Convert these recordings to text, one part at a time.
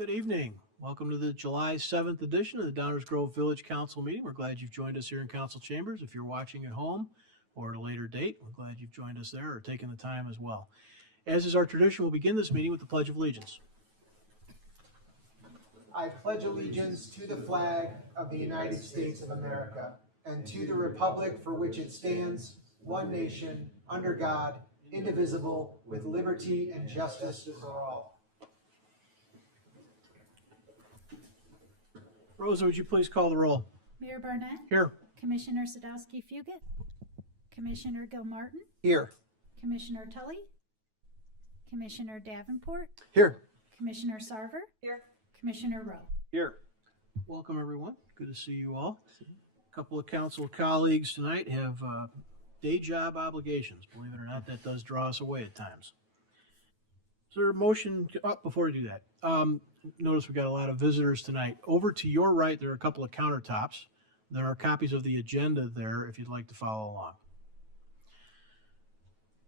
Good evening. Welcome to the July 7th edition of the Downers Grove Village Council meeting. We're glad you've joined us here in council chambers. If you're watching at home or at a later date, we're glad you've joined us there or taken the time as well. As is our tradition, we'll begin this meeting with the Pledge of Allegiance. I pledge allegiance to the flag of the United States of America and to the republic for which it stands, one nation, under God, indivisible, with liberty and justice for all. Rosa, would you please call the roll? Mayor Barnett. Here. Commissioner Sadowski-Fugit. Commissioner Gilmartin. Here. Commissioner Tully. Commissioner Davenport. Here. Commissioner Sarver. Here. Commissioner Rowe. Here. Welcome, everyone. Good to see you all. A couple of council colleagues tonight have day job obligations. Believe it or not, that does draw us away at times. Is there a motion? Before we do that, notice we've got a lot of visitors tonight. Over to your right, there are a couple of countertops. There are copies of the agenda there if you'd like to follow along.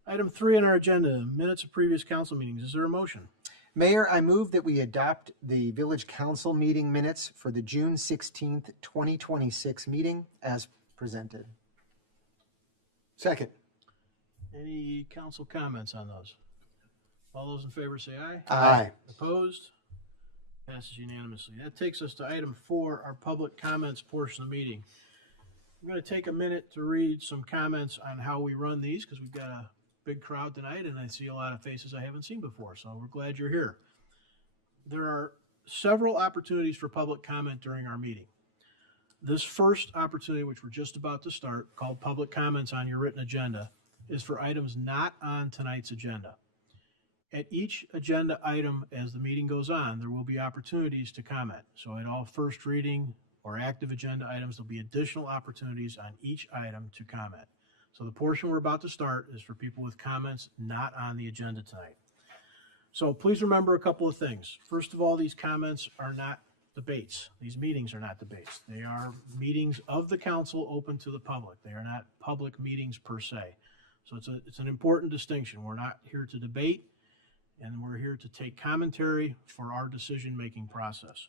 Item 3 on our agenda, minutes of previous council meetings. Is there a motion? Mayor, I move that we adopt the Village Council meeting minutes for the June 16th, 2026 meeting as presented. Second. Any council comments on those? All those in favor say aye. Aye. Opposed? Passes unanimously. That takes us to item 4, our public comments portion of the meeting. I'm going to take a minute to read some comments on how we run these because we've got a big crowd tonight and I see a lot of faces I haven't seen before, so we're glad you're here. There are several opportunities for public comment during our meeting. This first opportunity, which we're just about to start, called public comments on your written agenda, is for items not on tonight's agenda. At each agenda item as the meeting goes on, there will be opportunities to comment. So at all first reading or active agenda items, there'll be additional opportunities on each item to comment. So the portion we're about to start is for people with comments not on the agenda tonight. So please remember a couple of things. First of all, these comments are not debates. These meetings are not debates. They are meetings of the council open to the public. They are not public meetings per se. So it's an important distinction. We're not here to debate, and we're here to take commentary for our decision-making process.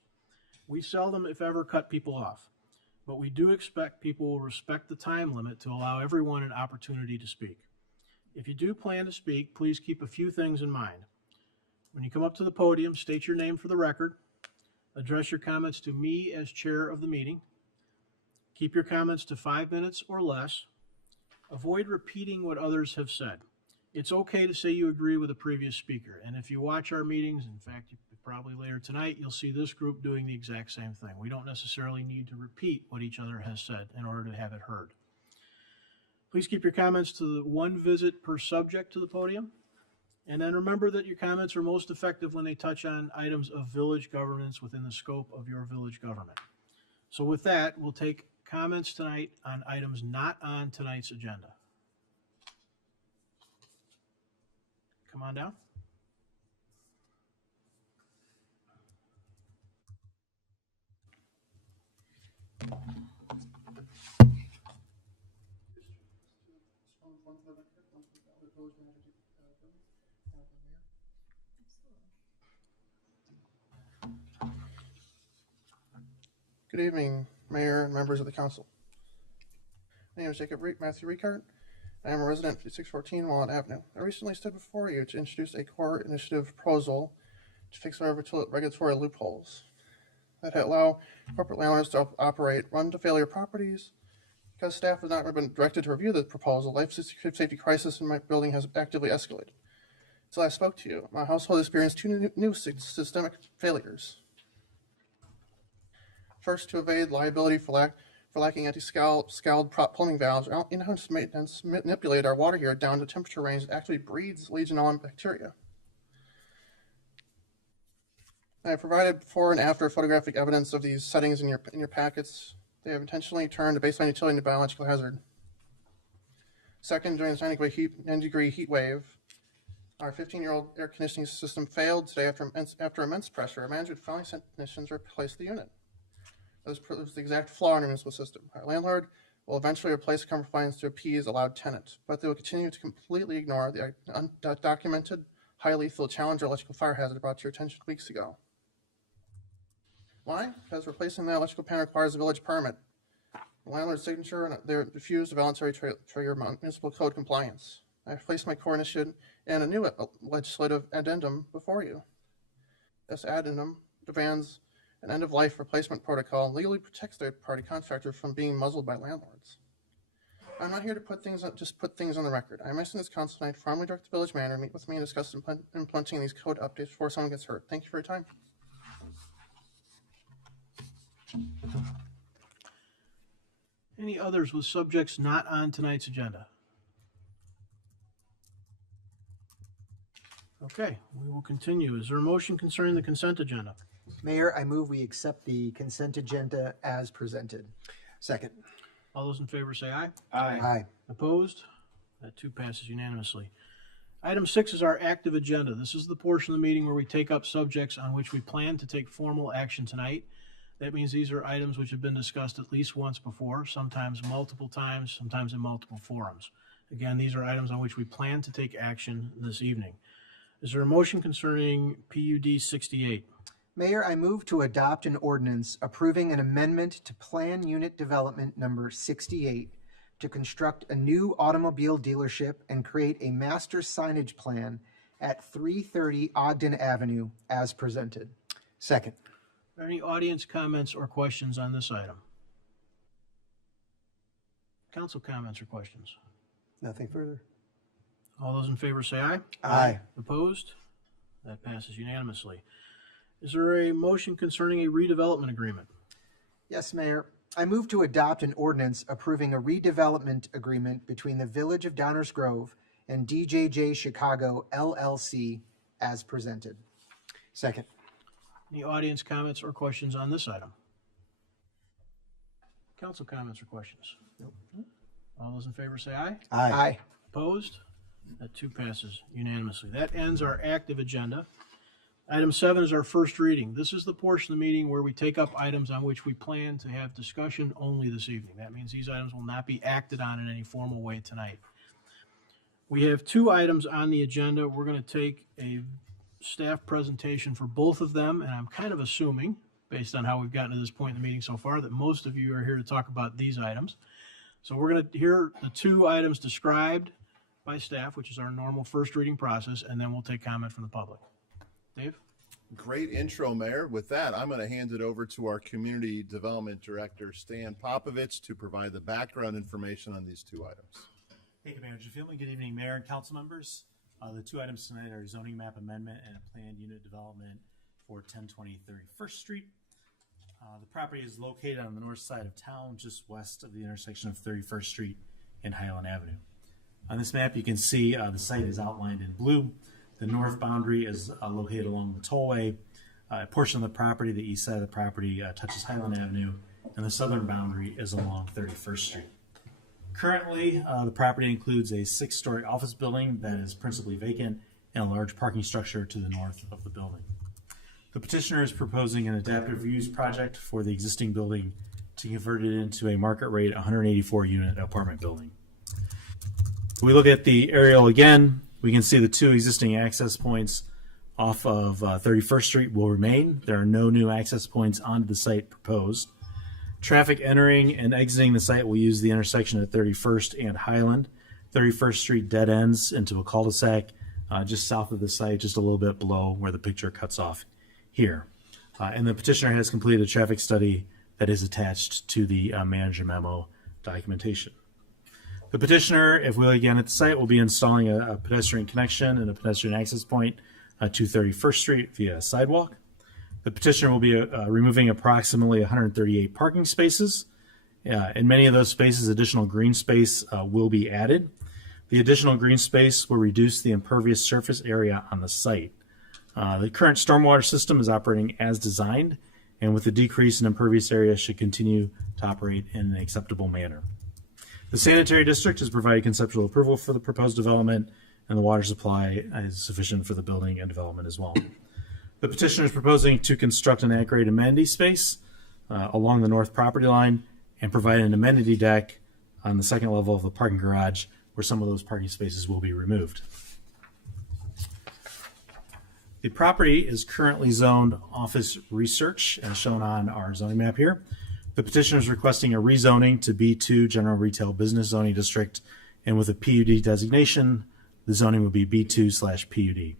We seldom, if ever, cut people off, but we do expect people will respect the time limit to allow everyone an opportunity to speak. If you do plan to speak, please keep a few things in mind. When you come up to the podium, state your name for the record, address your comments to me as chair of the meeting, keep your comments to 5 minutes or less, avoid repeating what others have said. It's okay to say you agree with a previous speaker. And if you watch our meetings, in fact, probably later tonight, you'll see this group doing the exact same thing. We don't necessarily need to repeat what each other has said in order to have it heard. Please keep your comments to the 1 visit per subject to the podium. And then remember that your comments are most effective when they touch on items of village governance within the scope of your village government. So with that, we'll take comments tonight on items not on tonight's agenda. Come on down. Good evening, Mayor and members of the council. My name is Matthew Ricart. I am a resident of 5614 Walnut Avenue. I recently stood before you to introduce a core initiative proposal to fix our regulatory loopholes that allow corporate landlords to operate run-to-failure properties. Because staff has not been directed to review the proposal, life safety crisis in my building has actively escalated. Until I spoke to you, my household experienced 2 new systemic failures. First, to evade liability for lacking anti-scald plumbing valves, our in-house maintenance manipulate our water heater down to temperature range that actually breeds Legionella bacteria. I have provided before and after photographic evidence of these settings in your packets. They have intentionally turned a baseline utility into a biological hazard. Second, during the 90-degree heat wave, our 15-year-old air conditioning system failed today after immense pressure. Our management finally sent technicians to replace the unit. That was the exact flaw in our municipal system. Our landlord will eventually replace compromise to appease a loud tenant, but they will continue to completely ignore the documented, high lethal Challenger electrical fire hazard brought to your attention weeks ago. Why? Because replacing the electrical panel requires a village permit, the landlord's signature, and they refuse a voluntary trigger municipal code compliance. I have placed my core initiative and a new legislative addendum before you. This addendum demands an end-of-life replacement protocol and legally protects third-party contractors from being muzzled by landlords. I'm not here to put things on the record. I'm asking this council tonight to formally direct the village manager to meet with me and discuss implementing these code updates before someone gets hurt. Thank you for your time. Any others with subjects not on tonight's agenda? Okay, we will continue. Is there a motion concerning the consent agenda? Mayor, I move we accept the consent agenda as presented. Second. All those in favor say aye. Aye. Opposed? That too passes unanimously. Item 6 is our active agenda. This is the portion of the meeting where we take up subjects on which we plan to take formal action tonight. That means these are items which have been discussed at least once before, sometimes multiple times, sometimes in multiple forums. Again, these are items on which we plan to take action this evening. Is there a motion concerning PUD 68? Mayor, I move to adopt an ordinance approving an amendment to Plan Unit Development Number 68 to construct a new automobile dealership and create a master signage plan at 330 Ogden Avenue as presented. Second. Are there any audience comments or questions on this item? Council comments or questions? Nothing further. All those in favor say aye. Aye. Opposed? That passes unanimously. Is there a motion concerning a redevelopment agreement? Yes, Mayor. I move to adopt an ordinance approving a redevelopment agreement between the Village of Downers Grove and DJJ Chicago LLC as presented. Second. Any audience comments or questions on this item? Council comments or questions? Nope. All those in favor say aye. Aye. Opposed? That too passes unanimously. That ends our active agenda. Item 7 is our first reading. This is the portion of the meeting where we take up items on which we plan to have discussion only this evening. That means these items will not be acted on in any formal way tonight. We have 2 items on the agenda. We're going to take a staff presentation for both of them, and I'm kind of assuming, based on how we've gotten to this point in the meeting so far, that most of you are here to talk about these items. So we're going to hear the 2 items described by staff, which is our normal first reading process, and then we'll take comment from the public. Dave? Great intro, Mayor. With that, I'm going to hand it over to our Community Development Director, Stan Popovich, to provide the background information on these 2 items. Thank you, Mayor Giffield. Good evening, Mayor and council members. The 2 items tonight are zoning map amendment and a planned unit development for 1020 31st Street. The property is located on the north side of town, just west of the intersection of 31st Street and Highland Avenue. On this map, you can see the site is outlined in blue. The north boundary is located along the tollway. A portion of the property, the east side of the property, touches Highland Avenue, and the southern boundary is along 31st Street. Currently, the property includes a 6-story office building that is principally vacant and a large parking structure to the north of the building. The petitioner is proposing an adaptive use project for the existing building to convert it into a market rate 184-unit apartment building. If we look at the aerial again, we can see the 2 existing access points off of 31st Street will remain. There are no new access points onto the site proposed. Traffic entering and exiting the site will use the intersection at 31st and Highland. 31st Street dead ends into a cul-de-sac just south of the site, just a little bit below where the picture cuts off here. And the petitioner has completed a traffic study that is attached to the manager memo documentation. The petitioner, if we look again at the site, will be installing a pedestrian connection and a pedestrian access point to 31st Street via a sidewalk. The petitioner will be removing approximately 138 parking spaces. In many of those spaces, additional green space will be added. The additional green space will reduce the impervious surface area on the site. The current stormwater system is operating as designed, and with the decrease in impervious area should continue to operate in an acceptable manner. The sanitary district has provided conceptual approval for the proposed development, and the water supply is sufficient for the building and development as well. The petitioner is proposing to construct an at-grade amenity space along the north property line and provide an amenity deck on the second level of the parking garage where some of those parking spaces will be removed. The property is currently zoned office research, as shown on our zoning map here. The petitioner is requesting a rezoning to B2 General Retail Business Zoning District, and with a PUD designation, the zoning would be B2/PUD.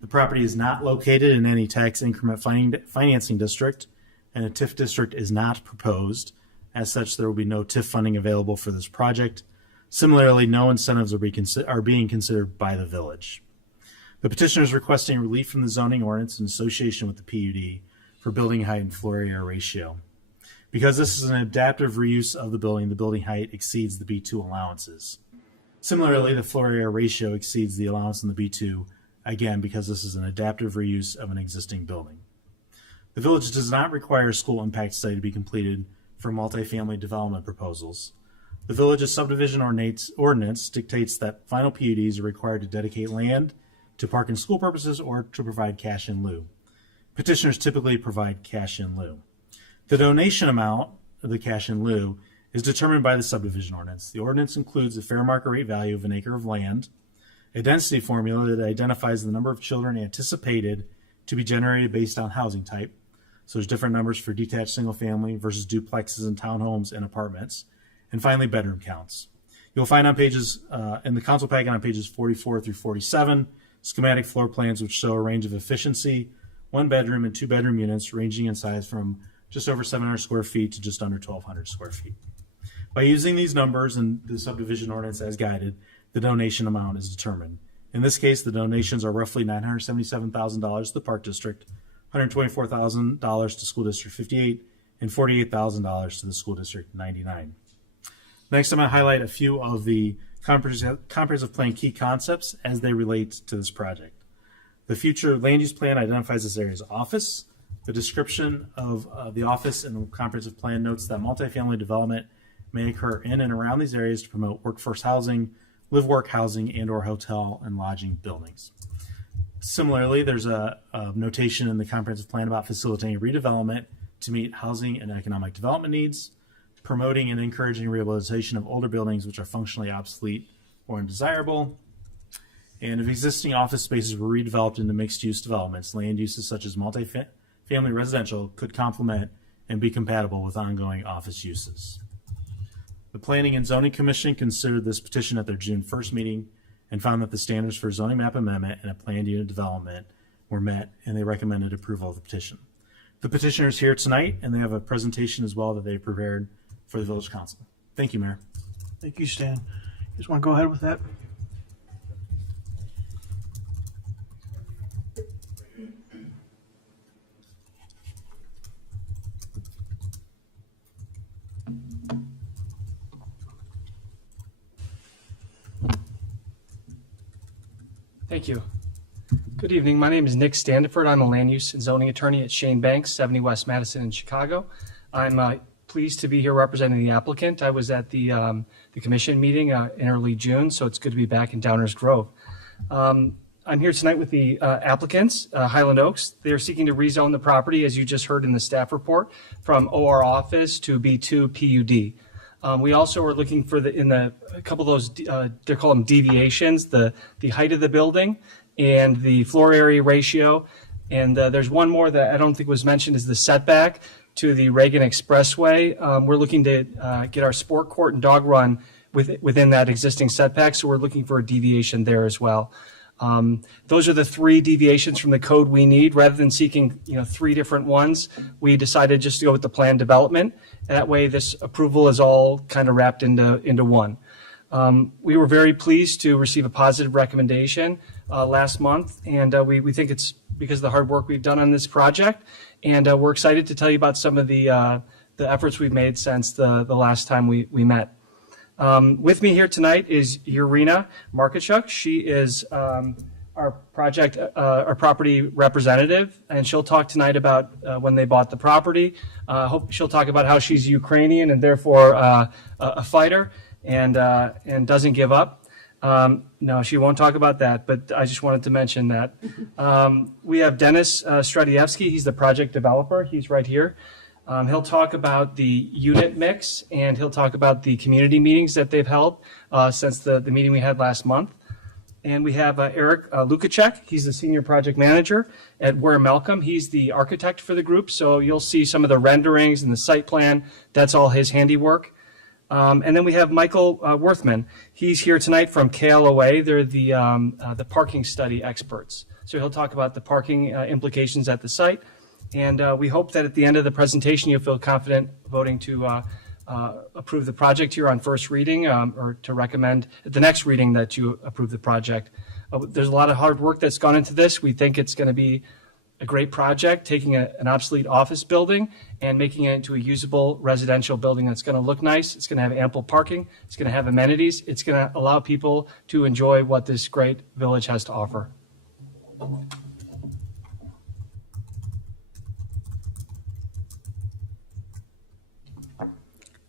The property is not located in any tax increment financing district, and a TIF district is not proposed. As such, there will be no TIF funding available for this project. Similarly, no incentives are being considered by the village. The petitioner is requesting relief from the zoning ordinance in association with the PUD for building height and floor area ratio. Because this is an adaptive reuse of the building height exceeds the B2 allowances. Similarly, the floor area ratio exceeds the allowance in the B2, again, because this is an adaptive reuse of an existing building. The village does not require a school impact study to be completed for multifamily development proposals. The village's subdivision ordinance dictates that final PUDs are required to dedicate land to park and school purposes or to provide cash in lieu. Petitioners typically provide cash in lieu. The donation amount of the cash in lieu is determined by the subdivision ordinance. The ordinance includes a fair market rate value of an acre of land, a density formula that identifies the number of children anticipated to be generated based on housing type. So there's different numbers for detached single family versus duplexes and townhomes and apartments. And finally, bedroom counts. You'll find on pages, in the council packet on pages 44 through 47, schematic floor plans which show a range of efficiency, 1 bedroom and 2 bedroom units ranging in size from just over 700 square feet to just under 1,200 square feet. By using these numbers and the subdivision ordinance as guided, the donation amount is determined. In this case, the donations are roughly $977,000 to the Park District, $124,000 to School District 58, and $48,000 to the School District 99. Next, I'm going to highlight a few of the comprehensive plan key concepts as they relate to this project. The future land use plan identifies this area's office. The description of the office in the comprehensive plan notes that multifamily development may occur in and around these areas to promote workforce housing, live-work housing, and/or hotel and lodging buildings. Similarly, there's a notation in the comprehensive plan about facilitating redevelopment to meet housing and economic development needs, promoting and encouraging rehabilitation of older buildings which are functionally obsolete or undesirable, and if existing office spaces were redeveloped into mixed-use developments, land uses such as multifamily residential could complement and be compatible with ongoing office uses. The Planning and Zoning Commission considered this petition at their June 1st meeting and found that the standards for zoning map amendment and a planned unit development were met, and they recommended approval of the petition. The petitioner is here tonight, and they have a presentation as well that they prepared for the Village Council. Thank you, Mayor. Thank you, Stan. You just want to go ahead with that? Thank you. Good evening. My name is Nick Standiford. I'm a land use and zoning attorney at Shane Banks, 70 West Madison in Chicago. I'm pleased to be here representing the applicant. I was at the commission meeting in early June, so it's good to be back in Downers Grove. I'm here tonight with the applicants, Highland Oaks. They're seeking to rezone the property, as you just heard in the staff report, from OR office to B2 PUD. We also are looking for a couple of those, they call them deviations, the height of the building and the floor area ratio. And there's one more that I don't think was mentioned, is the setback to the Reagan Expressway. We're looking to get our sport court and dog run within that existing setback, so we're looking for a deviation there as well. Those are the 3 deviations from the code we need. Rather than seeking 3 different ones, we decided just to go with the planned development. That way this approval is all kind of wrapped into one. We were very pleased to receive a positive recommendation last month, and we think it's because of the hard work we've done on this project, and we're excited to tell you about some of the efforts we've made since the last time we met. With me here tonight is Urina Markichuk. She is our property representative, and she'll talk tonight about when they bought the property. Hope she'll talk about how she's Ukrainian and therefore a fighter and doesn't give up. No, she won't talk about that, but I just wanted to mention that. We have Dennis Stradievsky. He's the project developer. He's right here. He'll talk about the unit mix, and he'll talk about the community meetings that they've held since the meeting we had last month. And we have Eric Lukacek. He's the senior project manager at Warren Malcolm. He's the architect for the group, so you'll see some of the renderings and the site plan. That's all his handiwork. And then we have Michael Worthman. He's here tonight from KLOA. They're the parking study experts. So he'll talk about the parking implications at the site. And we hope that at the end of the presentation, you'll feel confident voting to approve the project here on first reading, or to recommend at the next reading that you approve the project. There's a lot of hard work that's gone into this. We think it's going to be a great project, taking an obsolete office building and making it into a usable residential building that's going to look nice. It's going to have ample parking. It's going to have amenities. It's going to allow people to enjoy what this great village has to offer.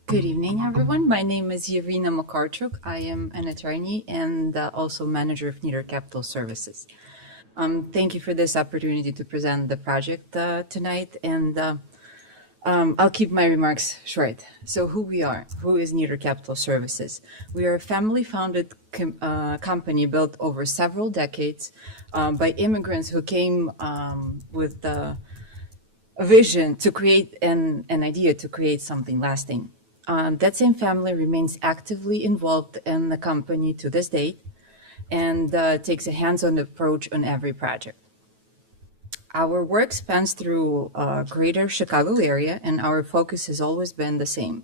Good evening, everyone. My name is Yevina Makarchuk. I am an attorney and also manager of Nieder Capital Services. Thank you for this opportunity to present the project tonight, and I'll keep my remarks short. So who we are, who is Nieder Capital Services? We are a family-founded company built over several decades by immigrants who came with a vision to create an idea to create something lasting. That same family remains actively involved in the company to this date and takes a hands-on approach on every project. Our work spans through greater Chicago area, and our focus has always been the same: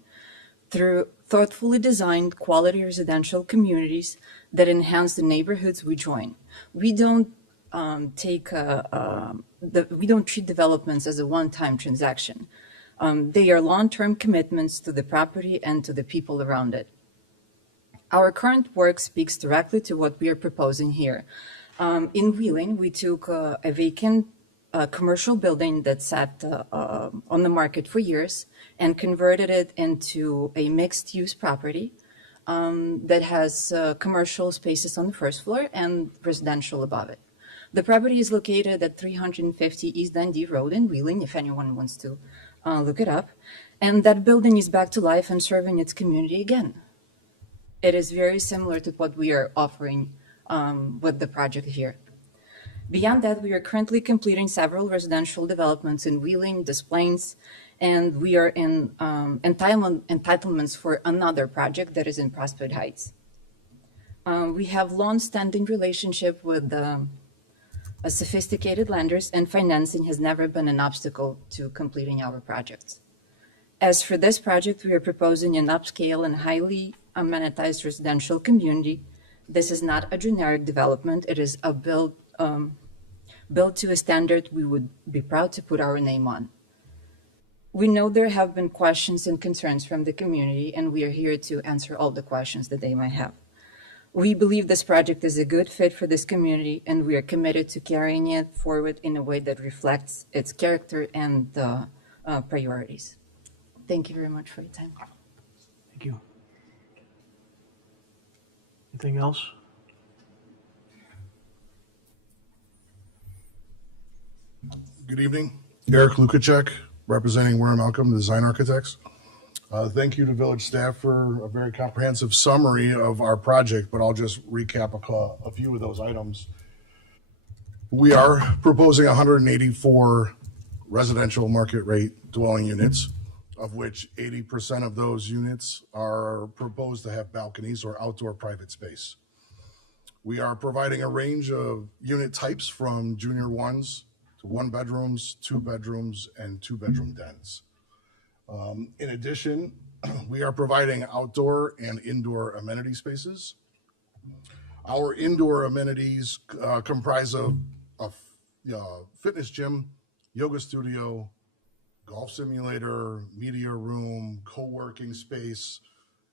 through thoughtfully designed quality residential communities that enhance the neighborhoods we join. We don't we don't treat developments as a one-time transaction. They are long-term commitments to the property and to the people around it. Our current work speaks directly to what we are proposing here. In Wheeling, we took a vacant commercial building that sat on the market for years and converted it into a mixed-use property that has commercial spaces on the first floor and residential above it. The property is located at 350 East Dundee Road in Wheeling, if anyone wants to look it up. And that building is back to life and serving its community again. It is very similar to what we are offering with the project here. Beyond that, we are currently completing several residential developments in Wheeling, Des Plaines, and we are in entitlements for another project that is in Prospect Heights. We have long-standing relationship with sophisticated lenders, and financing has never been an obstacle to completing our projects. As for this project, we are proposing an upscale and highly amenitized residential community. This is not a generic development. It is a built to a standard we would be proud to put our name on. We know there have been questions and concerns from the community, and we are here to answer all the questions that they might have. We believe this project is a good fit for this community, and we are committed to carrying it forward in a way that reflects its character and priorities. Thank you very much for your time. Thank you. Anything else? Good evening. Eric Lukacek, representing Warren Malcolm, the design architects. Thank you to village staff for a very comprehensive summary of our project, but I'll just recap a few of those items. We are proposing 184 residential market rate dwelling units, of which 80% of those units are proposed to have balconies or outdoor private space. We are providing a range of unit types from junior ones to 1 bedrooms, 2 bedrooms, and 2 bedroom dens. In addition, we are providing outdoor and indoor amenity spaces. Our indoor amenities comprise of a fitness gym, yoga studio, golf simulator, media room, co-working space,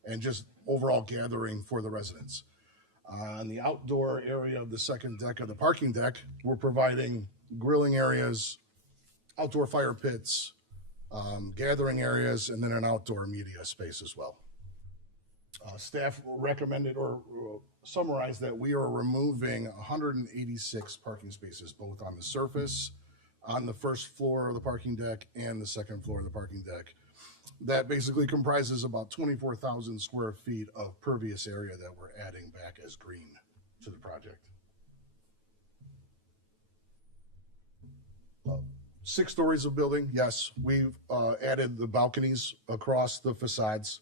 and just overall gathering for the residents. On the outdoor area of the second deck of the parking deck, we're providing grilling areas, outdoor fire pits, gathering areas, and then an outdoor media space as well. Staff recommended or summarized that we are removing 186 parking spaces, both on the surface, on the first floor of the parking deck, and the second floor of the parking deck. That basically comprises about 24,000 square feet of pervious area that we're adding back as green to the project. 6 stories of building, yes. We've added the balconies across the facades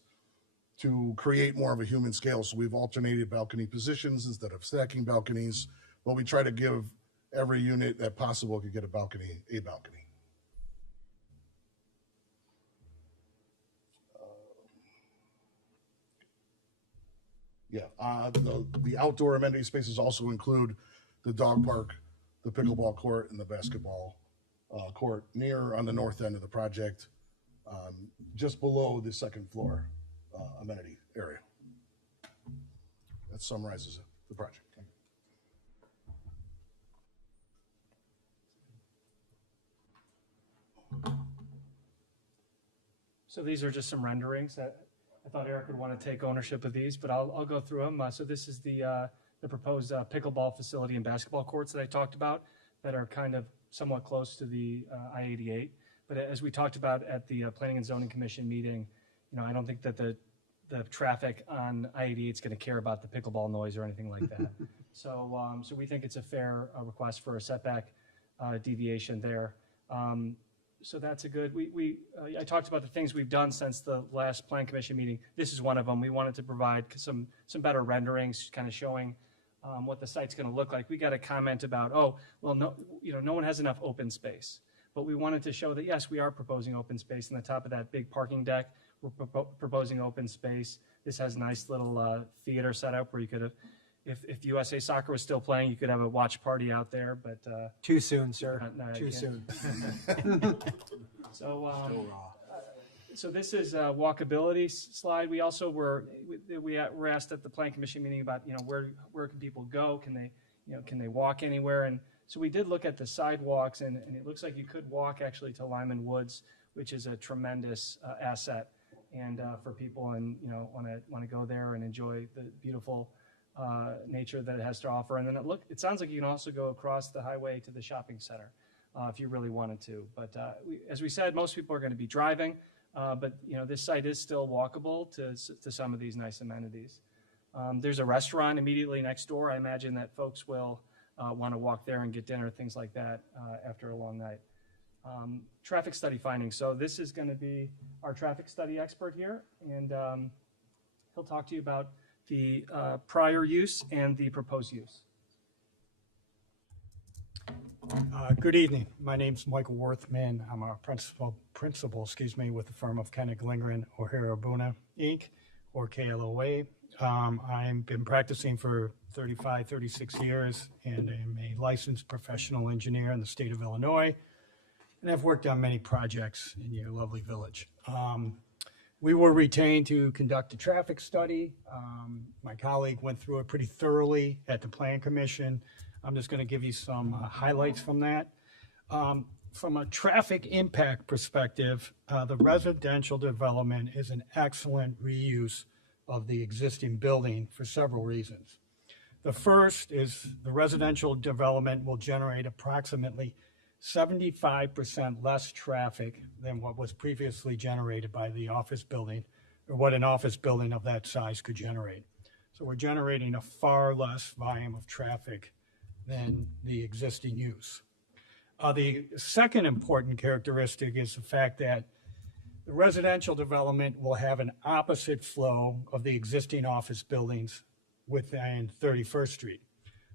to create more of a human scale. So we've alternated balcony positions instead of stacking balconies, but we try to give every unit that possible could get a balcony. The outdoor amenity spaces also include the dog park, the pickleball court, and the basketball court near on the north end of the project, just below the second floor amenity area. That summarizes the project. So these are just some renderings that I thought Eric would want to take ownership of these, but I'll go through them. So this is the proposed pickleball facility and basketball courts that I talked about that are kind of somewhat close to the I-88. But as we talked about at the Planning and Zoning Commission meeting, I don't think that the traffic on I-88 is going to care about the pickleball noise or anything like that. So we think it's a fair request for a setback deviation there. So that's a good, I talked about the things we've done since the last Plan Commission meeting. This is one of them. We wanted to provide some better renderings, kind of showing what the site's going to look like. We got a comment about, no one has enough open space. But we wanted to show that, yes, we are proposing open space on the top of that big parking deck. We're proposing open space. This has a nice little theater setup where you could have, if USA Soccer was still playing, you could have a watch party out there, but Too soon, sir. Too soon. So this is a walkability slide. We also were asked at the Plan Commission meeting about where can people go? Can they walk anywhere? And so we did look at the sidewalks, and it looks like you could walk actually to Lyman Woods, which is a tremendous asset, and for people and want to go there and enjoy the beautiful nature that it has to offer. And then it sounds like you can also go across the highway to the shopping center if you really wanted to. But as we said, most people are going to be driving, but this site is still walkable to some of these nice amenities. There's a restaurant immediately next door. I imagine that folks will want to walk there and get dinner, things like that after a long night. Traffic study findings. So this is going to be our traffic study expert here, and he'll talk to you about the prior use and the proposed use. Good evening. My name's Michael Worthman. I'm a principal, with the firm of Koenig Lindgren O'Hara Buna Inc., or KLOA. I've been practicing for 36 years, and I'm a licensed professional engineer in the state of Illinois, and I've worked on many projects in your lovely village. We were retained to conduct a traffic study. My colleague went through it pretty thoroughly at the Plan Commission. I'm just going to give you some highlights from that. From a traffic impact perspective, the residential development is an excellent reuse of the existing building for several reasons. The first is the residential development will generate approximately 75% less traffic than what was previously generated by the office building, or what an office building of that size could generate. So we're generating a far less volume of traffic than the existing use. The second important characteristic is the fact that the residential development will have an opposite flow of the existing office buildings within 31st Street.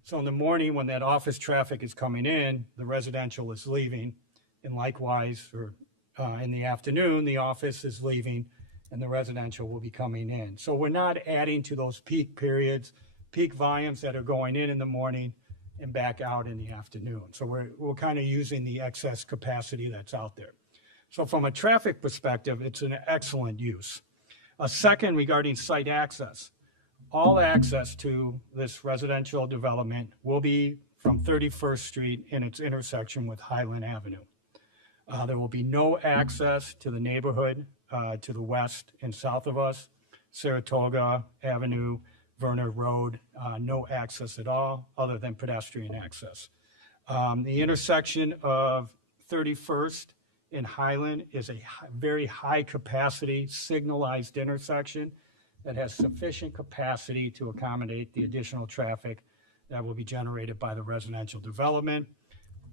So in the morning when that office traffic is coming in, the residential is leaving, and likewise, in the afternoon, the office is leaving and the residential will be coming in. So we're not adding to those peak periods, peak volumes that are going in the morning and back out in the afternoon. So we're kind of using the excess capacity that's out there. So from a traffic perspective, it's an excellent use. A second, regarding site access. All access to this residential development will be from 31st Street in its intersection with Highland Avenue. There will be no access to the neighborhood to the west and south of us, Saratoga Avenue, Verner Road, no access at all other than pedestrian access. The intersection of 31st and Highland is a very high capacity signalized intersection that has sufficient capacity to accommodate the additional traffic that will be generated by the residential development.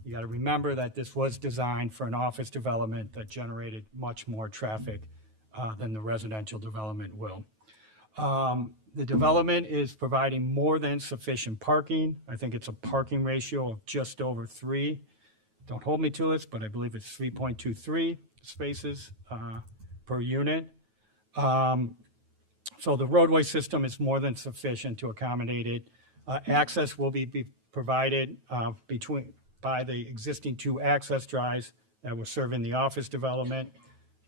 You got to remember that this was designed for an office development that generated much more traffic than the residential development will. The development is providing more than sufficient parking. I think it's a parking ratio of just over 3. Don't hold me to this, but I believe it's 3.23 spaces per unit. So the roadway system is more than sufficient to accommodate it. Access will be provided by the existing 2 access drives that will serve in the office development,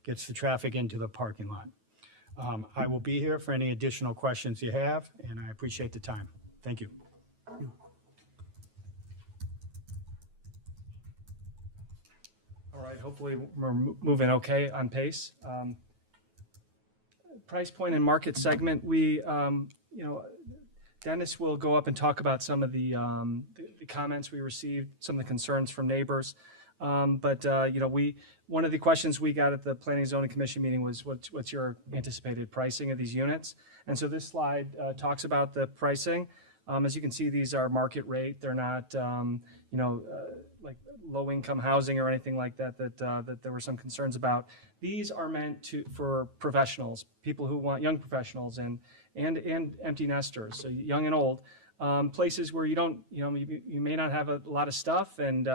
gets the traffic into the parking lot. I will be here for any additional questions you have, and I appreciate the time. Thank you. All right, hopefully we're moving okay on pace. Price point and market segment, Dennis will go up and talk about some of the comments we received, some of the concerns from neighbors. One of the questions we got at the Planning and Zoning Commission meeting was, what's your anticipated pricing of these units? And so this slide talks about the pricing. As you can see, these are market rate. They're not, like low-income housing or anything like that there were some concerns about. These are meant for professionals, people who want young professionals and empty nesters, so young and old, places where you may not have a lot of stuff and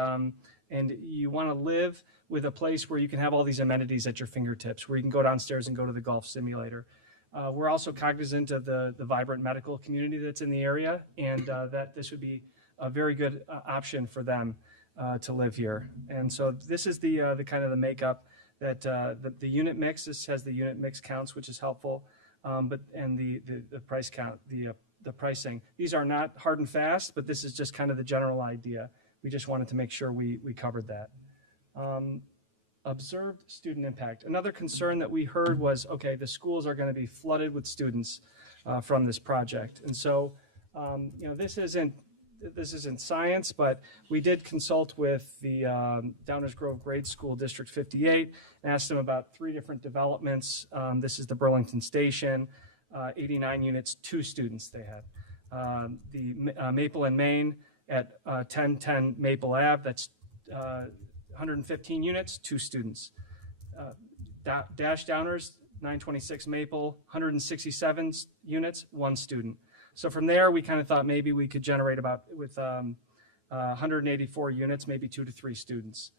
you want to live with a place where you can have all these amenities at your fingertips, where you can go downstairs and go to the golf simulator. We're also cognizant of the vibrant medical community that's in the area, and that this would be a very good option for them to live here. And so this is the kind of the makeup that the unit mix. This has the unit mix counts, which is helpful, and the price count, the pricing. These are not hard and fast, but this is just kind of the general idea. We just wanted to make sure we covered that. Observed student impact. Another concern that we heard was, okay, the schools are going to be flooded with students from this project. And so, this isn't science, but we did consult with the Downers Grove Grade School District 58 and asked them about 3 different developments. This is the Burlington Station, 89 units, 2 students they had. The Maple and Main at 1010 Maple Ave, that's 115 units, 2 students. Dash Downers, 926 Maple, 167 units, 1 student. So from there, we kind of thought maybe we could generate about, with 184 units, maybe 2 to 3 students,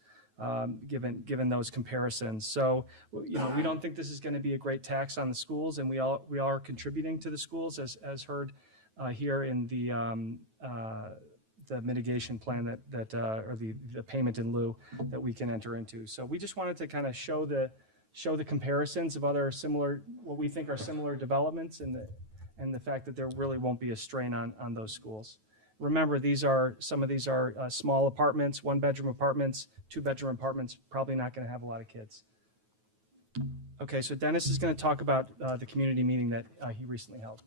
given those comparisons. So, we don't think this is going to be a great tax on the schools, and we are contributing to the schools, as heard here in the mitigation plan or the payment in lieu that we can enter into. So we just wanted to kind of show the comparisons of other similar, what we think are similar developments, and the fact that there really won't be a strain on those schools. Remember, some of these are small apartments, 1-bedroom apartments, 2-bedroom apartments, probably not going to have a lot of kids. Okay, so Dennis is going to talk about the community meeting that he recently held.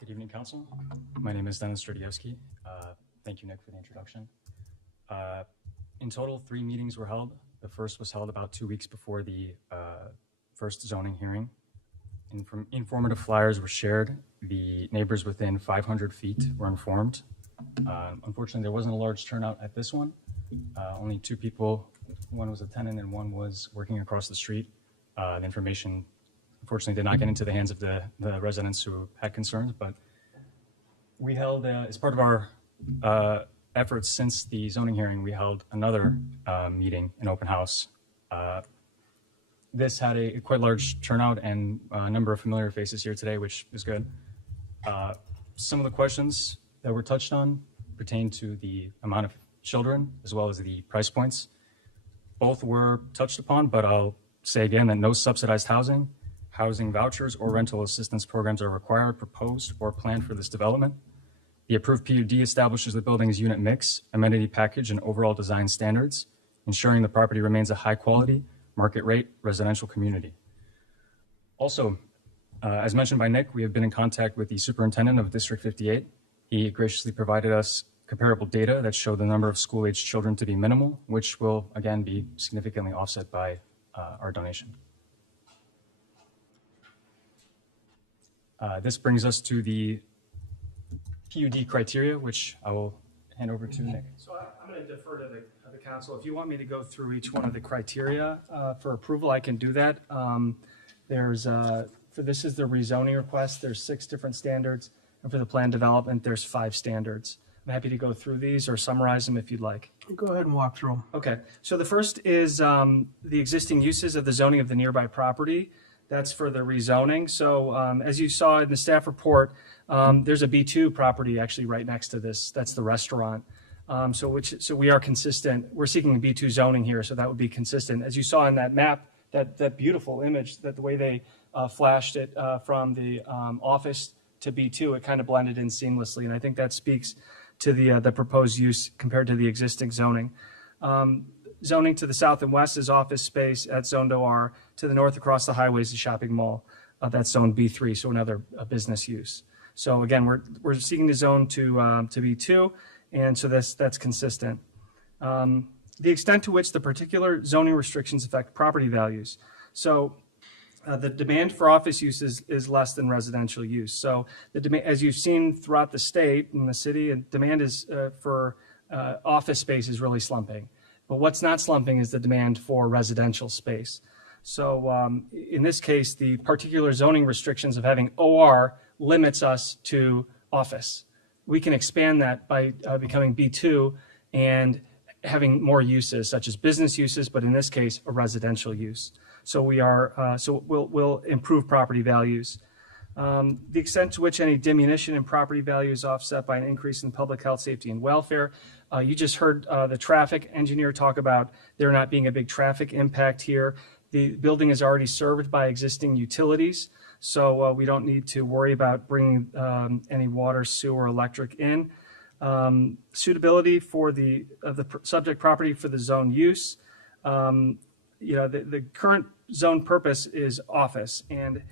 Good evening, Council. My name is Dennis Stradiewski. Thank you, Nick, for the introduction. In total, 3 meetings were held. The first was held about 2 weeks before the first zoning hearing. Informative flyers were shared. The neighbors within 500 feet were informed. Unfortunately, there wasn't a large turnout at this one. Only 2 people, one was a tenant and one was working across the street. The information, unfortunately, did not get into the hands of the residents who had concerns, but we held, as part of our efforts since the zoning hearing, we held another meeting, an open house. This had a quite large turnout and a number of familiar faces here today, which is good. Some of the questions that were touched on pertain to the amount of children as well as the price points. Both were touched upon, but I'll say again that no subsidized housing vouchers, or rental assistance programs are required, proposed, or planned for this development. The approved PUD establishes the building's unit mix, amenity package, and overall design standards, ensuring the property remains a high-quality, market-rate residential community. Also, as mentioned by Nick, we have been in contact with the superintendent of District 58. He graciously provided us comparable data that show the number of school-aged children to be minimal, which will, again, be significantly offset by our donation. This brings us to the PUD criteria, which I will hand over to Nick. So I'm going to defer to the council. If you want me to go through each one of the criteria for approval, I can do that. This is the rezoning request. There's 6 different standards. And for the plan development, there's 5 standards. I'm happy to go through these or summarize them if you'd like. Go ahead and walk through them. Okay, so the first is the existing uses of the zoning of the nearby property. That's for the rezoning. So as you saw in the staff report, there's a B2 property actually right next to this. That's the restaurant. So we are consistent. We're seeking B2 zoning here, so that would be consistent. As you saw in that map, that beautiful image, that the way they flashed it from the office to B2, it kind of blended in seamlessly, and I think that speaks to the proposed use compared to the existing zoning. Zoning to the south and west is office space at zoned OR. To the north across the highway is the shopping mall. That's zone B3, so another business use. So again, we're seeking the zone to B2, and so that's consistent. The extent to which the particular zoning restrictions affect property values. So the demand for office use is less than residential use. So the demand, as you've seen throughout the state and the city, and demand is for office space is really slumping. But what's not slumping is the demand for residential space. So in this case, the particular zoning restrictions of having OR limits us to office. We can expand that by becoming B2 and having more uses, such as business uses, but in this case, a residential use. So we'll improve property values. The extent to which any diminution in property value is offset by an increase in public health, safety, and welfare. You just heard the traffic engineer talk about there not being a big traffic impact here. The building is already served by existing utilities, so we don't need to worry about bringing any water, sewer, electric in. Suitability for the subject property for the zone use. The current zone purpose is office, and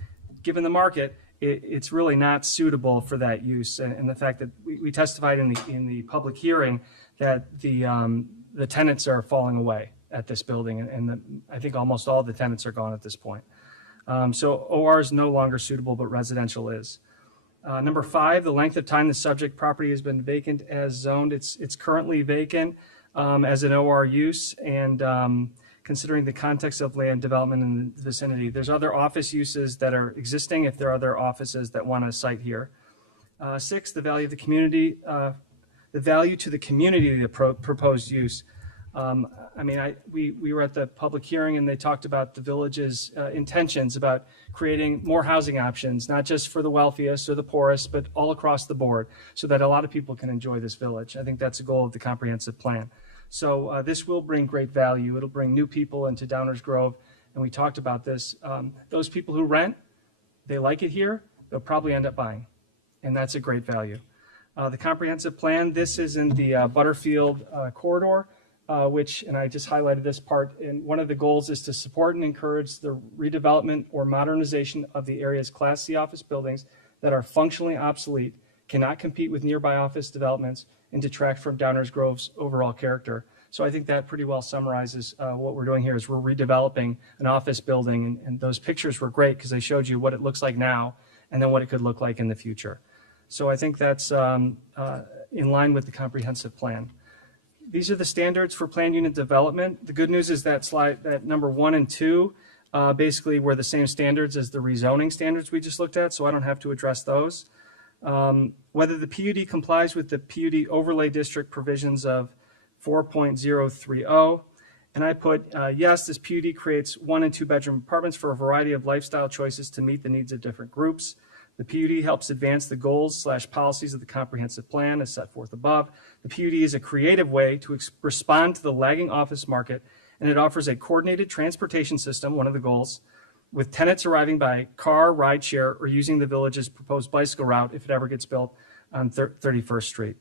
given the market, it's really not suitable for that use. And the fact that we testified in the public hearing that the tenants are falling away at this building, and I think almost all the tenants are gone at this point. So OR is no longer suitable, but residential is. Number 5, the length of time the subject property has been vacant as zoned. It's currently vacant as an OR use, and considering the context of land development in the vicinity. There's other office uses that are existing if there are other offices that want to site here. 6, the value of the community, the value to the community of the proposed use. We were at the public hearing and they talked about the village's intentions about creating more housing options, not just for the wealthiest or the poorest, but all across the board so that a lot of people can enjoy this village. I think that's a goal of the comprehensive plan. So this will bring great value. It'll bring new people into Downers Grove. And we talked about this. Those people who rent, they like it here, they'll probably end up buying. And that's a great value. The comprehensive plan, this is in the Butterfield corridor, and I just highlighted this part. And one of the goals is to support and encourage the redevelopment or modernization of the area's Class C office buildings that are functionally obsolete, cannot compete with nearby office developments, and detract from Downers Grove's overall character. So I think that pretty well summarizes what we're doing here is we're redeveloping an office building, and those pictures were great because they showed you what it looks like now and then what it could look like in the future. So I think that's in line with the comprehensive plan. These are the standards for planned unit development. The good news is that number 1 and 2 basically were the same standards as the rezoning standards we just looked at, so I don't have to address those. Whether the PUD complies with the PUD overlay district provisions of 4.030. And I put, yes, this PUD creates 1 and 2 bedroom apartments for a variety of lifestyle choices to meet the needs of different groups. The PUD helps advance the goals/policies of the comprehensive plan as set forth above. The PUD is a creative way to respond to the lagging office market, and it offers a coordinated transportation system, one of the goals, with tenants arriving by car, ride share, or using the village's proposed bicycle route if it ever gets built on 31st Street.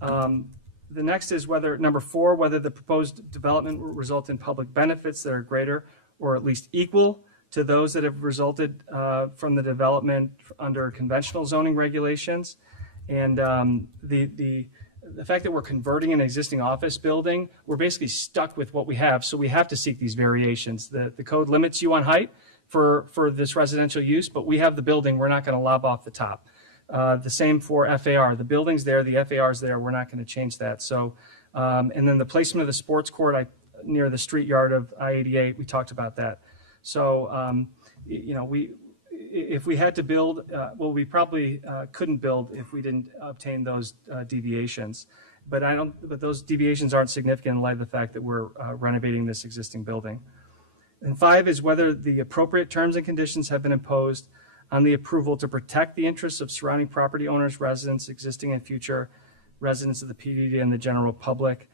The next is number 4, whether the proposed development will result in public benefits that are greater or at least equal to those that have resulted from the development under conventional zoning regulations. And the fact that we're converting an existing office building, we're basically stuck with what we have, so we have to seek these variations. The code limits you on height for this residential use, but we have the building, we're not going to lob off the top. The same for FAR. The building's there, the FAR's there. We're not going to change that. So, and then the placement of the sports court near the street yard of I-88, we talked about that. So, if we had to build, we probably couldn't build if we didn't obtain those deviations. But those deviations aren't significant in light of the fact that we're renovating this existing building. And 5 is whether the appropriate terms and conditions have been imposed on the approval to protect the interests of surrounding property owners, residents, existing and future residents of the PDD and the general public.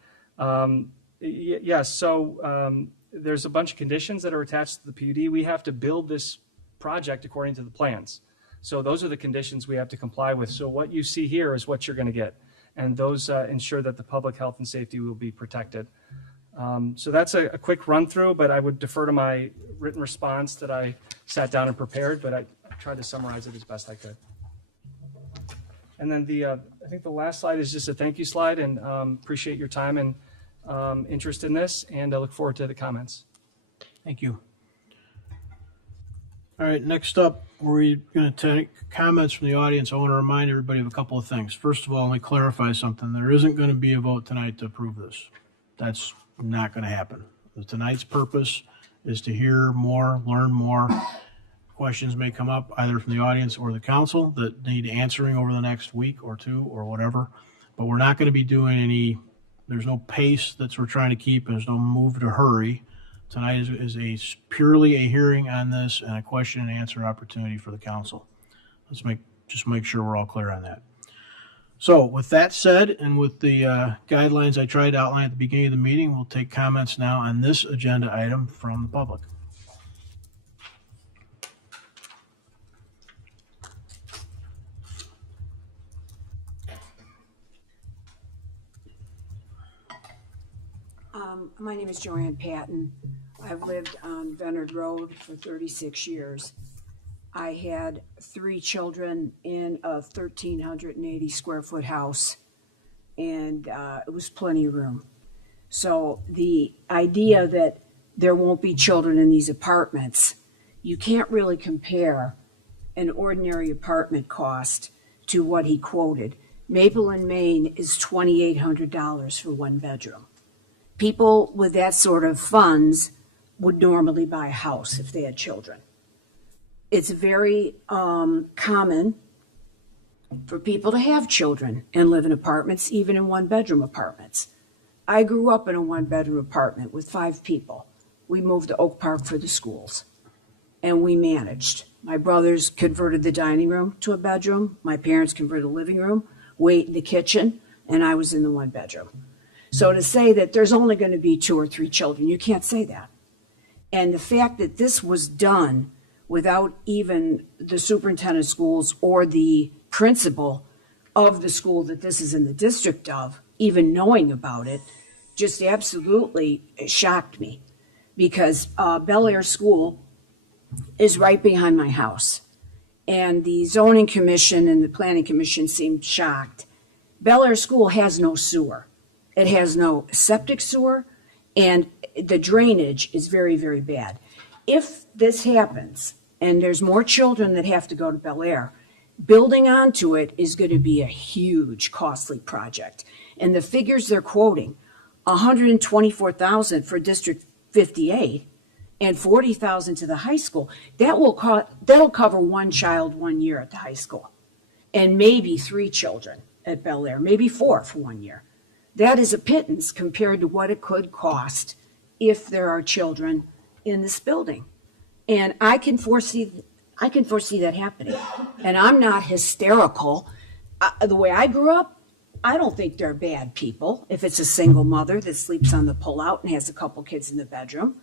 Yes, so there's a bunch of conditions that are attached to the PUD. We have to build this project according to the plans. So those are the conditions we have to comply with. So what you see here is what you're going to get. And those ensure that the public health and safety will be protected. So that's a quick run through, but I would defer to my written response that I sat down and prepared, but I tried to summarize it as best I could. And then I think the last slide is just a thank you slide, and appreciate your time and interest in this, and I look forward to the comments. Thank you. All right, next up, we're going to take comments from the audience. I want to remind everybody of a couple of things. First of all, let me clarify something. There isn't going to be a vote tonight to approve this. That's not going to happen. Tonight's purpose is to hear more, learn more. Questions may come up either from the audience or the council that need answering over the next week or two or whatever. But we're not going to be doing there's no pace that we're trying to keep. There's no move to hurry. Tonight is purely a hearing on this and a question and answer opportunity for the council. Let's just make sure we're all clear on that. So with that said, and with the guidelines I tried to outline at the beginning of the meeting, we'll take comments now on this agenda item from the public. My name is Joanne Patton. I've lived on Venard Road for 36 years. I had 3 children in a 1,380 square foot house, and it was plenty of room. So the idea that there won't be children in these apartments, you can't really compare an ordinary apartment cost to what he quoted. Maple in Maine is $2,800 for 1 bedroom. People with that sort of funds would normally buy a house if they had children. It's very common for people to have children and live in apartments, even in 1-bedroom apartments. I grew up in a 1-bedroom apartment with 5 people. We moved to Oak Park for the schools, and we managed. My brothers converted the dining room to a bedroom. My parents converted the living room, we ate in the kitchen, and I was in the 1-bedroom. So to say that there's only going to be 2 or 3 children, you can't say that. And the fact that this was done without even the superintendent of schools or the principal of the school that this is in the district of, even knowing about it, just absolutely shocked me. Because Bel Air School is right behind my house. And the zoning commission and the planning commission seemed shocked. Bel Air School has no sewer. It has no septic sewer, and the drainage is very, very bad. If this happens, and there's more children that have to go to Bel Air, building onto it is going to be a huge, costly project. And the figures they're quoting, $124,000 for District 58 and $40,000 to the high school, that'll cover 1 child 1 year at the high school, and maybe 3 children at Bel Air, maybe 4 for 1 year. That is a pittance compared to what it could cost if there are children in this building. And I can foresee that happening. And I'm not hysterical. The way I grew up, I don't think they're bad people. If it's a single mother that sleeps on the pullout and has a couple kids in the bedroom,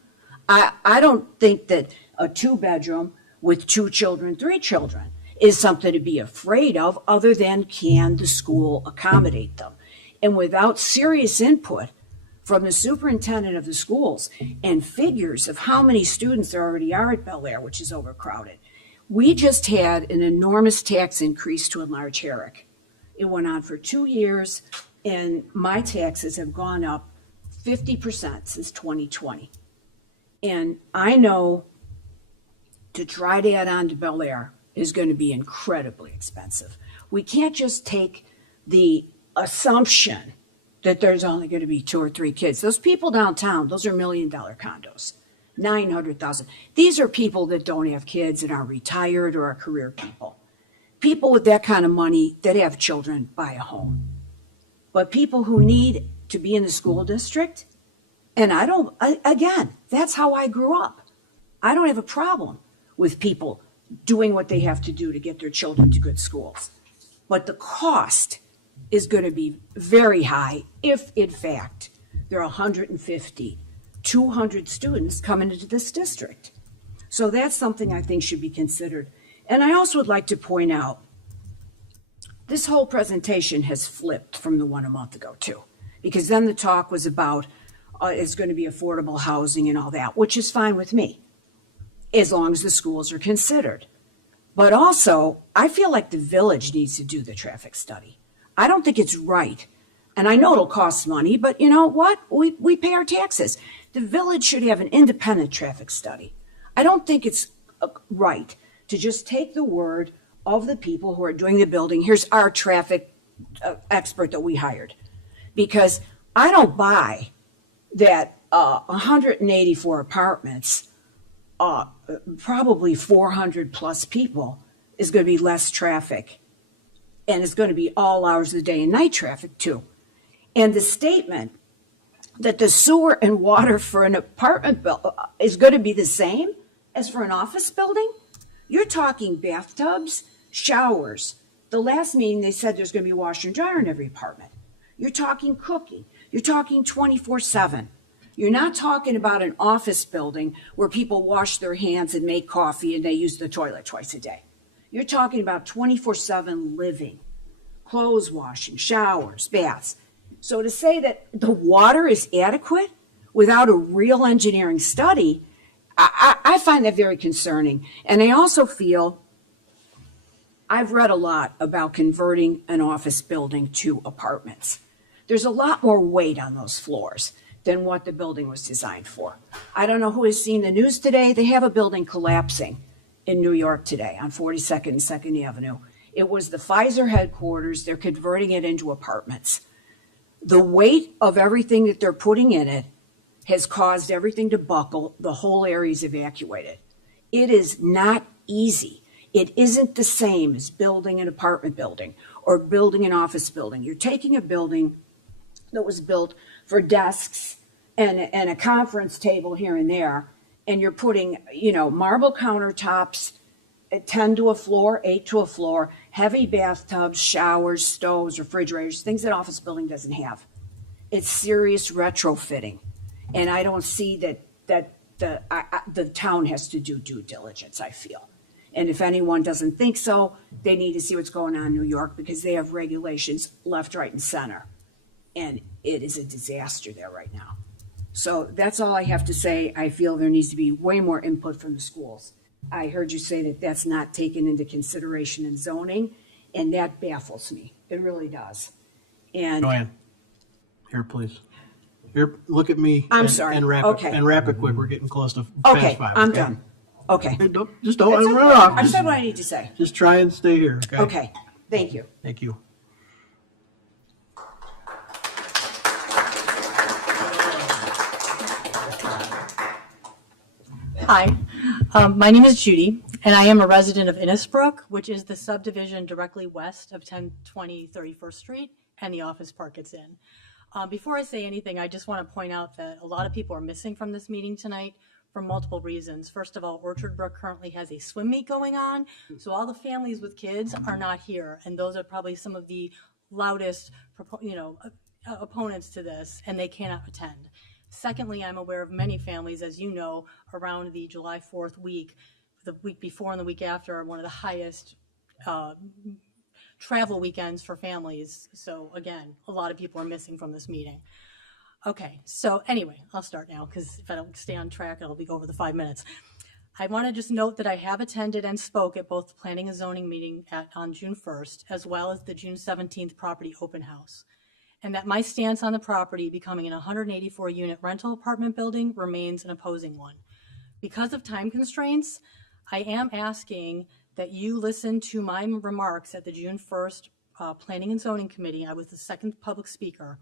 I don't think that a 2-bedroom with 2 children, 3 children is something to be afraid of, other than can the school accommodate them? And without serious input from the superintendent of the schools and figures of how many students there already are at Bel Air, which is overcrowded, we just had an enormous tax increase to enlarge Herrick. It went on for 2 years, and my taxes have gone up 50% since 2020. And I know to try to add on to Bel Air is going to be incredibly expensive. We can't just take the assumption that there's only going to be 2 or 3 kids. Those people downtown, those are $1 million condos, 900,000. These are people that don't have kids and are retired or are career people. People with that kind of money that have children buy a home. But people who need to be in the school district, and again, that's how I grew up. I don't have a problem with people doing what they have to do to get their children to good schools. But the cost is going to be very high if, in fact, there are 150, 200 students coming into this district. So that's something I think should be considered. And I also would like to point out, this whole presentation has flipped from the one a month ago, too, because then the talk was about it's going to be affordable housing and all that, which is fine with me, as long as the schools are considered. But also, I feel like the village needs to do the traffic study. I don't think it's right. And I know it'll cost money, but you know what? We pay our taxes. The village should have an independent traffic study. I don't think it's right to just take the word of the people who are doing the building. Here's our traffic expert that we hired. Because I don't buy that 184 apartments, probably 400 plus people, is going to be less traffic. And it's going to be all hours of the day and night traffic too. And the statement that the sewer and water for an apartment is going to be the same as for an office building, you're talking bathtubs, showers. The last meeting they said there's going to be a washer and dryer in every apartment. You're talking cooking. You're talking 24/7. You're not talking about an office building where people wash their hands and make coffee and they use the toilet twice a day. You're talking about 24/7 living, clothes washing, showers, baths. So to say that the water is adequate without a real engineering study, I find that very concerning. And I also feel, I've read a lot about converting an office building to apartments. There's a lot more weight on those floors than what the building was designed for. I don't know who has seen the news today. They have a building collapsing in New York today on 42nd and 2nd Avenue. It was the Pfizer headquarters. They're converting it into apartments. The weight of everything that they're putting in it has caused everything to buckle. The whole area is evacuated. It is not easy. It isn't the same as building an apartment building or building an office building. You're taking a building that was built for desks and a conference table here and there, and you're putting, marble countertops, 10 to a floor, 8 to a floor, heavy bathtubs, showers, stoves, refrigerators, things that office building doesn't have. It's serious retrofitting. And I don't see that the town has to do due diligence, I feel. And if anyone doesn't think so, they need to see what's going on in New York, because they have regulations left, right, and center. And it is a disaster there right now. So that's all I have to say. I feel there needs to be way more input from the schools. I heard you say that that's not taken into consideration in zoning, and that baffles me. It really does. And Joanne, here, please. Here, look at me. I'm and, sorry. And wrap Okay. it. And wrap it quick. We're getting close to okay, past 5. I'm done. Okay. Hey, don't That's run okay. off. I said what I need to say. Just try and stay here. Okay. Okay. Thank you. Thank you. Hi, my name is Judy, and I am a resident of Innisbrook, which is the subdivision directly west of 1020 31st Street and the office park it's in. Before I say anything, I just want to point out that a lot of people are missing from this meeting tonight for multiple reasons. First of all, Orchard Brook currently has a swim meet going on, so all the families with kids are not here, and those are probably some of the loudest, opponents to this, and they cannot attend. Secondly, I'm aware of many families, as you know, around the July 4th week, the week before and the week after, are one of the highest travel weekends for families. So again, a lot of people are missing from this meeting. Okay, so anyway, I'll start now, because if I don't stay on track, it'll be over the 5 minutes. I want to just note that I have attended and spoke at both the Planning and Zoning meeting on June 1st, as well as the June 17th property open house, and that my stance on the property becoming an 184-unit rental apartment building remains an opposing one. Because of time constraints, I am asking that you listened to my remarks at the June 1st Planning and Zoning Committee. I was the second public speaker.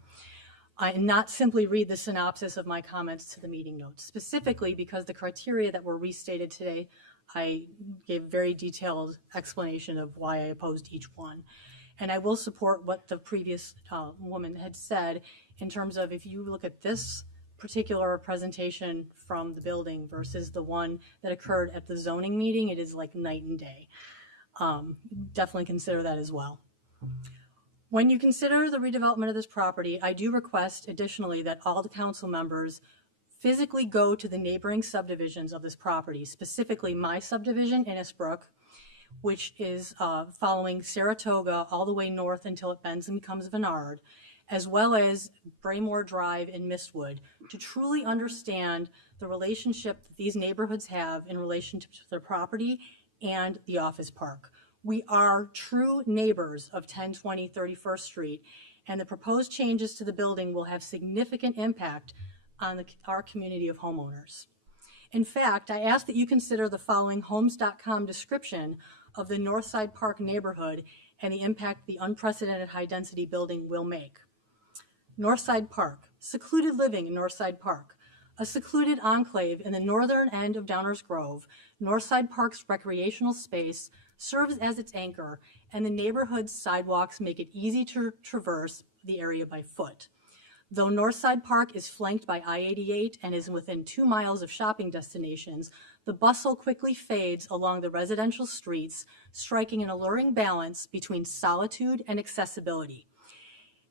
And not simply read the synopsis of my comments to the meeting notes, specifically because the criteria that were restated today, I gave very detailed explanation of why I opposed each one. And I will support what the previous woman had said in terms of if you look at this particular presentation from the building versus the one that occurred at the zoning meeting, it is like night and day. Definitely consider that as well. When you consider the redevelopment of this property, I do request additionally that all the council members physically go to the neighboring subdivisions of this property, specifically my subdivision, Innisbrook, which is following Saratoga all the way north until it bends and becomes Vennard, as well as Braymore Drive and Mistwood, to truly understand the relationship that these neighborhoods have in relation to their property and the office park. We are true neighbors of 1020 31st Street, and the proposed changes to the building will have significant impact on our community of homeowners. In fact, I ask that you consider the following Homes.com description of the Northside Park neighborhood and the impact the unprecedented high-density building will make. Northside Park, secluded living in Northside Park. A secluded enclave in the northern end of Downers Grove, Northside Park's recreational space serves as its anchor, and the neighborhood's sidewalks make it easy to traverse the area by foot. Though Northside Park is flanked by I-88 and is within 2 miles of shopping destinations, the bustle quickly fades along the residential streets, striking an alluring balance between solitude and accessibility.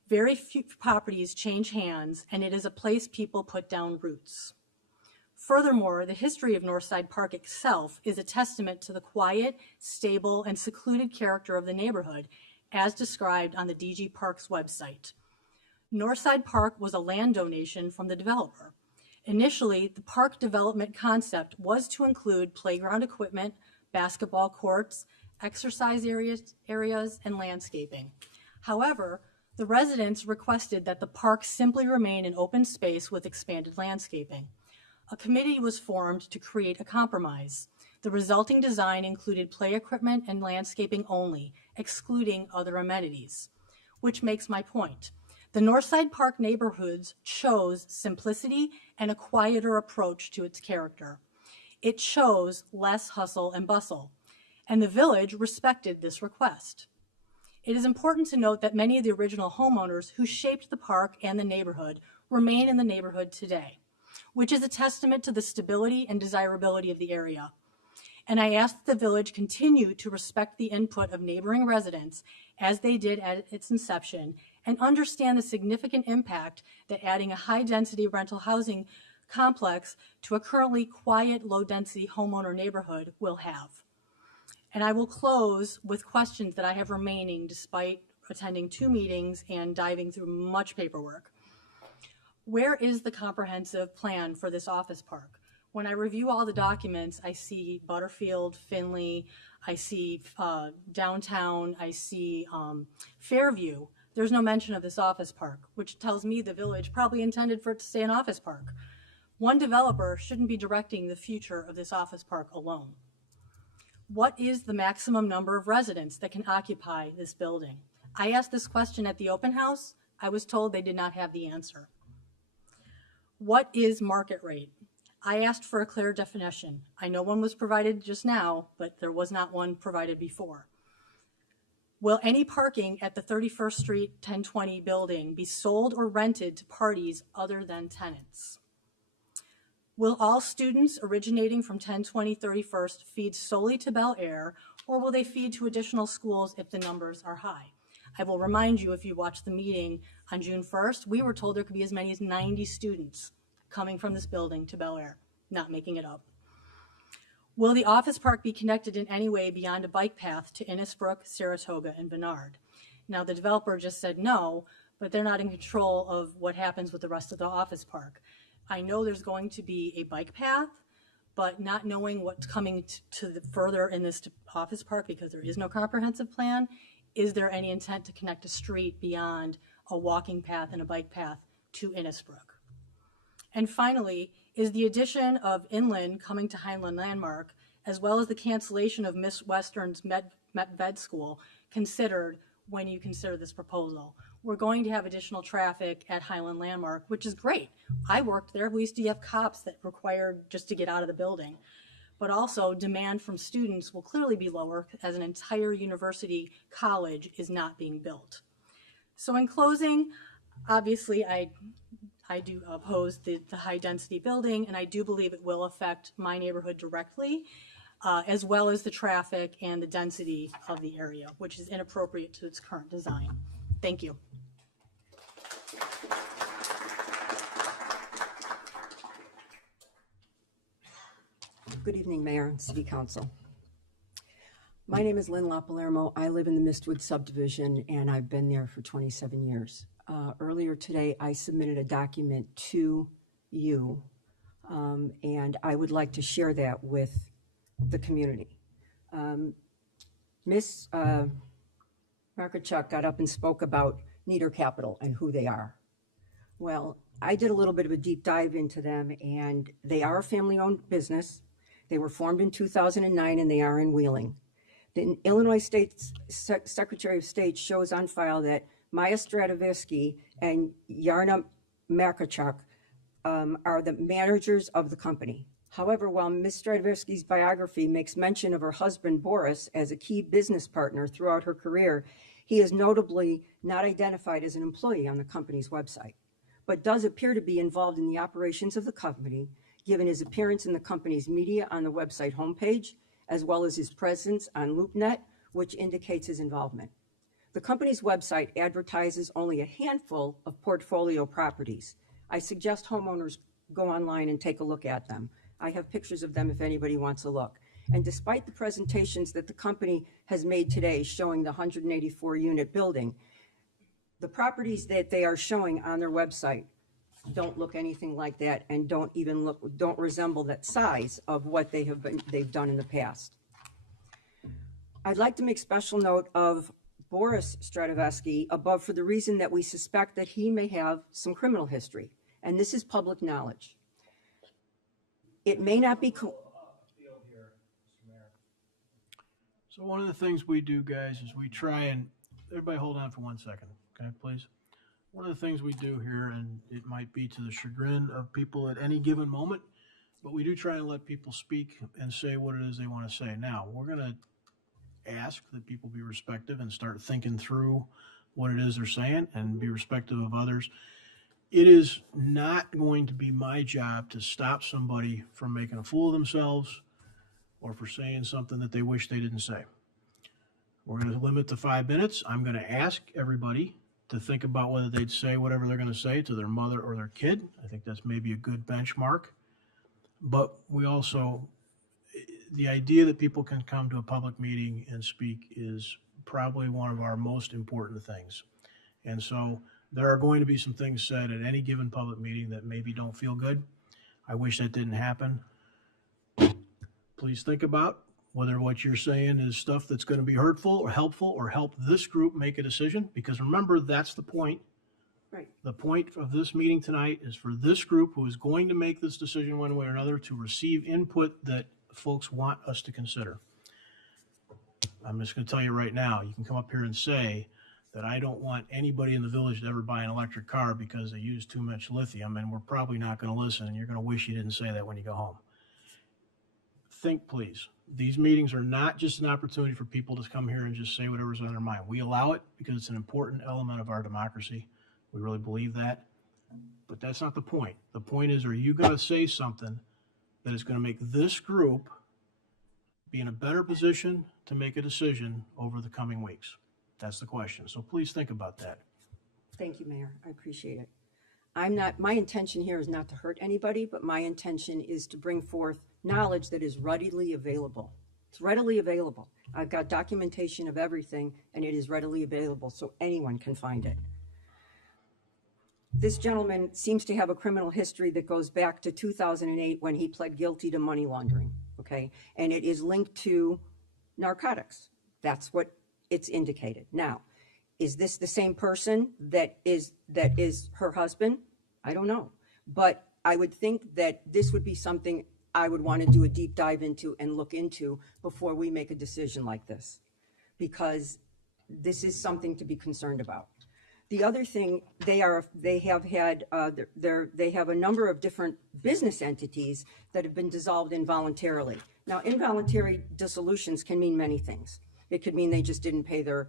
Very few properties change hands, and it is a place people put down roots. Furthermore, the history of Northside Park itself is a testament to the quiet, stable, and secluded character of the neighborhood, as described on the DG Parks website. Northside Park was a land donation from the developer. Initially, the park development concept was to include playground equipment, basketball courts, exercise areas, and landscaping. However, the residents requested that the park simply remain an open space with expanded landscaping. A committee was formed to create a compromise. The resulting design included play equipment and landscaping only, excluding other amenities. Which makes my point. The Northside Park neighborhoods chose simplicity and a quieter approach to its character. It chose less hustle and bustle, and the village respected this request. It is important to note that many of the original homeowners who shaped the park and the neighborhood remain in the neighborhood today, which is a testament to the stability and desirability of the area. And I ask that the village continue to respect the input of neighboring residents as they did at its inception and understand the significant impact that adding a high-density rental housing complex to a currently quiet, low-density homeowner neighborhood will have. And I will close with questions that I have remaining despite attending 2 meetings and diving through much paperwork. Where is the comprehensive plan for this office park? When I review all the documents, I see Butterfield, Finley, I see downtown, I see Fairview. There's no mention of this office park, which tells me the village probably intended for it to stay an office park. One developer shouldn't be directing the future of this office park alone. What is the maximum number of residents that can occupy this building? I asked this question at the open house. I was told they did not have the answer. What is market rate? I asked for a clear definition. I know one was provided just now, but there was not one provided before. Will any parking at the 31st Street 1020 building be sold or rented to parties other than tenants? Will all students originating from 1020 31st feed solely to Bel Air, or will they feed to additional schools if the numbers are high? I will remind you, if you watched the meeting on June 1st, we were told there could be as many as 90 students coming from this building to Bel Air, not making it up. Will the office park be connected in any way beyond a bike path to Innisbrook, Saratoga, and Vennard? Now, the developer just said no, but they're not in control of what happens with the rest of the office park. I know there's going to be a bike path, but not knowing what's coming to the further in this office park, because there is no comprehensive plan, is there any intent to connect a street beyond a walking path and a bike path to Innisbrook? And finally, is the addition of Inland coming to Highland Landmark as well as the cancellation of Miss Western's Med School considered when you consider this proposal. We're going to have additional traffic at Highland Landmark, which is great. I worked there. We used to have cops that required just to get out of the building. But also demand from students will clearly be lower as an entire university college is not being built. So in closing, obviously I do oppose the high density building, and I do believe it will affect my neighborhood directly, as well as the traffic and the density of the area, which is inappropriate to its current design. Thank you. Good evening, Mayor and City Council. My name is Lynn La Palermo. I live in the Mistwood subdivision, and I've been there for 27 years. Earlier today, I submitted a document to you, and I would like to share that with the community. Ms. Markichuk got up and spoke about Nieder Capital and who they are. Well, I did a little bit of a deep dive into them, and they are a family-owned business. They were formed in 2009, and they are in Wheeling. The Illinois State Secretary of State shows on file that Maya Stratovisky and Yarna Markichuk are the managers of the company. However, while Ms. Stratovisky's biography makes mention of her husband, Boris, as a key business partner throughout her career, he is notably not identified as an employee on the company's website, but does appear to be involved in the operations of the company, given his appearance in the company's media on the website homepage, as well as his presence on LoopNet, which indicates his involvement. The company's website advertises only a handful of portfolio properties. I suggest homeowners go online and take a look at them. I have pictures of them if anybody wants a look. And despite the presentations that the company has made today showing the 184-unit building, the properties that they are showing on their website don't look anything like that and don't resemble that size of what they've done in the past. I'd like to make special note of Boris Stratovisky above for the reason that we suspect that he may have some criminal history, and this is public knowledge. It may not be So one of the things we do, guys, is we try and, everybody hold on for 1 second, okay, please? One of the things we do here, and it might be to the chagrin of people at any given moment, but we do try and let people speak and say what it is they want to say. Now, we're going to ask that people be respectful and start thinking through what it is they're saying and be respectful of others. It is not going to be my job to stop somebody from making a fool of themselves or for saying something that they wish they didn't say. We're going to limit to 5 minutes. I'm going to ask everybody to think about whether they'd say whatever they're going to say to their mother or their kid. I think that's maybe a good benchmark. But we also, the idea that people can come to a public meeting and speak is probably one of our most important things. And so there are going to be some things said at any given public meeting that maybe don't feel good. I wish that didn't happen. Please think about whether what you're saying is stuff that's going to be hurtful or helpful or help this group make a decision, because remember, that's the point. Right. The point of this meeting tonight is for this group who is going to make this decision one way or another to receive input that folks want us to consider. I'm just going to tell you right now, you can come up here and say that I don't want anybody in the village to ever buy an electric car because they use too much lithium, and we're probably not going to listen, and you're going to wish you didn't say that when you go home. Think, please. These meetings are not just an opportunity for people to come here and just say whatever's on their mind. We allow it because it's an important element of our democracy. We really believe that. But that's not the point. The point is, are you going to say something that is going to make this group be in a better position to make a decision over the coming weeks? That's the question. So please think about that. Thank you, Mayor. I appreciate it. My intention here is not to hurt anybody, but my intention is to bring forth knowledge that is readily available. It's readily available. I've got documentation of everything, and it is readily available, so anyone can find it. This gentleman seems to have a criminal history that goes back to 2008 when he pled guilty to money laundering, okay? And it is linked to narcotics. That's what it's indicated. Now, is this the same person that is her husband? I don't know. But I would think that this would be something I would want to do a deep dive into and look into before we make a decision like this, because this is something to be concerned about. The other thing, they have a number of different business entities that have been dissolved involuntarily. Now, involuntary dissolutions can mean many things. It could mean they just didn't pay their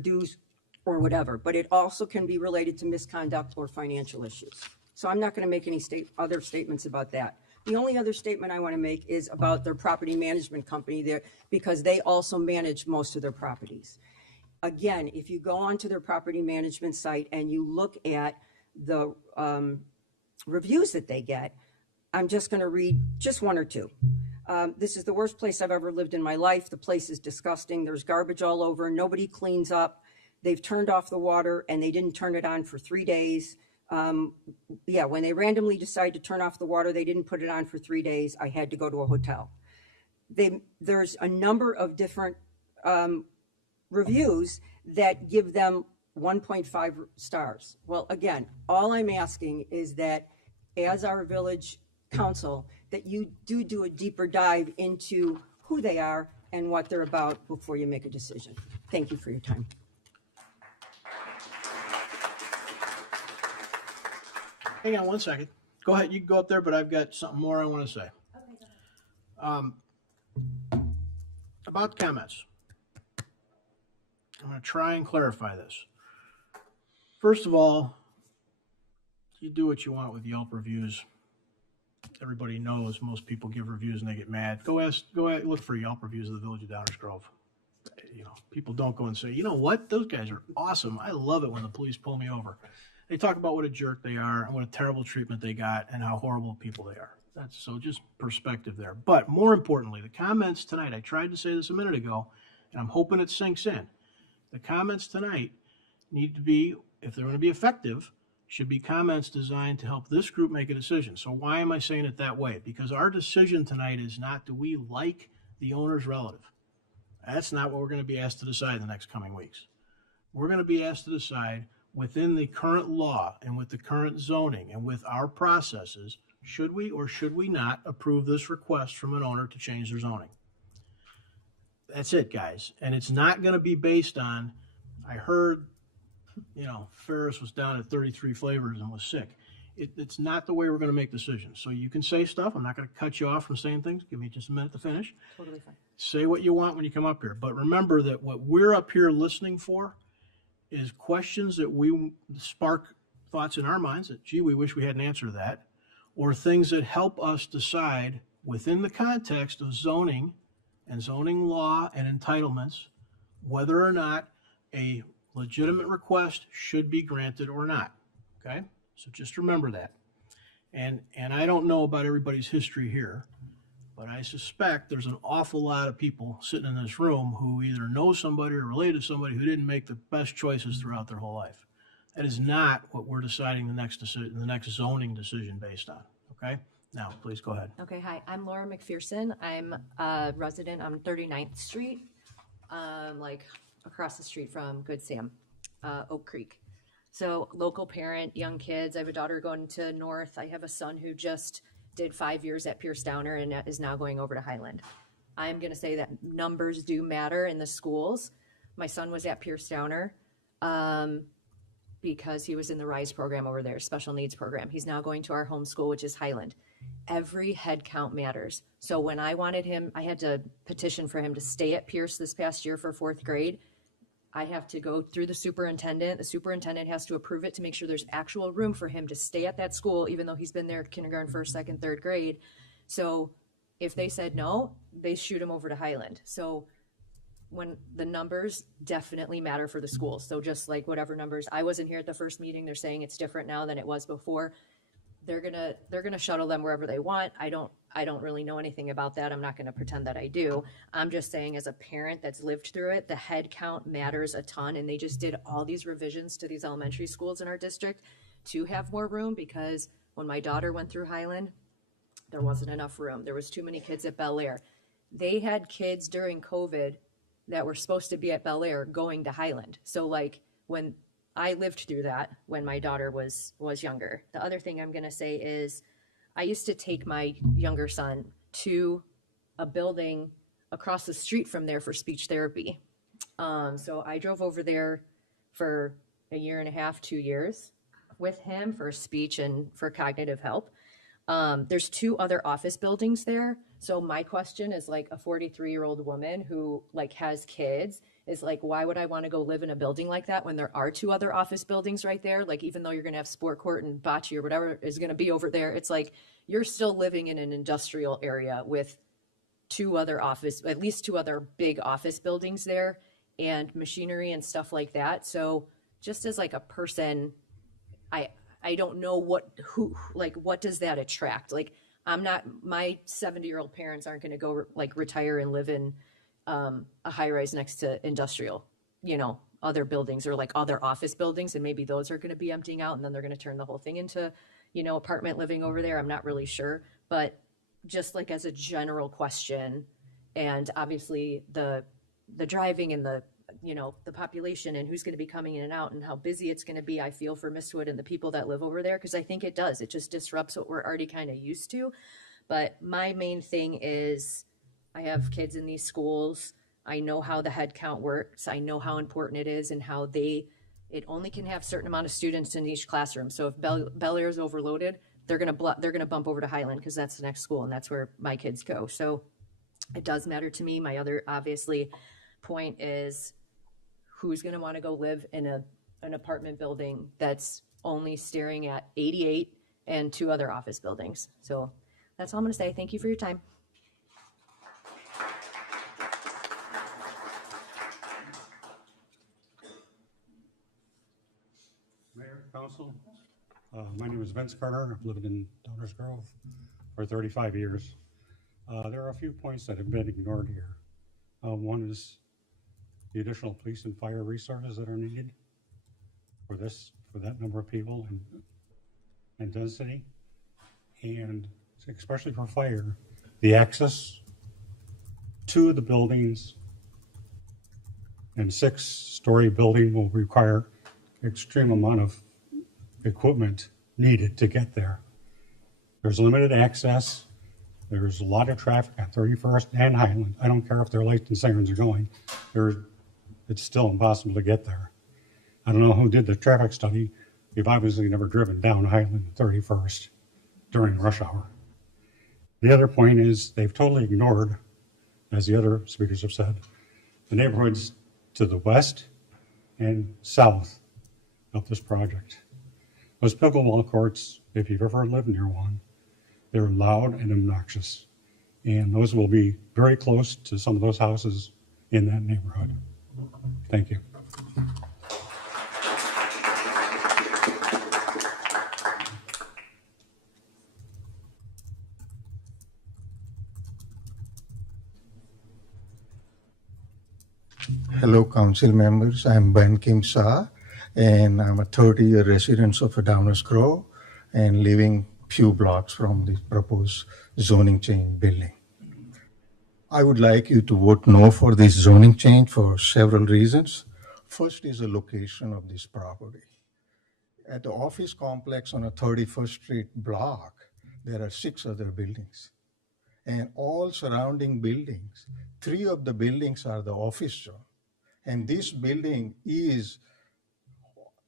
dues or whatever, but it also can be related to misconduct or financial issues. So I'm not going to make any other statements about that. The only other statement I want to make is about their property management company there, because they also manage most of their properties. Again, if you go onto their property management site and you look at the reviews that they get, I'm just going to read just one or two. This is the worst place I've ever lived in my life. The place is disgusting. There's garbage all over. Nobody cleans up. They've turned off the water and they didn't turn it on for 3 days. When they randomly decide to turn off the water, they didn't put it on for 3 days. I had to go to a hotel. There's a number of different reviews that give them 1.5 stars. Well, again, all I'm asking is that as our village council, that you do a deeper dive into who they are and what they're about before you make a decision. Thank you for your time. Hang on one second. Go ahead, you can go up there, but I've got something more I want to say. About the comments. I'm going to try and clarify this. First of all, you do what you want with Yelp reviews. Everybody knows most people give reviews and they get mad. Go look for Yelp reviews of the Village of Downers Grove. You know, people don't go and say, you know what, those guys are awesome. I love it when the police pull me over. They talk about what a jerk they are and what a terrible treatment they got and how horrible people they are. That's so just perspective there. But more importantly, the comments tonight, I tried to say this a minute ago, and I'm hoping it sinks in. The comments tonight need to be, if they're going to be effective, should be comments designed to help this group make a decision. So why am I saying it that way? Because our decision tonight is not, do we like the owner's relative? That's not what we're going to be asked to decide in the next coming weeks. We're going to be asked to decide within the current law and with the current zoning and with our processes, should we or should we not approve this request from an owner to change their zoning? That's it, guys. And it's not going to be based on, I heard, Ferris was down at 33 flavors and was sick. It's not the way we're going to make decisions. So you can say stuff. I'm not going to cut you off from saying things. Give me just a minute to finish. Totally fine. Say what you want when you come up here. But remember that what we're up here listening for is questions that we spark thoughts in our minds that, gee, we wish we had an answer to that, or things that help us decide within the context of zoning and zoning law and entitlements whether or not a legitimate request should be granted or not. Okay? So just remember that. And I don't know about everybody's history here, but I suspect there's an awful lot of people sitting in this room who either know somebody or relate to somebody who didn't make the best choices throughout their whole life. That is not what we're deciding the next zoning decision based on. Okay? Now, please go ahead. Okay, hi. I'm Laura McPherson. I'm a resident on 39th Street, like across the street from Good Sam, Oak Creek. So local parent, young kids. I have a daughter going to North. I have a son who just did 5 years at Pierce Downer and is now going over to Highland. I'm going to say that numbers do matter in the schools. My son was at Pierce Downer because he was in the RISE program over there, special needs program. He's now going to our home school, which is Highland. Every head count matters. So when I wanted him, I had to petition for him to stay at Pierce this past year for 4th grade. I have to go through the superintendent. The superintendent has to approve it to make sure there's actual room for him to stay at that school, even though he's been there kindergarten, 1st, 2nd, 3rd grade. So if they said no, they shoot him over to Highland. So when the numbers definitely matter for the schools. So just like whatever numbers, I wasn't here at the first meeting. They're saying it's different now than it was before. They're gonna shuttle them wherever they want. I don't really know anything about that. I'm not gonna pretend that I do. I'm just saying, as a parent that's lived through it, the head count matters a ton, and they just did all these revisions to these elementary schools in our district to have more room, because when my daughter went through Highland, there wasn't enough room. There was too many kids at Bel Air. They had kids during COVID that were supposed to be at Bel Air going to Highland. So like when I lived through that when my daughter was younger. The other thing I'm going to say is I used to take my younger son to a building across the street from there for speech therapy. So I drove over there for a year and a half, 2 years with him for speech and for cognitive help. There's 2 other office buildings there. So my question is like a 43-year-old woman who like has kids is like, why would I want to go live in a building like that when there are 2 other office buildings right there? Like, even though you're going to have sport court and bocce or whatever is going to be over there, it's like you're still living in an industrial area with at least 2 other big office buildings there and machinery and stuff like that. So just as like a person, I don't know what does that attract? Like, my 70-year-old parents aren't going to go like retire and live in a high rise next to industrial, other buildings or like other office buildings. And maybe those are going to be emptying out and then they're going to turn the whole thing into, apartment living over there. I'm not really sure, but just like as a general question, and obviously the driving and the population and who's going to be coming in and out and how busy it's going to be, I feel for Mistwood and the people that live over there, because I think it just disrupts what we're already kind of used to. But my main thing is I have kids in these schools. I know how the head count works. I know how important it is and how it only can have a certain amount of students in each classroom. So if Bel Air is overloaded, they're going to bump over to Highland because that's the next school and that's where my kids go. So it does matter to me. My other obviously point is who's going to want to go live in an apartment building that's only staring at 88 and 2 other office buildings. So that's all I'm going to say. Thank you for your time. Mayor, Council, my name is Vince Carter. I've lived in Downers Grove for 35 years. There are a few points that have been ignored here. One is the additional police and fire resources that are needed for that number of people and density, and especially for fire, the access to the buildings and 6-story building will require extreme amount of equipment needed to get there. There's limited access. There's a lot of traffic on 31st and Highland. I don't care if their lights and sirens are going. It's still impossible to get there. I don't know who did the traffic study. You've obviously never driven down Highland 31st during rush hour. The other point is they've totally ignored, as the other speakers have said, the neighborhoods to the west and south of this project. Those pickleball courts, if you've ever lived near one, they're loud and obnoxious. And those will be very close to some of those houses in that neighborhood. Thank you. Hello, council members. I'm Ben Kim Sa, and I'm a 30-year resident of Downers Grove and living few blocks from the proposed zoning change building. I would like you to vote no for this zoning change for several reasons. First is the location of this property. At the office complex on a 31st Street block, there are 6 other buildings. And all surrounding buildings, 3 of the buildings are the office zone. And this building is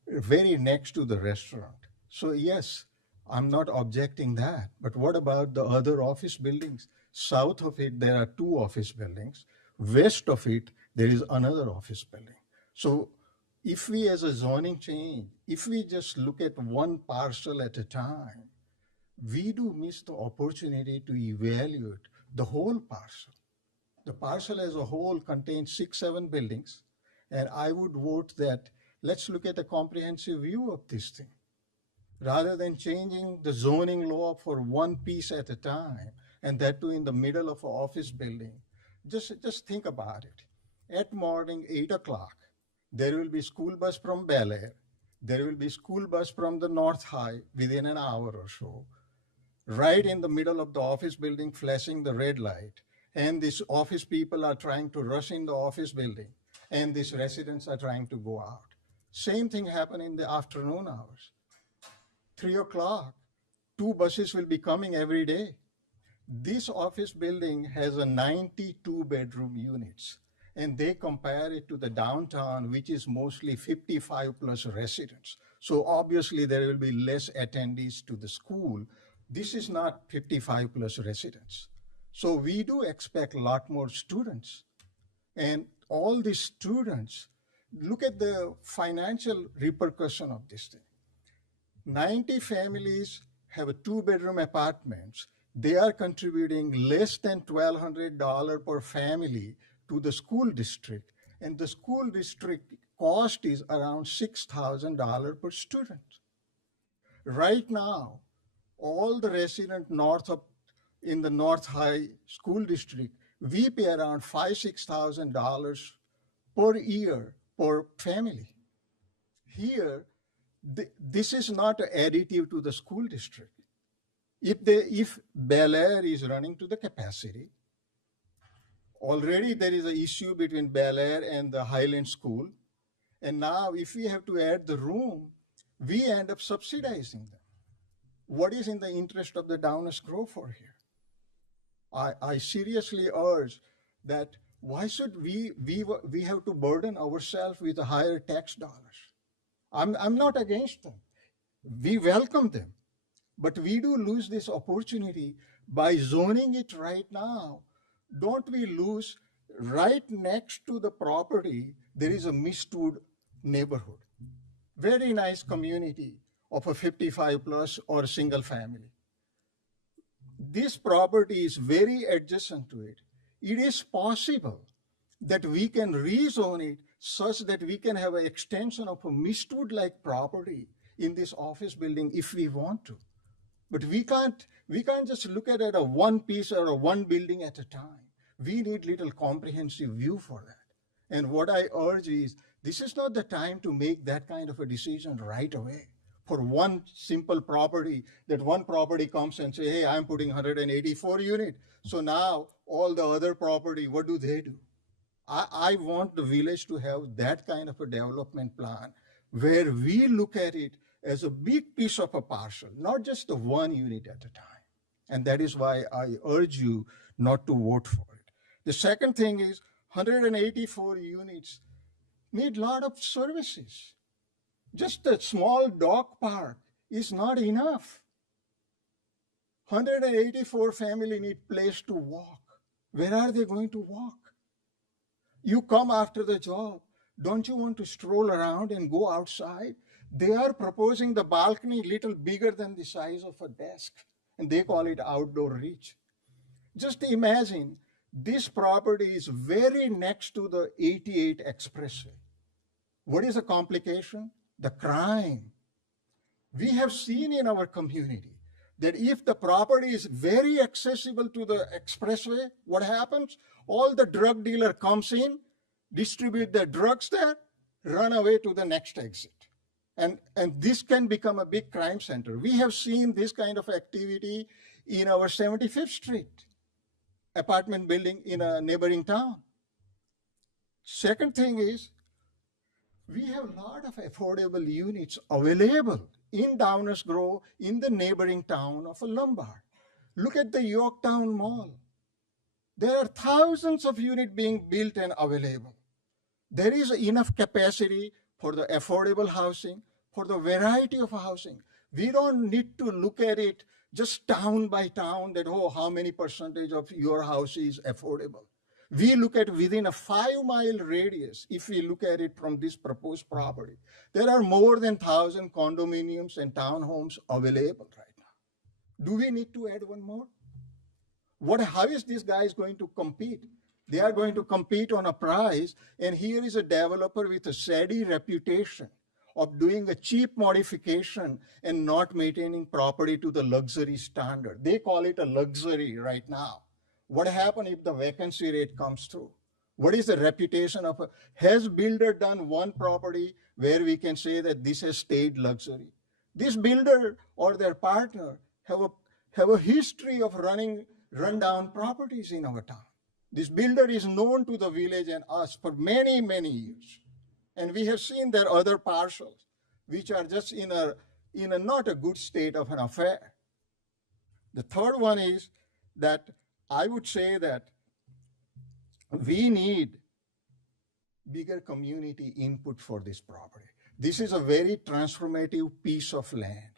very next to the restaurant. So yes, I'm not objecting that. But what about the other office buildings? South of it, there are 2 office buildings. West of it, there is another office building. So if we as a zoning change, if we just look at one parcel at a time, we do miss the opportunity to evaluate the whole parcel. The parcel as a whole contains 6-7 buildings. And I would vote that let's look at a comprehensive view of this thing. Rather than changing the zoning law for one piece at a time, and that too in the middle of an office building. Just think about it. At morning, 8 o'clock, there will be school bus from Bel Air. There will be school bus from the North High within an hour or so. Right in the middle of the office building, flashing the red light. And these office people are trying to rush in the office building. And these residents are trying to go out. Same thing happened in the afternoon hours. 3 o'clock, 2 buses will be coming every day. This office building has a 92 bedroom units, and they compare it to the downtown, which is mostly 55 plus residents. So obviously there will be less attendees to the school. This is not 55 plus residents. So we do expect a lot more students. And all these students, look at the financial repercussion of this thing. 90 families have a 2-bedroom apartments. They are contributing less than $1,200 per family to the school district. And the school district cost is around $6,000 per student. Right now, all the residents in the North High School District, we pay around $5,000-6,000 per year per family. Here, this is not additive to the school district. If Bel Air is running to the capacity, already there is an issue between Bel Air and the Highland School, and now if we have to add the room, we end up subsidizing them. What is in the interest of the Downers Grove for here? I seriously urge that why should we have to burden ourselves with higher tax dollars? I'm not against them. We welcome them. But we do lose this opportunity by zoning it right now. Don't we lose right next to the property, there is a Mistwood neighborhood. Very nice community of a 55 plus or single family. This property is very adjacent to it. It is possible that we can rezone it such that we can have an extension of a Mistwood-like property in this office building if we want to. But we can't just look at it a one piece or a one building at a time. We need little comprehensive view for that. And what I urge is, this is not the time to make that kind of a decision right away. For one simple property, that one property comes and say, hey, I'm putting 184 unit. So now all the other property, what do they do? I want the village to have that kind of a development plan where we look at it as a big piece of a parcel, not just the one unit at a time. And that is why I urge you not to vote for it. The second thing is 184 units need a lot of services. Just a small dog park is not enough. 184 family need place to walk. Where are they going to walk? You come after the job. Don't you want to stroll around and go outside? They are proposing the balcony little bigger than the size of a desk, and they call it outdoor reach. Just imagine, this property is very next to the 88 expressway. What is the complication? The crime. We have seen in our community that if the property is very accessible to the expressway, what happens? All the drug dealer comes in, distribute their drugs there, run away to the next exit. And this can become a big crime center. We have seen this kind of activity in our 75th Street apartment building in a neighboring town. Second thing is, we have a lot of affordable units available in Downers Grove, in the neighboring town of Lombard. Look at the Yorktown Mall. There are thousands of units being built and available. There is enough capacity for the affordable housing, for the variety of housing. We don't need to look at it just town by town that, oh, how many percentage of your house is affordable. We look at within a 5-mile radius, if we look at it from this proposed property, there are more than 1,000 condominiums and townhomes available right now. Do we need to add one more? How is this guy going to compete? They are going to compete on a price, and here is a developer with a steady reputation of doing a cheap modification and not maintaining property to the luxury standard. They call it a luxury right now. What happens if the vacancy rate comes through? What is the reputation of has builder done one property where we can say that this has stayed luxury? This builder or their partner have a history of running rundown properties in our town. This builder is known to the village and us for many, many years. And we have seen their other parcels, which are just in a not a good state of an affair. The third one is that I would say that we need bigger community input for this property. This is a very transformative piece of land.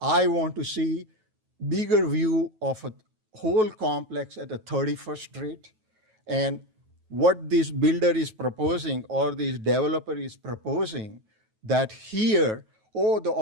I want to see bigger view of a whole complex at the 31st Street, and what this builder is proposing or this developer is proposing, that here, the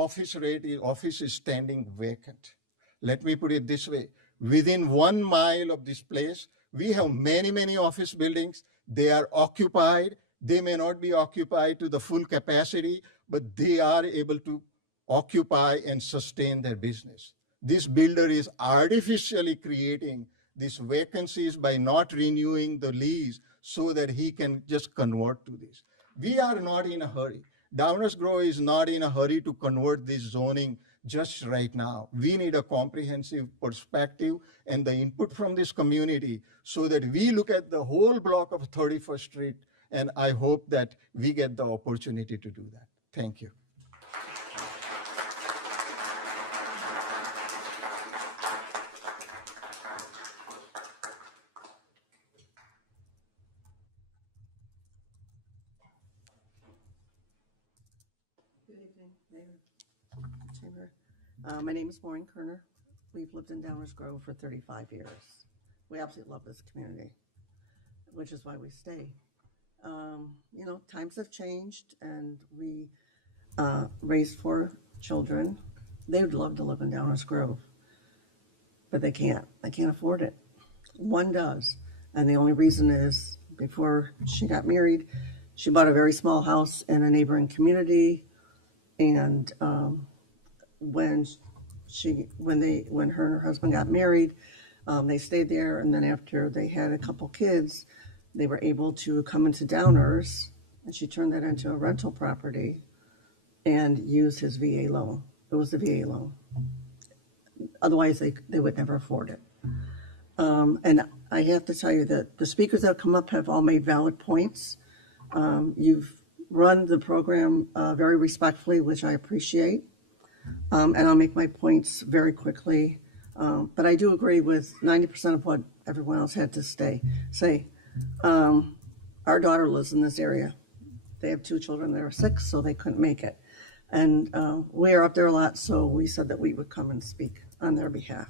office is standing vacant. Let me put it this way. Within 1 mile of this place, we have many, many office buildings. They are occupied. They may not be occupied to the full capacity, but they are able to occupy and sustain their business. This builder is artificially creating these vacancies by not renewing the lease so that he can just convert to this. We are not in a hurry. Downers Grove is not in a hurry to convert this zoning just right now. We need a comprehensive perspective and the input from this community so that we look at the whole block of 31st Street, and I hope that we get the opportunity to do that. Thank you. Good evening, Mayor, Chamber. My name is Maureen Kerner. We've lived in Downers Grove for 35 years. We absolutely love this community, which is why we stay. You know, times have changed, and we raised 4 children. They would love to live in Downers Grove, but they can't. They can't afford it. One does, and the only reason is before she got married, she bought a very small house in a neighboring community, and when her and her husband got married, they stayed there, and then after they had a couple kids, they were able to come into Downers, and she turned that into a rental property and use his VA loan. It was the VA loan. Otherwise, they would never afford it. And I have to tell you that the speakers that have come up have all made valid points. You've run the program very respectfully, which I appreciate. And I'll make my points very quickly. But I do agree with 90% of what everyone else had to say. Our daughter lives in this area. They have 2 children that are 6, so they couldn't make it. And we are up there a lot, so we said that we would come and speak on their behalf.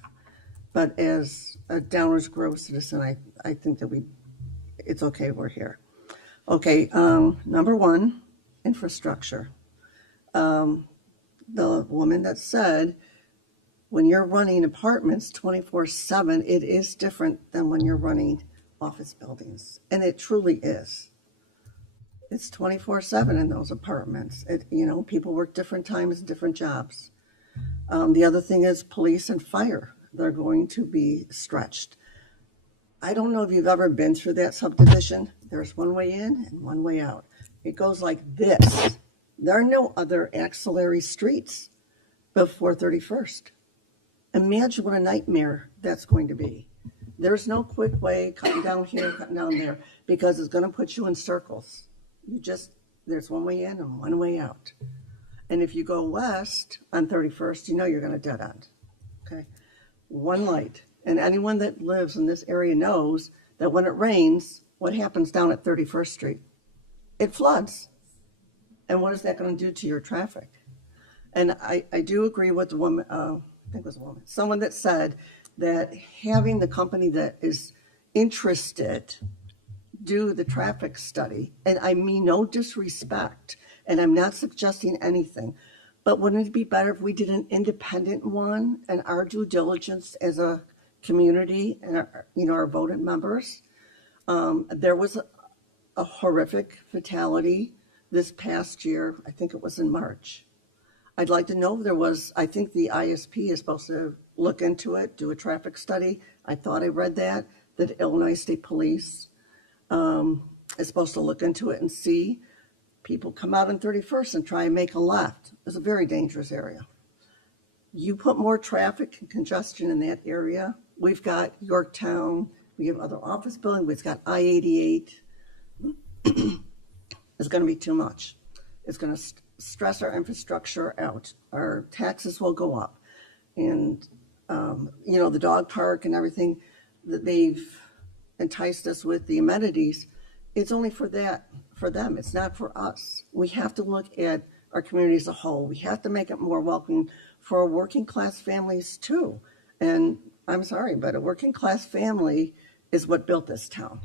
But as a Downers Grove citizen, I think that it's okay we're here. Okay, number 1, infrastructure. The woman that said, when you're running apartments 24/7, it is different than when you're running office buildings. And it truly is. It's 24/7 in those apartments. People work different times, different jobs. The other thing is police and fire. They're going to be stretched. I don't know if you've ever been through that subdivision. There's one way in and one way out. It goes like this. There are no other axillary streets before 31st. Imagine what a nightmare that's going to be. There's no quick way, cutting down here, cutting down there, because it's going to put you in circles. There's one way in and one way out. And if you go west on 31st, you know you're going to dead end. Okay? One light. And anyone that lives in this area knows that when it rains, what happens down at 31st Street? It floods. And what is that going to do to your traffic? And I do agree with the woman, I think it was a woman, someone that said that having the company that is interested do the traffic study, and I mean no disrespect, and I'm not suggesting anything, but wouldn't it be better if we did an independent one and our due diligence as a community and our voted members? There was a horrific fatality this past year. I think it was in March. I'd like to know if there was, I think the ISP is supposed to look into it, do a traffic study. I thought I read that Illinois State Police is supposed to look into it and see people come out on 31st and try and make a left. It's a very dangerous area. You put more traffic and congestion in that area. We've got Yorktown, we have other office buildings, we've got I-88. It's going to be too much. It's going to stress our infrastructure out. Our taxes will go up. And the dog park and everything that they've enticed us with, the amenities, it's only for them. It's not for us. We have to look at our community as a whole. We have to make it more welcoming for our working class families too. And I'm sorry, but a working class family is what built this town.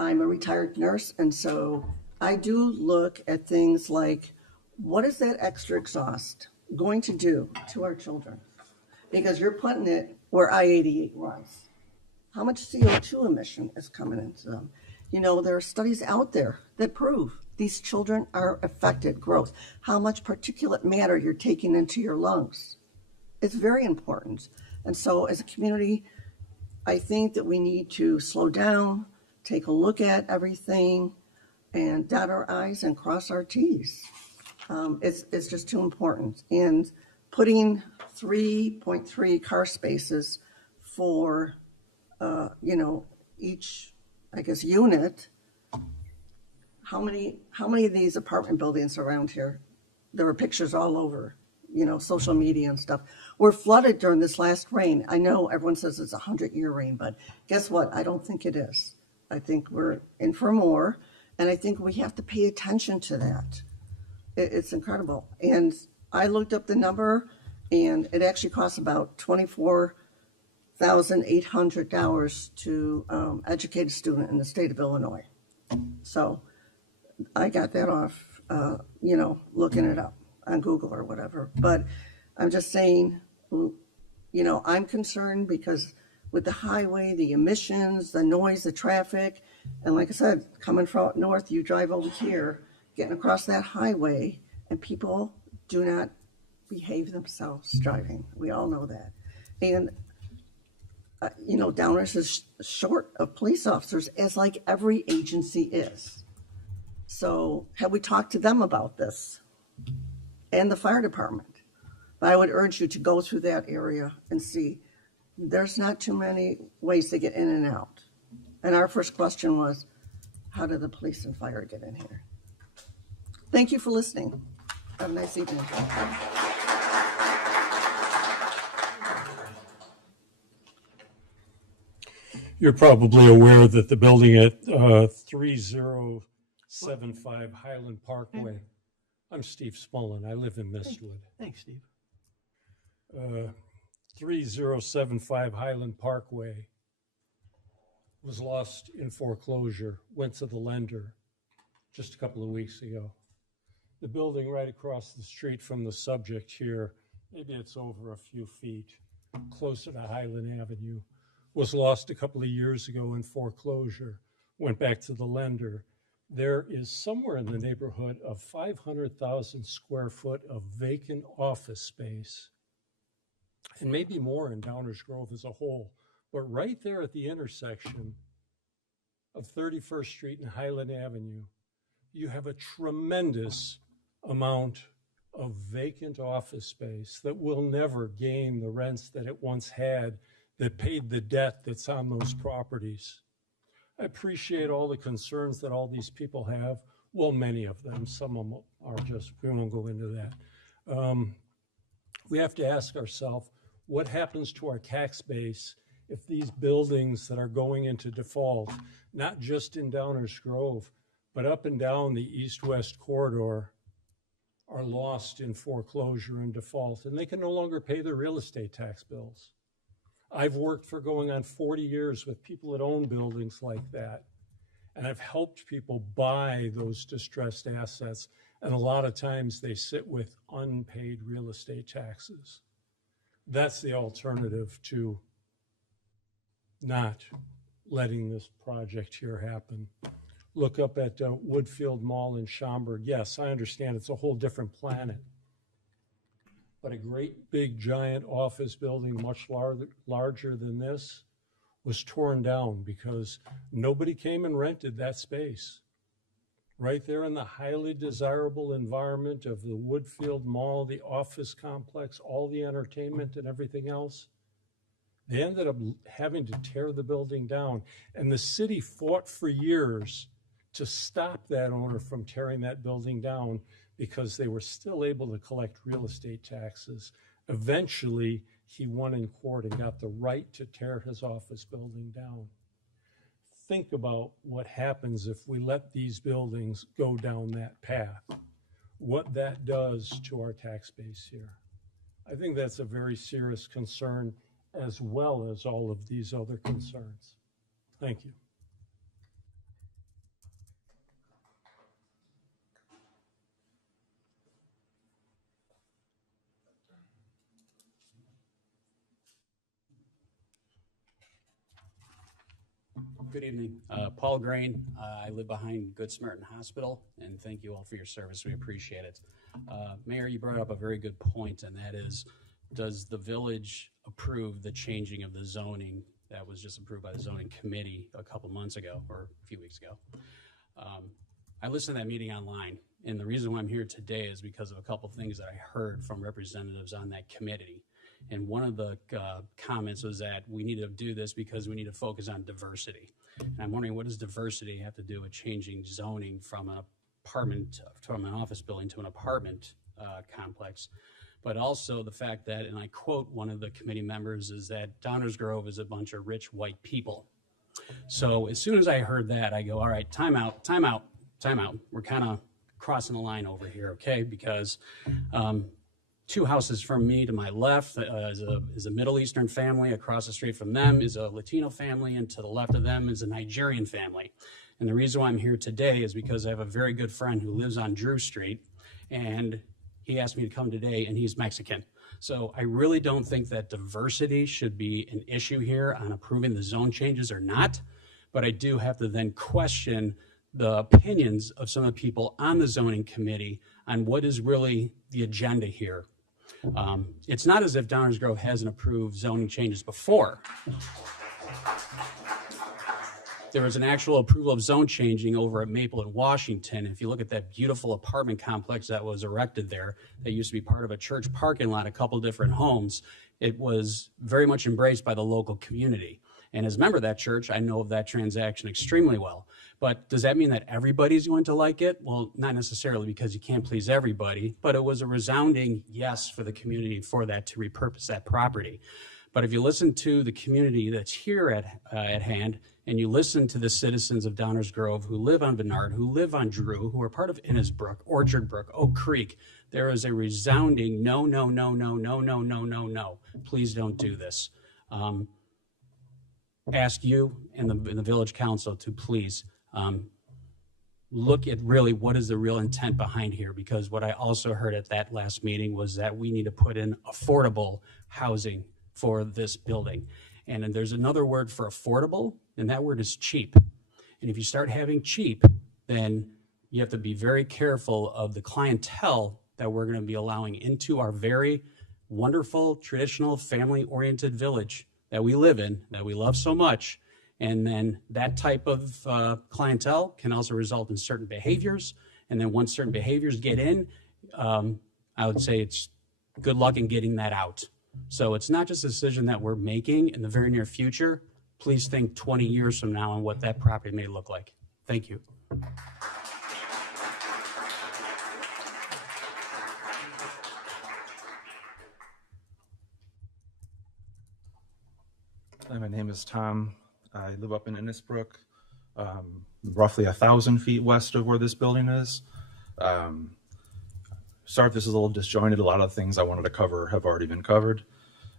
I'm a retired nurse, and so I do look at things like, what is that extra exhaust going to do to our children? Because you're putting it where I-88 runs. How much CO2 emission is coming into them? There are studies out there that prove these children are affected growth. How much particulate matter you're taking into your lungs. It's very important. And so as a community, I think that we need to slow down, take a look at everything, and dot our I's and cross our T's. It's just too important. And putting 3.3 car spaces for, each, unit. How many of these apartment buildings around here? There were pictures all over, social media and stuff. Were flooded during this last rain. I know everyone says it's a 100-year rain, but guess what? I don't think it is. I think we're in for more, and I think we have to pay attention to that. It's incredible. And I looked up the number, and it actually costs about $24,800 to educate a student in the state of Illinois. So I got that off, looking it up on Google or whatever. But I'm just saying, I'm concerned because with the highway, the emissions, the noise, the traffic, and like I said, coming from up north, you drive over here, getting across that highway, and people do not behave themselves driving. We all know that. And, Downers is short of police officers, as like every agency is. So have we talked to them about this? And the fire department? But I would urge you to go through that area and see. There's not too many ways to get in and out. And our first question was, how do the police and fire get in here? Thank you for listening. Have a nice evening. You're probably aware that the building at 3075 Highland Parkway. I'm Steve Smullen. I live in Mistwood. Thanks, Steve. 3075 Highland Parkway was lost in foreclosure, went to the lender just a couple of weeks ago. The building right across the street from the subject here, maybe it's over a few feet, closer to Highland Avenue, was lost a couple of years ago in foreclosure, went back to the lender. There is somewhere in the neighborhood of 500,000 square foot of vacant office space, and maybe more in Downers Grove as a whole. But right there at the intersection of 31st Street and Highland Avenue, you have a tremendous amount of vacant office space that will never gain the rents that it once had that paid the debt that's on those properties. I appreciate all the concerns that all these people have. Well, many of them. Some of them are just, we won't go into that. We have to ask ourselves, what happens to our tax base if these buildings that are going into default, not just in Downers Grove, but up and down the east-west corridor, are lost in foreclosure and default, and they can no longer pay their real estate tax bills? I've worked for going on 40 years with people that own buildings like that, and I've helped people buy those distressed assets, and a lot of times they sit with unpaid real estate taxes. That's the alternative to not letting this project here happen. Look up at Woodfield Mall in Schaumburg. Yes, I understand it's a whole different planet. But a great big giant office building much larger than this was torn down because nobody came and rented that space. Right there in the highly desirable environment of the Woodfield Mall, the office complex, all the entertainment and everything else, they ended up having to tear the building down. And the city fought for years to stop that owner from tearing that building down because they were still able to collect real estate taxes. Eventually, he won in court and got the right to tear his office building down. Think about what happens if we let these buildings go down that path, what that does to our tax base here. I think that's a very serious concern, as well as all of these other concerns. Thank you. Good evening. Paul Grain. I live behind Good Samaritan Hospital, and thank you all for your service. We appreciate it. Mayor, you brought up a very good point, and that is, does the village approve the changing of the zoning that was just approved by the zoning committee a couple months ago, or a few weeks ago? I listened to that meeting online, and the reason why I'm here today is because of a couple things that I heard from representatives on that committee. And one of the comments was that we need to do this because we need to focus on diversity. And I'm wondering, what does diversity have to do with changing zoning from an apartment, from an office building to an apartment complex? But also the fact that, and I quote one of the committee members, is that Downers Grove is a bunch of rich white people. So as soon as I heard that, I go, all right, time out. We're kind of crossing the line over here, okay? Because two houses from me to my left is a Middle Eastern family. Across the street from them is a Latino family, and to the left of them is a Nigerian family. And the reason why I'm here today is because I have a very good friend who lives on Drew Street, and he asked me to come today, and he's Mexican. So I really don't think that diversity should be an issue here on approving the zone changes or not, but I do have to then question the opinions of some of the people on the zoning committee on what is really the agenda here. It's not as if Downers Grove hasn't approved zoning changes before. There was an actual approval of zone changing over at Maple in Washington. If you look at that beautiful apartment complex that was erected there, that used to be part of a church parking lot, a couple different homes, it was very much embraced by the local community. And as a member of that church, I know of that transaction extremely well. But does that mean that everybody's going to like it? Well, not necessarily, because you can't please everybody, but it was a resounding yes for the community for that, to repurpose that property. But if you listen to the community that's here at hand, and you listen to the citizens of Downers Grove who live on Bernard, who live on Drew, who are part of Innisbrook, Orchard Brook, Oak Creek, there is a resounding no, no, no, no, no, no, no, no, no. Please don't do this. Ask you and the village council to please look at really what is the real intent behind here, because what I also heard at that last meeting was that we need to put in affordable housing for this building. And then there's another word for affordable, and that word is cheap. And if you start having cheap, then you have to be very careful of the clientele that we're going to be allowing into our very wonderful, traditional, family-oriented village that we live in, that we love so much. And then that type of clientele can also result in certain behaviors. And then once certain behaviors get in, I would say it's good luck in getting that out. So it's not just a decision that we're making in the very near future. Please think 20 years from now on what that property may look like. Thank you. Hi, my name is Tom. I live up in Innisbrook, roughly 1,000 feet west of where this building is. Sorry if this is a little disjointed. A lot of the things I wanted to cover have already been covered.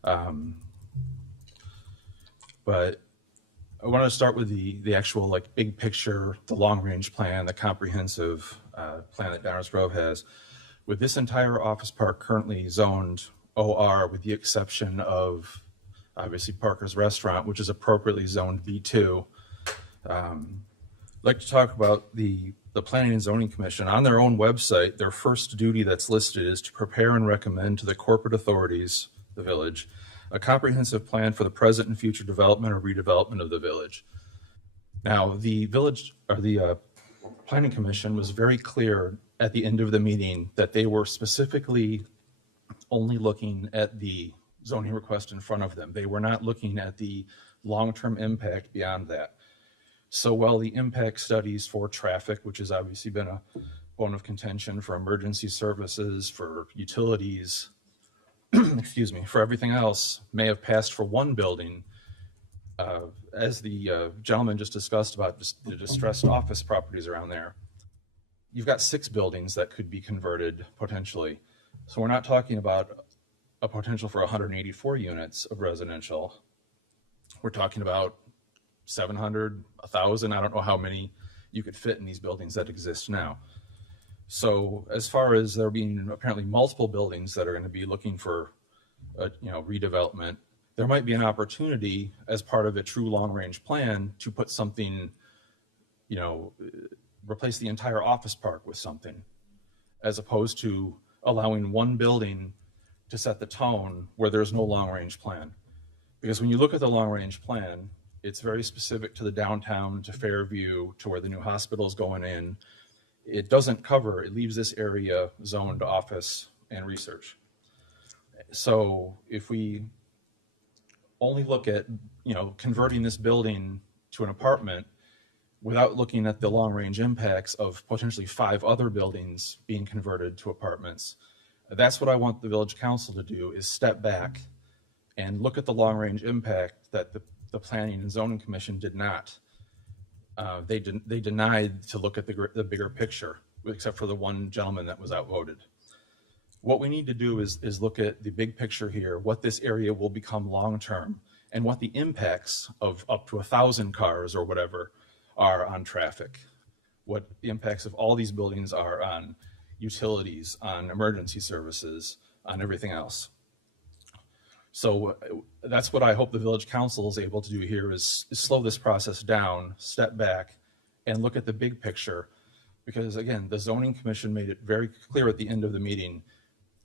But I wanted to start with the actual like big picture, the long range plan, the comprehensive plan that Downers Grove has. With this entire office park currently zoned OR, with the exception of obviously Parker's Restaurant, which is appropriately zoned B2. I'd like to talk about the Planning and Zoning Commission. On their own website, their first duty that's listed is to prepare and recommend to the corporate authorities, the village, a comprehensive plan for the present and future development or redevelopment of the village. Now, the village, or the Planning Commission, was very clear at the end of the meeting that they were specifically only looking at the zoning request in front of them. They were not looking at the long-term impact beyond that. So while the impact studies for traffic, which has obviously been a bone of contention, for emergency services, for utilities, excuse me, for everything else may have passed for one building. As the gentleman just discussed about the distressed office properties around there, you've got 6 buildings that could be converted potentially. So we're not talking about a potential for 184 units of residential. We're talking about 700, 1,000. I don't know how many you could fit in these buildings that exist now. So as far as there being apparently multiple buildings that are going to be looking for redevelopment, there might be an opportunity as part of a true long-range plan to put something, replace the entire office park with something, as opposed to allowing one building to set the tone where there's no long-range plan. Because when you look at the long-range plan, it's very specific to the downtown, to Fairview, to where the new hospital is going in. It doesn't cover, it leaves this area zoned office and research. So if we only look at, converting this building to an apartment without looking at the long-range impacts of potentially 5 other buildings being converted to apartments, that's what I want the village council to do, is step back and look at the long-range impact that the Planning and Zoning Commission did not. They denied to look at the bigger picture, except for the one gentleman that was outvoted. What we need to do is look at the big picture here, what this area will become long-term, and what the impacts of up to 1,000 cars or whatever are on traffic, what the impacts of all these buildings are on utilities, on emergency services, on everything else. So that's what I hope the village council is able to do here, is slow this process down, step back, and look at the big picture. Because again, the zoning commission made it very clear at the end of the meeting,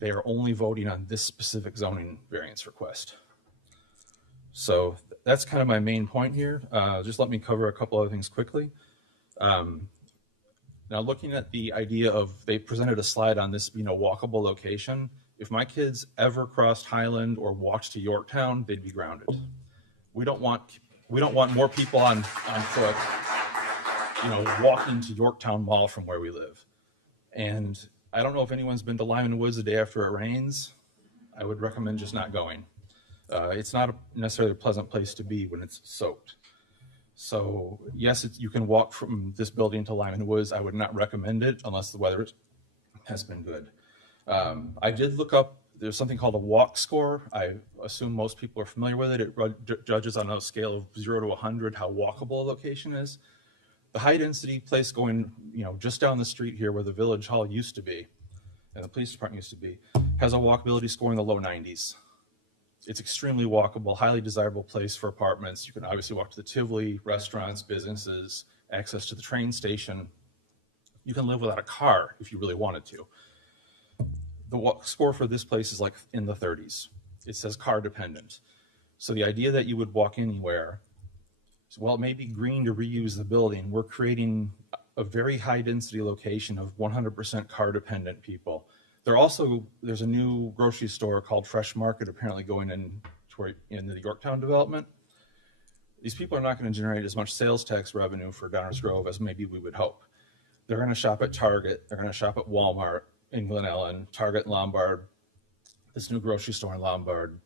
they are only voting on this specific zoning variance request. So that's kind of my main point here. Just let me cover a couple other things quickly. Now looking at the idea of, they presented a slide on this being a walkable location. If my kids ever crossed Highland or walked to Yorktown, they'd be grounded. We don't want more people on foot, walking to Yorktown Mall from where we live. And I don't know if anyone's been to Lyman Woods the day after it rains. I would recommend just not going. It's not necessarily a pleasant place to be when it's soaked. So yes, you can walk from this building to Lyman Woods. I would not recommend it unless the weather has been good. I did look up, there's something called a walk score. I assume most people are familiar with it. It judges on a scale of 0 to 100 how walkable a location is. The high density place going, just down the street here where the village hall used to be and the police department used to be, has a walkability score in the low 90s. It's extremely walkable, highly desirable place for apartments. You can obviously walk to the Tivoli, restaurants, businesses, access to the train station. You can live without a car if you really wanted to. The walk score for this place is like in the 30s. It says car dependent. So the idea that you would walk anywhere, well, it may be green to reuse the building. We're creating a very high density location of 100% car dependent people. There's a new grocery store called Fresh Market apparently going into the Yorktown development. These people are not going to generate as much sales tax revenue for Downers Grove as maybe we would hope. They're going to shop at Target. They're going to shop at Walmart in Glen Ellen, Target in Lombard, this new grocery store in Lombard.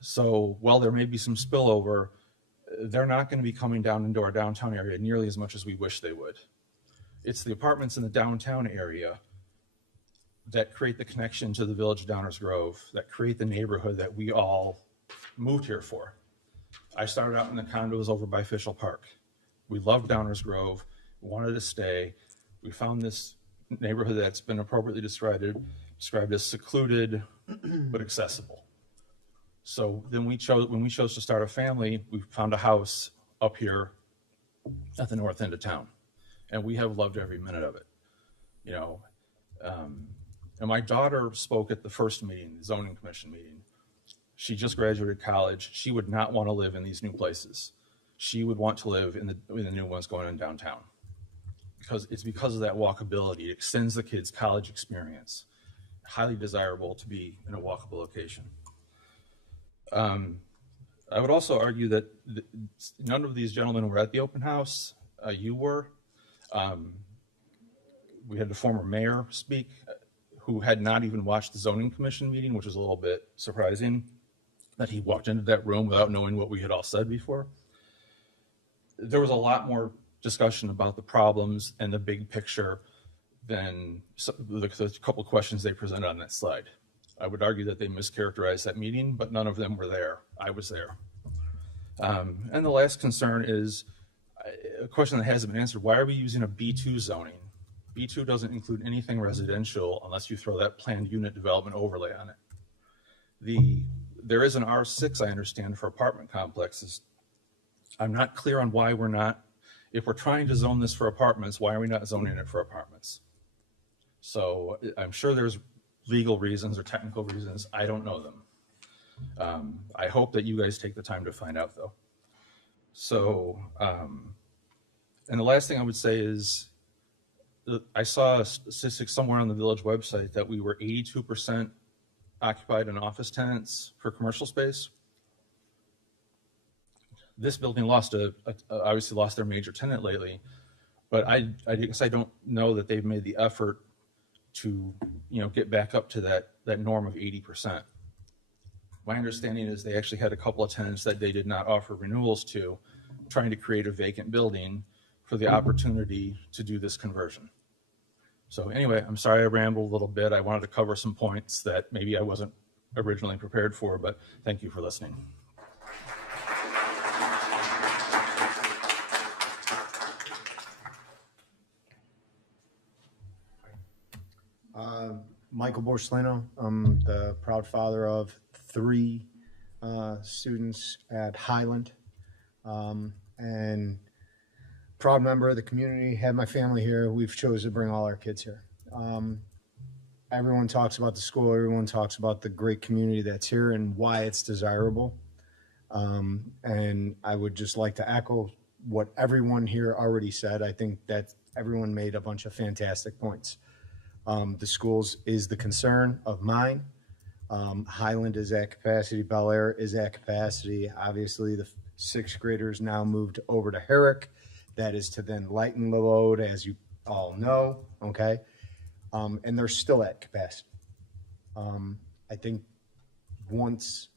So while there may be some spillover, they're not going to be coming down into our downtown area nearly as much as we wish they would. It's the apartments in the downtown area that create the connection to the village of Downers Grove, that create the neighborhood that we all moved here for. I started out in the condos over by Fishel Park. We loved Downers Grove, we wanted to stay. We found this neighborhood that's been appropriately described as secluded but accessible. So then when we chose to start a family, we found a house up here at the north end of town, and we have loved every minute of it. And my daughter spoke at the first meeting, the zoning commission meeting. She just graduated college. She would not want to live in these new places. She would want to live in the new ones going in downtown, because of that walkability. It extends the kids' college experience. Highly desirable to be in a walkable location. I would also argue that none of these gentlemen were at the open house. You were. We had the former mayor speak, who had not even watched the zoning commission meeting, which was a little bit surprising that he walked into that room without knowing what we had all said before. There was a lot more discussion about the problems and the big picture than the couple of questions they presented on that slide. I would argue that they mischaracterized that meeting, but none of them were there. I was there. And the last concern is a question that hasn't been answered. Why are we using a B2 zoning? B2 doesn't include anything residential unless you throw that planned unit development overlay on it. There is an R6, I understand, for apartment complexes. I'm not clear on why we're not, if we're trying to zone this for apartments, why are we not zoning it for apartments? So I'm sure there's legal reasons or technical reasons. I don't know them. I hope that you guys take the time to find out, though. So, and the last thing I would say is, I saw a statistic somewhere on the village website that we were 82% occupied in office tenants for commercial space. This building obviously lost their major tenant lately, but I guess I don't know that they've made the effort to, get back up to that norm of 80%. My understanding is they actually had a couple of tenants that they did not offer renewals to, trying to create a vacant building for the opportunity to do this conversion. So anyway, I'm sorry I rambled a little bit. I wanted to cover some points that maybe I wasn't originally prepared for, but thank you for listening. Michael Borsalino. I'm the proud father of 3 students at Highland, and proud member of the community. Had my family here. We've chosen to bring all our kids here. Everyone talks about the school. Everyone talks about the great community that's here and why it's desirable. And I would just like to echo what everyone here already said. I think that everyone made a bunch of fantastic points. The schools is the concern of mine. Highland is at capacity. Bel Air is at capacity. Obviously, the 6th graders now moved over to Herrick. That is to then lighten the load, as you all know, okay? And they're still at capacity. I think once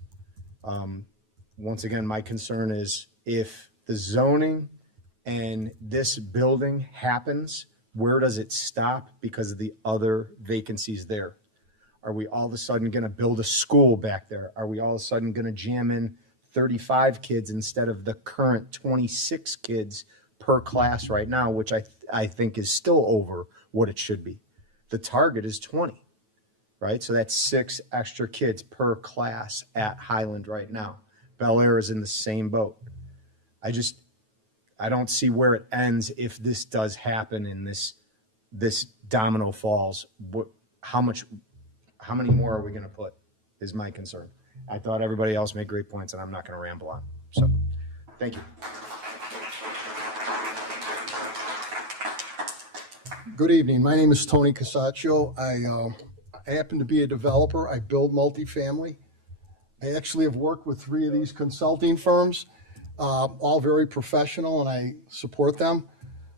again, my concern is if the zoning and this building happens, where does it stop because of the other vacancies there? Are we all of a sudden going to build a school back there? Are we all of a sudden going to jam in 35 kids instead of the current 26 kids per class right now, which I think is still over what it should be? The target is 20, right? So that's 6 extra kids per class at Highland right now. Bel Air is in the same boat. I don't see where it ends if this does happen and this domino falls. How many more are we going to put is my concern. I thought everybody else made great points, and I'm not going to ramble on. So, thank you. Good evening. My name is Tony Casaccio. I happen to be a developer. I build multifamily. I actually have worked with 3 of these consulting firms, all very professional, and I support them.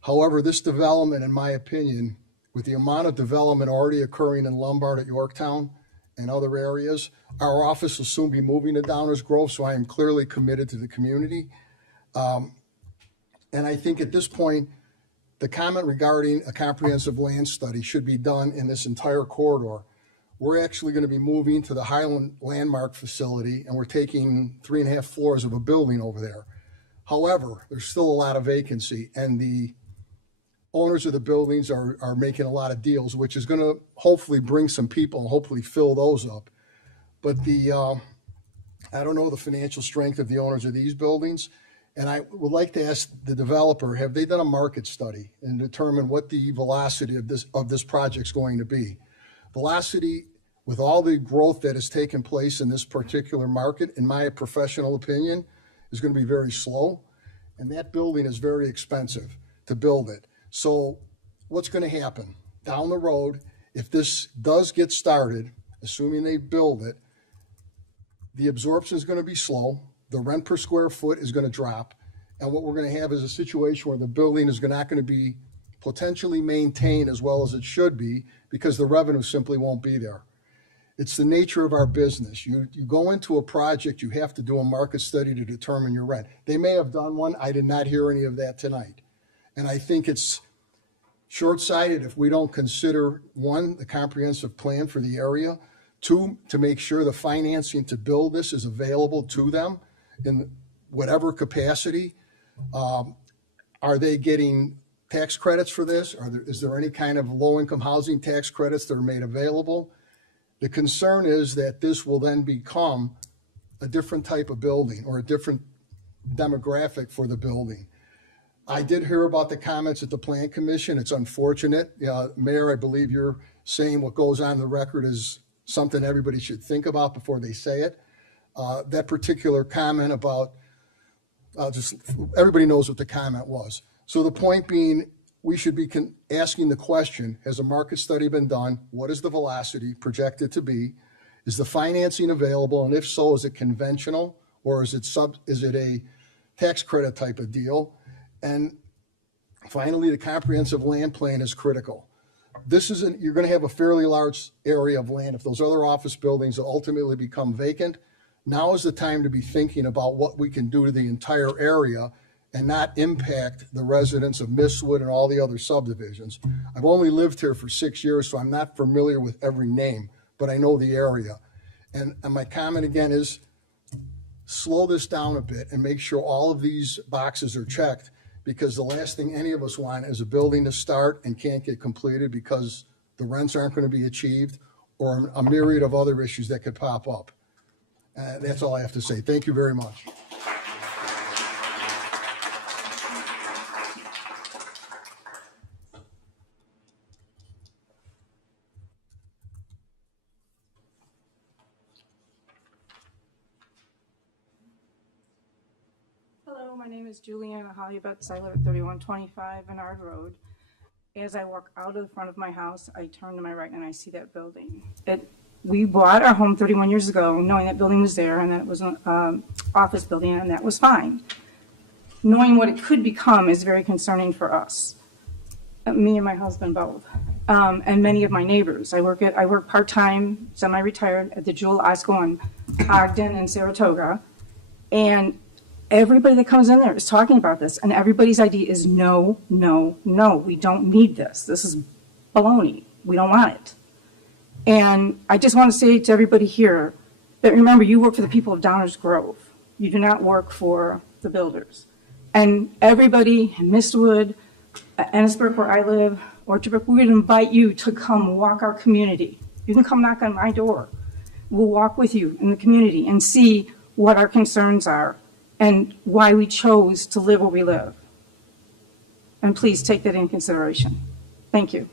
However, this development, in my opinion, with the amount of development already occurring in Lombard at Yorktown and other areas, our office will soon be moving to Downers Grove, so I am clearly committed to the community. And I think at this point, the comment regarding a comprehensive land study should be done in this entire corridor. We're actually going to be moving to the Highland Landmark facility, and we're taking 3.5 floors of a building over there. However, there's still a lot of vacancy, and the owners of the buildings are making a lot of deals, which is going to hopefully bring some people and hopefully fill those up. But I don't know the financial strength of the owners of these buildings, and I would like to ask the developer, have they done a market study and determine what the velocity of this project's going to be? Velocity, with all the growth that has taken place in this particular market, in my professional opinion, is going to be very slow, and that building is very expensive to build it. So what's going to happen down the road, if this does get started, assuming they build it, the absorption is going to be slow, the rent per square foot is going to drop, and what we're going to have is a situation where the building is not going to be potentially maintain as well as it should be because the revenue simply won't be there. It's the nature of our business. You go into a project, you have to do a market study to determine your rent. They may have done one. I did not hear any of that tonight. And I think it's short-sighted if we don't consider, one, the comprehensive plan for the area, two, to make sure the financing to build this is available to them in whatever capacity. Are they getting tax credits for this? Is there any kind of low-income housing tax credits that are made available? The concern is that this will then become a different type of building or a different demographic for the building. I did hear about the comments at the Plan Commission. It's unfortunate. Mayor, I believe you're saying what goes on the record is something everybody should think about before they say it. That particular comment about, everybody knows what the comment was. So the point being, we should be asking the question, has a market study been done? What is the velocity projected to be? Is the financing available? And if so, is it conventional or is it a tax credit type of deal? And finally, the comprehensive land plan is critical. You're going to have a fairly large area of land. If those other office buildings ultimately become vacant, now is the time to be thinking about what we can do to the entire area and not impact the residents of Mistwood and all the other subdivisions. I've only lived here for 6 years, so I'm not familiar with every name, but I know the area. And my comment again is slow this down a bit and make sure all of these boxes are checked, because the last thing any of us want is a building to start and can't get completed because the rents aren't going to be achieved or a myriad of other issues that could pop up. That's all I have to say. Thank you very much. Hello, my name is Juliana Hollybutts. I live at 3125 Bernard Road. As I walk out of the front of my house, I turn to my right and I see that building. We bought our home 31 years ago knowing that building was there and that it was an office building, and that was fine. Knowing what it could become is very concerning for us, me and my husband both, and many of my neighbors. I work part-time, semi-retired at the Jewel Osco in Ogden and Saratoga, and everybody that comes in there is talking about this, and everybody's idea is no, no, no. We don't need this. This is baloney. We don't want it. And I just want to say to everybody here that remember, you work for the people of Downers Grove. You do not work for the builders. And everybody in Mistwood, Ennisburg, where I live, Orchard Brook, we would invite you to come walk our community. You can come knock on my door. We'll walk with you in the community and see what our concerns are and why we chose to live where we live. And please take that in consideration. Thank you.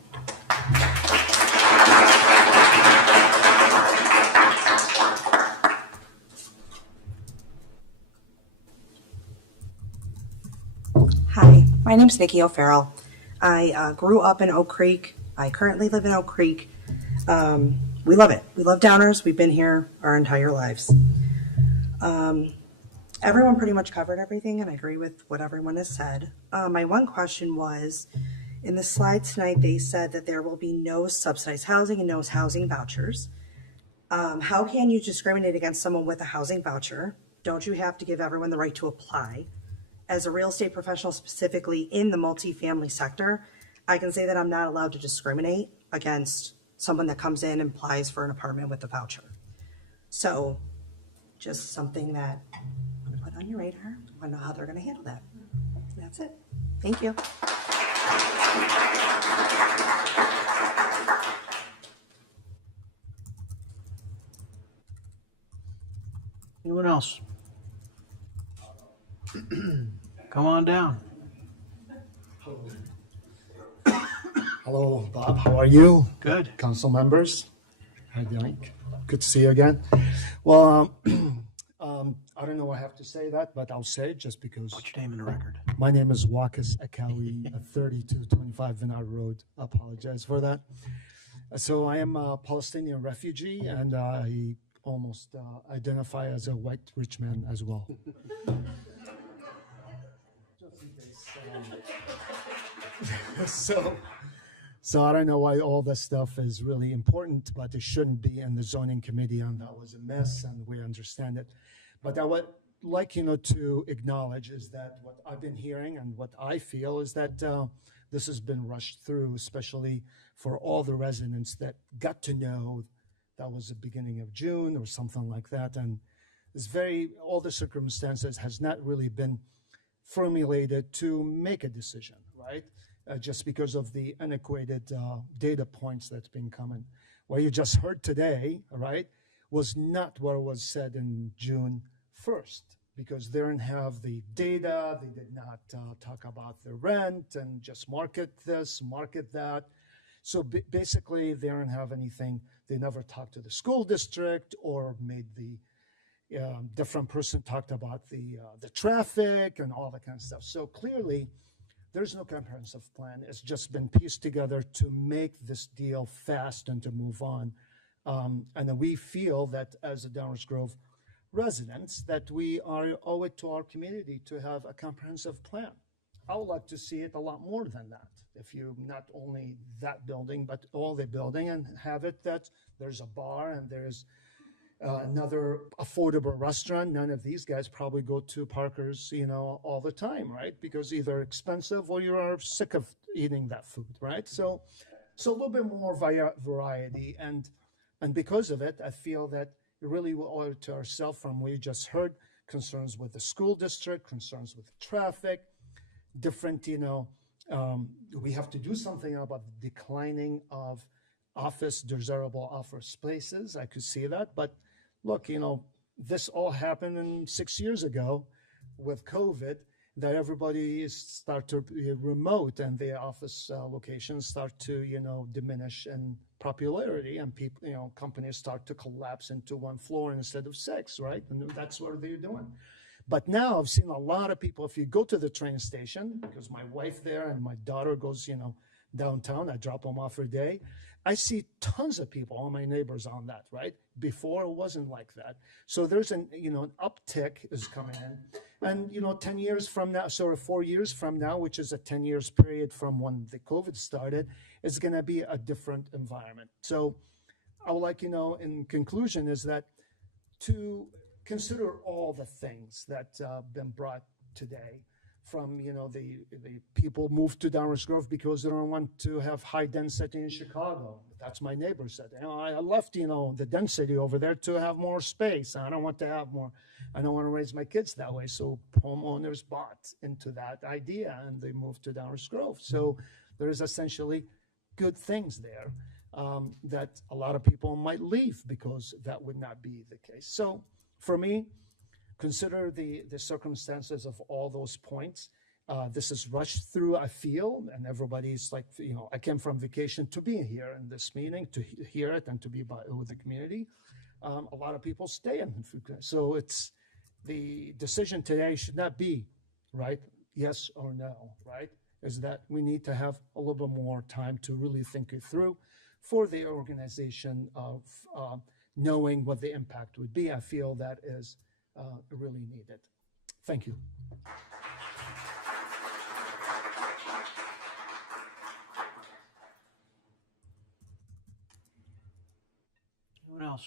Hi, my name's Nikki O'Farrell. I grew up in Oak Creek. I currently live in Oak Creek. We love it. We love Downers. We've been here our entire lives. Everyone pretty much covered everything, and I agree with what everyone has said. My one question was, in the slides tonight, they said that there will be no subsidized housing and no housing vouchers. How can you discriminate against someone with a housing voucher? Don't you have to give everyone the right to apply? As a real estate professional, specifically in the multifamily sector, I can say that I'm not allowed to discriminate against someone that comes in and applies for an apartment with a voucher. So just something that I'm gonna put on your radar. I wanna know how they're gonna handle that. That's it. Thank you. Anyone else? Come on down. Hello, Bob. How are you? Good. Council members. Hi, Mike. Good to see you again. Well, I don't know what I have to say that, but I'll say it just because. Put your name in the record. My name is Wakas Akawi at 3225 Vinard Road. I apologize for that. So I am a Palestinian refugee, and I almost identify as a white rich man as well. Just in case. So I don't know why all this stuff is really important, but it shouldn't be in the zoning committee, and that was a mess, and we understand it. But I would like, to acknowledge is that what I've been hearing and what I feel is that this has been rushed through, especially for all the residents that got to know that was the beginning of June or something like that. And all the circumstances has not really been formulated to make a decision, right? Just because of the antiquated data points that's been coming. What you just heard today, right, was not what was said in June 1st, because they didn't have the data, they did not talk about the rent and just market this, market that. So basically, they don't have anything. They never talked to the school district or made the different person talked about the traffic and all that kind of stuff. So clearly, there's no comprehensive plan. It's just been pieced together to make this deal fast and to move on. And then we feel that as a Downers Grove residents, that we owe it to our community to have a comprehensive plan. I would like to see it a lot more than that. If you not only that building, but all the building, and have it that there's a bar and there's another affordable restaurant. None of these guys probably go to Parker's, all the time, right? Because either expensive or you are sick of eating that food, right? So a little bit more variety, and because of it, I feel that it really will owe it to ourselves from what you just heard, concerns with the school district, concerns with traffic, different, we have to do something about the declining of desirable office spaces. I could see that, but look, this all happened 6 years ago with COVID, that everybody start to be remote and the office locations start to, diminish in popularity, and people, companies start to collapse into one floor instead of 6, right? And that's what they're doing. But now I've seen a lot of people, if you go to the train station, because my wife there and my daughter goes, downtown, I drop them off every day. I see tons of people, all my neighbors on that, right? Before it wasn't like that. So there's an uptick is coming in. And, 10 years from now, 4 years from now, which is a 10 years period from when the COVID started, is going to be a different environment. So I would like, in conclusion, is that to consider all the things that have been brought today, from, the people moved to Downers Grove because they don't want to have high density in Chicago. That's my neighbor said. I left, the density over there to have more space. I don't want to have more. I don't want to raise my kids that way. So homeowners bought into that idea and they moved to Downers Grove. So there's essentially good things there that a lot of people might leave because that would not be the case. So for me, consider the circumstances of all those points. This is rushed through, I feel, and everybody's like, I came from vacation to be here in this meeting, to hear it and to be with the community. A lot of people stay in. So it's the decision today should not be, right, yes or no, right? Is that we need to have a little bit more time to really think it through for the organization of knowing what the impact would be. I feel that is really needed. Thank you. Anyone else?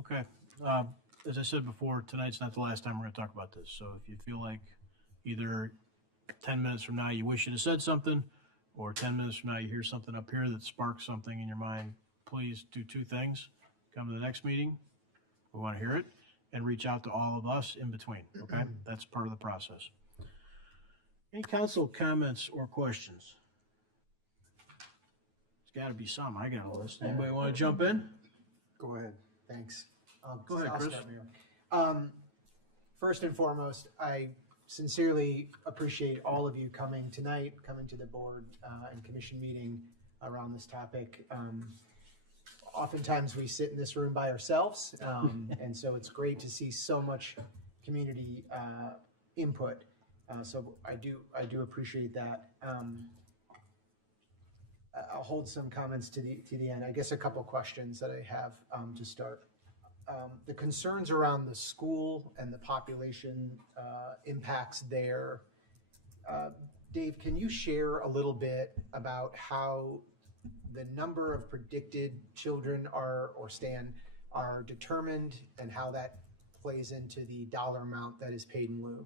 Okay. As I said before, tonight's not the last time we're going to talk about this. So if you feel like either 10 minutes from now you wish you'd have said something, or 10 minutes from now you hear something up here that sparks something in your mind, please do two things. Come to the next meeting, we want to hear it, and reach out to all of us in between, okay? That's part of the process. Any council comments or questions? There's got to be some. I got a list. Anybody want to jump in? Go ahead. Thanks. Go ahead, I'll Chris. start, Mayor. First and foremost, I sincerely appreciate all of you coming tonight, coming to the board and commission meeting around this topic. Oftentimes we sit in this room by ourselves, and so it's great to see so much community input. So I do appreciate that. I'll hold some comments to the end. I guess a couple questions that I have to start. the concerns around the school and the population impacts there. Dave, can you share a little bit about how the number of predicted children are determined and how that plays into the dollar amount that is paid in lieu?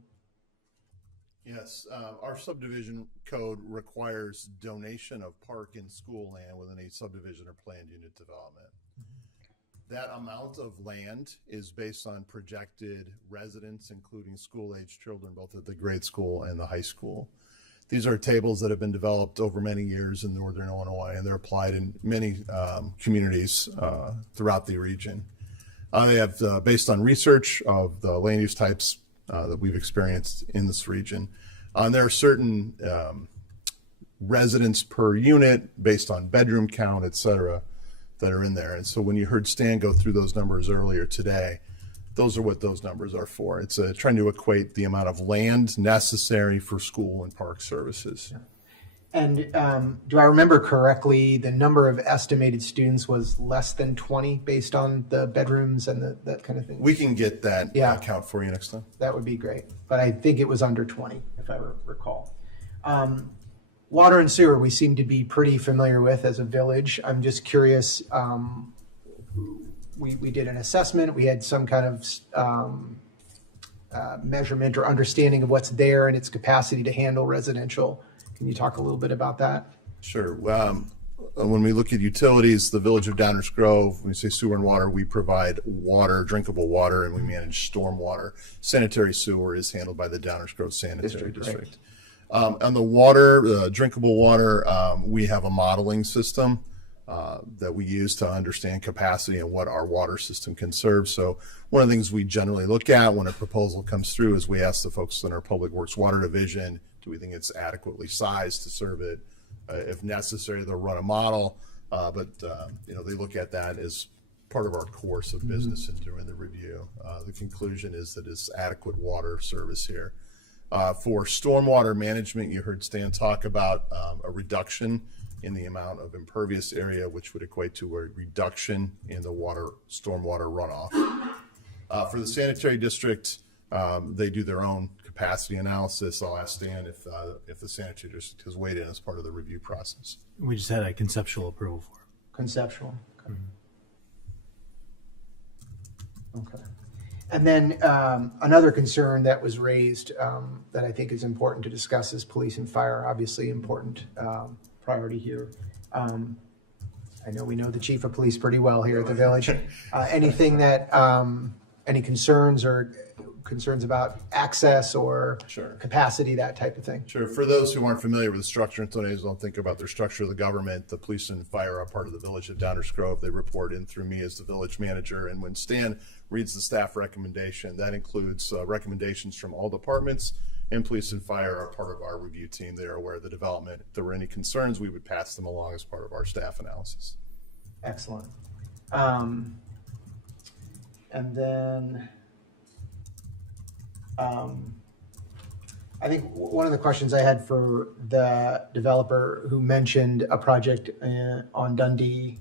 Yes, our subdivision code requires donation of park and school land within a subdivision or planned unit development. That amount of land is based on projected residents, including school-age children, both at the grade school and the high school. These are tables that have been developed over many years in northern Illinois, and they're applied in many communities throughout the region. They have, based on research of the land use types that we've experienced in this region, there are certain residents per unit based on bedroom count, et cetera, that are in there. And so when you heard Stan go through those numbers earlier today, those are what those numbers are for. It's trying to equate the amount of land necessary for school and park services. And do I remember correctly, the number of estimated students was less than 20 based on the bedrooms and that kind of thing? We can get that count for you next time. That would be great. But I think it was under 20, if I recall. Water and sewer, we seem to be pretty familiar with as a village. I'm just curious, we did an assessment. We had some kind of measurement or understanding of what's there and its capacity to handle residential. Can you talk a little bit about that? Sure. When we look at utilities, the village of Downers Grove, when we say sewer and water, we provide water, drinkable water, and we manage stormwater. Sanitary sewer is handled by the Downers Grove Sanitary District. On the water, drinkable water, we have a modeling system that we use to understand capacity and what our water system can serve. So one of the things we generally look at when a proposal comes through is we ask the folks in our Public Works Water Division, do we think it's adequately sized to serve it? If necessary, they'll run a model, but they look at that as part of our course of business in doing the review. The conclusion is that it's adequate water service here. For stormwater management, you heard Stan talk about a reduction in the amount of impervious area, which would equate to a reduction in the stormwater runoff. For the sanitary district, they do their own capacity analysis. I'll ask Stan if the sanitary district has weighed in as part of the review process. We just had a conceptual approval for it. Conceptual. Okay. And then another concern that was raised that I think is important to discuss is police and fire, obviously important priority here. I know we know the chief of police pretty well here at the village. Anything that, any concerns about access or capacity, that type of thing? Sure. For those who aren't familiar with the structure and don't think about their structure of the government, the police and fire are part of the village of Downers Grove. They report in through me as the village manager. And when Stan reads the staff recommendation, that includes recommendations from all departments, and police and fire are part of our review team. They are aware of the development. If there were any concerns, we would pass them along as part of our staff analysis. Excellent. And then I think one of the questions I had for the developer who mentioned a project on Dundee,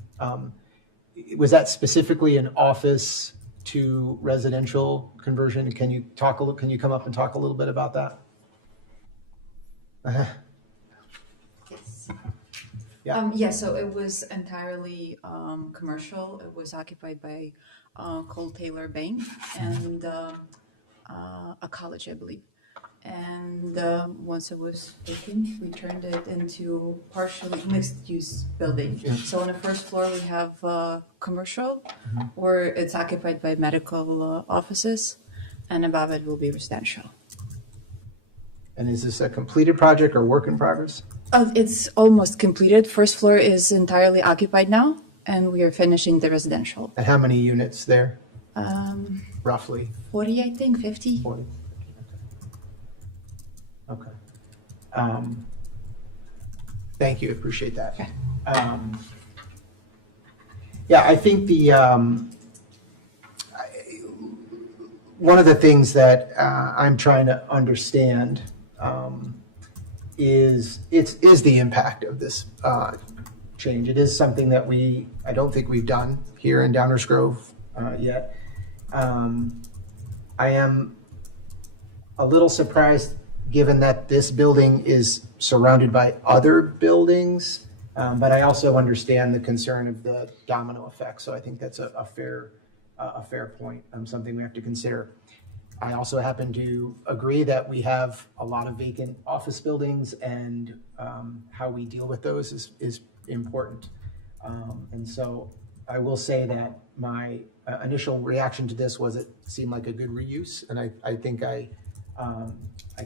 was that specifically an office to residential conversion? Can you come up and talk a little bit about that? Yes, so it was entirely commercial. It was occupied by Cole Taylor Bank and a college, I believe. And once it was vacant, we turned it into partially mixed-use building. Yeah. So on the first floor, we have commercial, where it's occupied by medical offices, and above it will be residential. And is this a completed project or work in progress? It's almost completed. First floor is entirely occupied now, and we are finishing the residential. And how many units there, roughly? 40, I think, 50. 40. Okay. Thank you. Appreciate that. I think one of the things that I'm trying to understand is the impact of this change. It is something that I don't think we've done here in Downers Grove yet. I am a little surprised, given that this building is surrounded by other buildings, but I also understand the concern of the domino effect. So I think that's a fair point, something we have to consider. I also happen to agree that we have a lot of vacant office buildings, and how we deal with those is important. And so I will say that my initial reaction to this was it seemed like a good reuse, and I think I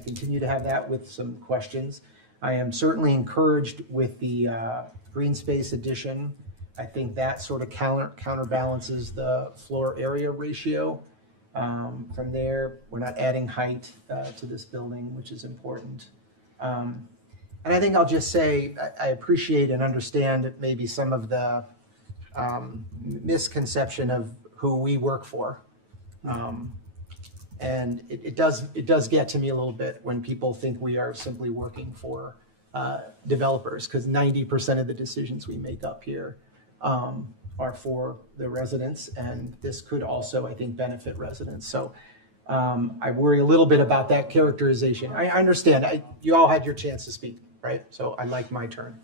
continue to have that with some questions. I am certainly encouraged with the green space addition. I think that sort of counterbalances the floor area ratio. From there, we're not adding height to this building, which is important. And I think I'll just say I appreciate and understand maybe some of the misconception of who we work for. And it does get to me a little bit when people think we are simply working for developers, because 90% of the decisions we make up here are for the residents, and this could also, I think, benefit residents. So I worry a little bit about that characterization. I understand. You all had your chance to speak, right? So I like my turn.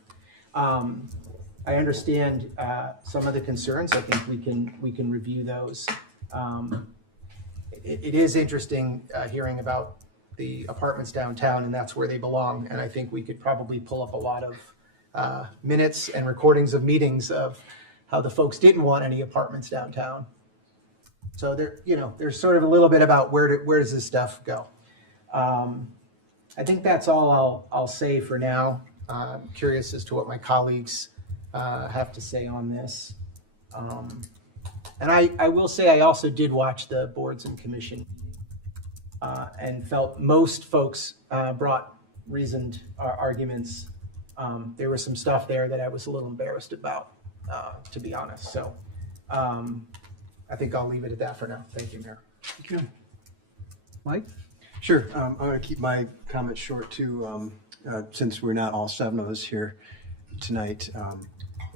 I understand some of the concerns. I think we can review those. It is interesting hearing about the apartments downtown, and that's where they belong. And I think we could probably pull up a lot of minutes and recordings of meetings of how the folks didn't want any apartments downtown. So there's sort of a little bit about where does this stuff go. I think that's all I'll say for now. I'm curious as to what my colleagues have to say on this. And I will say I also did watch the boards and commission and felt most folks brought reasoned arguments. There was some stuff there that I was a little embarrassed about, to be honest. So I think I'll leave it at that for now. Thank you, Mayor. Thank you. Mike? Sure. I'm going to keep my comments short too, since we're not all seven of us here tonight,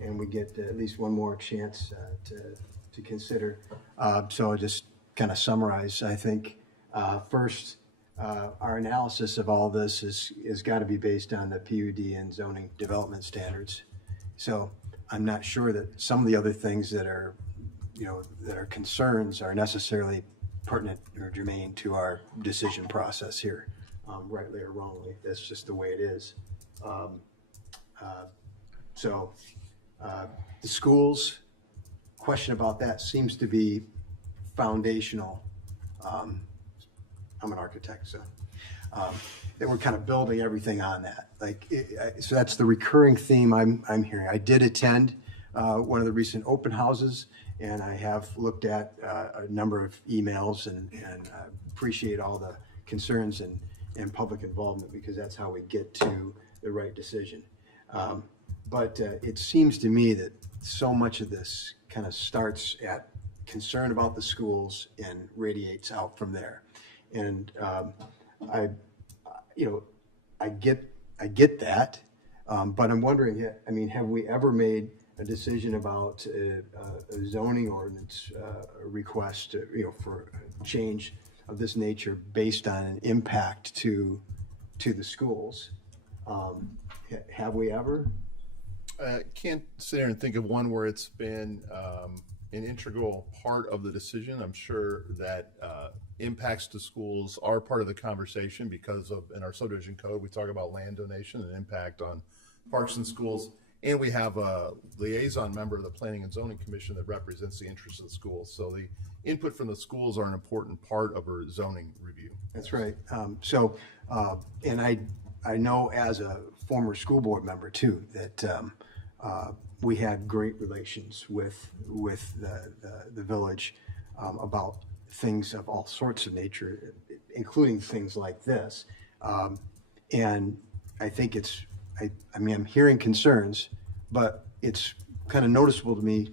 and we get at least one more chance to consider. So I'll just kind of summarize. I think first, our analysis of all this is got to be based on the PUD and zoning development standards. So I'm not sure that some of the other things that are, that are concerns are necessarily pertinent or germane to our decision process here, rightly or wrongly. That's just the way it is. So the schools, question about that seems to be foundational. I'm an architect, so that we're kind of building everything on that. So that's the recurring theme I'm hearing. I did attend one of the recent open houses, and I have looked at a number of emails and appreciate all the concerns and public involvement, because that's how we get to the right decision. But it seems to me that so much of this kind of starts at concern about the schools and radiates out from there. And I get that, but I'm wondering, have we ever made a decision about a zoning ordinance request, for a change of this nature based on an impact to the schools? Have we ever? I can't sit here and think of one where it's been an integral part of the decision. I'm sure that impacts to schools are part of the conversation because of, in our subdivision code, we talk about land donation and impact on parks and schools. And we have a liaison member of the Planning and Zoning Commission that represents the interests of the schools. So the input from the schools are an important part of our zoning review. That's right. And I know as a former school board member too, that we had great relations with the village about things of all sorts of nature, including things like this. And I think I'm hearing concerns, but it's kind of noticeable to me,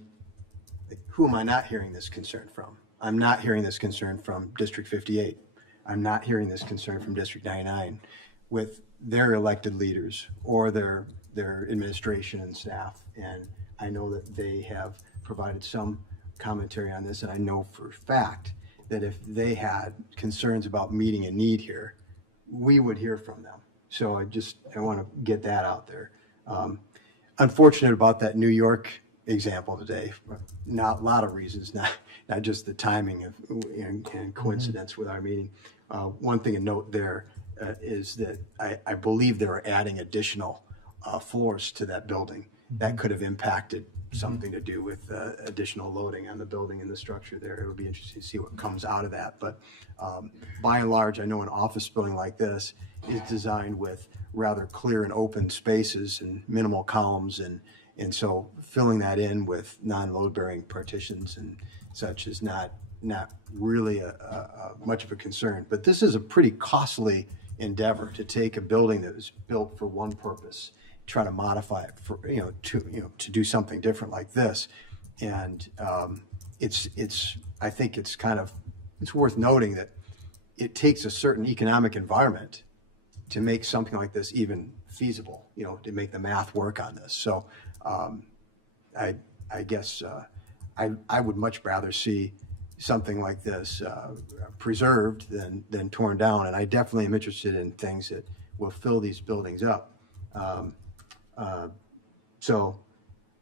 who am I not hearing this concern from? I'm not hearing this concern from District 58. I'm not hearing this concern from District 99 with their elected leaders or their administration and staff. And I know that they have provided some commentary on this, and I know for a fact that if they had concerns about meeting a need here, we would hear from them. So I want to get that out there. Unfortunate about that New York example today. Not a lot of reasons, not just the timing of and coincidence with our meeting. One thing to note there is that I believe they were adding additional floors to that building. That could have impacted something to do with additional loading on the building and the structure there. It would be interesting to see what comes out of that. But by and large, I know an office building like this is designed with rather clear and open spaces and minimal columns, and so filling that in with non-load bearing partitions and such is not really much of a concern. But this is a pretty costly endeavor to take a building that was built for one purpose, try to modify it for to do something different like this. And I think it's worth noting that it takes a certain economic environment to make something like this even feasible, to make the math work on this. So I guess I would much rather see something like this preserved than torn down. And I definitely am interested in things that will fill these buildings up. So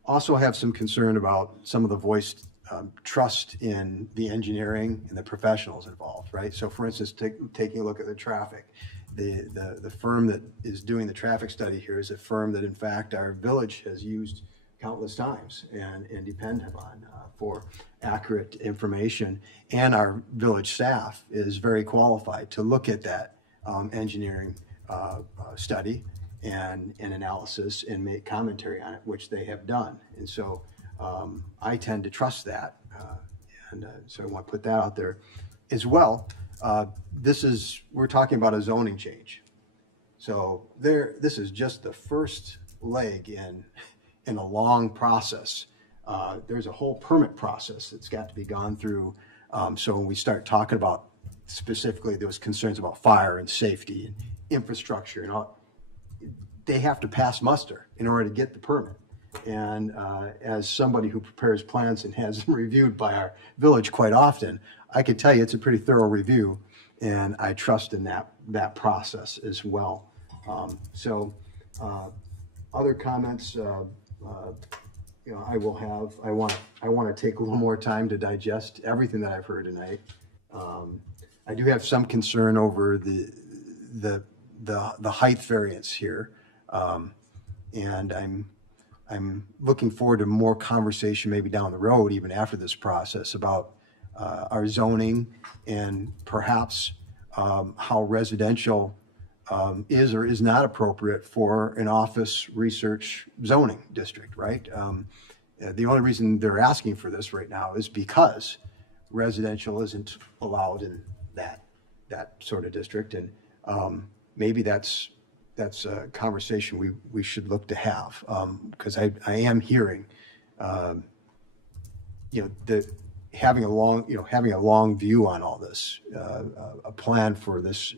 also have some concern about some of the voiced trust in the engineering and the professionals involved, right? So for instance, taking a look at the traffic, the firm that is doing the traffic study here is a firm that in fact our village has used countless times and depend upon for accurate information. And our village staff is very qualified to look at that engineering study and analysis and make commentary on it, which they have done. And so I tend to trust that. So I want to put that out there as well. We're talking about a zoning change. So this is just the first leg in a long process. There's a whole permit process that's got to be gone through. So when we start talking about specifically those concerns about fire and safety and infrastructure and all, they have to pass muster in order to get the permit. And as somebody who prepares plans and has them reviewed by our village quite often, I can tell you it's a pretty thorough review, and I trust in that process as well. Other comments, I want to take a little more time to digest everything that I've heard tonight. I do have some concern over the height variance here, and I'm looking forward to more conversation maybe down the road, even after this process, about our zoning and perhaps how residential is or is not appropriate for an office research zoning district, right? The only reason they're asking for this right now is because residential isn't allowed in that sort of district, and maybe that's a conversation we should look to have, because I am hearing, that having a long view on all this, a plan for this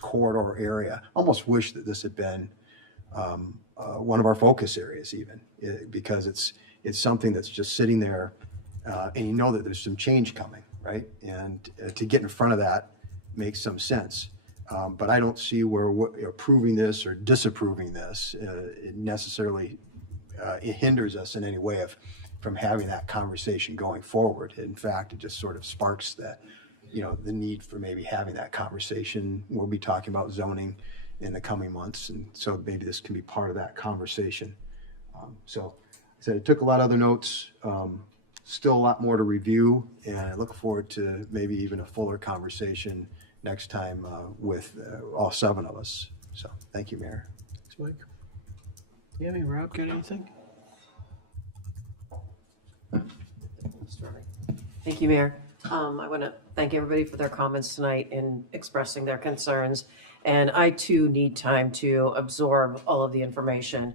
corridor area. Almost wish that this had been one of our focus areas, even because it's something that's just sitting there, and you know that there's some change coming, right? And to get in front of that makes some sense. But I don't see where approving this or disapproving this it necessarily it hinders us in any way from having that conversation going forward. In fact, it just sort of sparks the need for maybe having that conversation. We'll be talking about zoning in the coming months, and so maybe this can be part of that conversation. So I said I took a lot of other notes, still a lot more to review, and I look forward to maybe even a fuller conversation next time with all 7 of us. So thank you, Mayor. Thanks, Mike. Tammy, Rob, got anything? Thank you, Mayor. I want to thank everybody for their comments tonight and expressing their concerns. And I too need time to absorb all of the information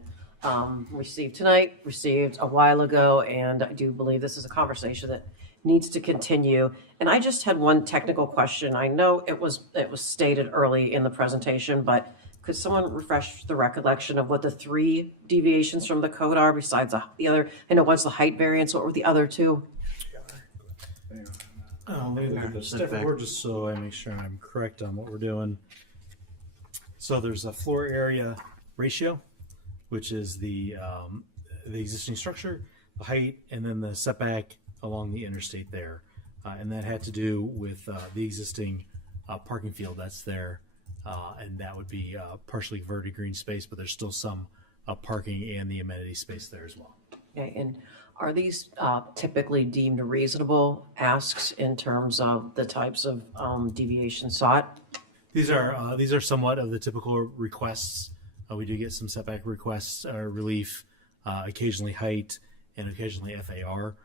received tonight, received a while ago, and I do believe this is a conversation that needs to continue. And I just had one technical question. I know it was stated early in the presentation, but could someone refresh the recollection of what the 3 deviations from the code are besides the other? I know what's the height variance, what were the other 2? Let me look at the step forward just so I make sure I'm correct on what we're doing. So there's a floor area ratio, which is the existing structure, the height, and then the setback along the interstate there. And that had to do with the existing parking field that's there. And that would be partially converted green space, but there's still some parking and the amenity space there as well. Okay, and are these typically deemed reasonable asks in terms of the types of deviation sought? These are somewhat of the typical requests. We do get some setback requests, relief, occasionally height, and occasionally FAR.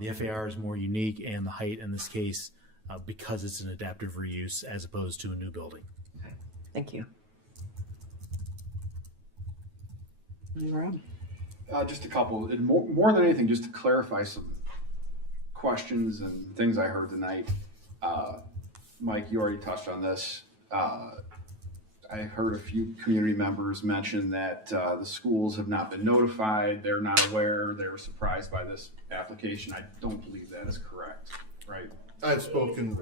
The FAR is more unique, and the height in this case, because it's an adaptive reuse as opposed to a new building. Okay, thank you. Just a couple. More than anything, just to clarify some questions and things I heard tonight. Mike, you already touched on this. I heard a few community members mention that the schools have not been notified, they're not aware, they were surprised by this application. I don't believe that is correct, right? I've spoken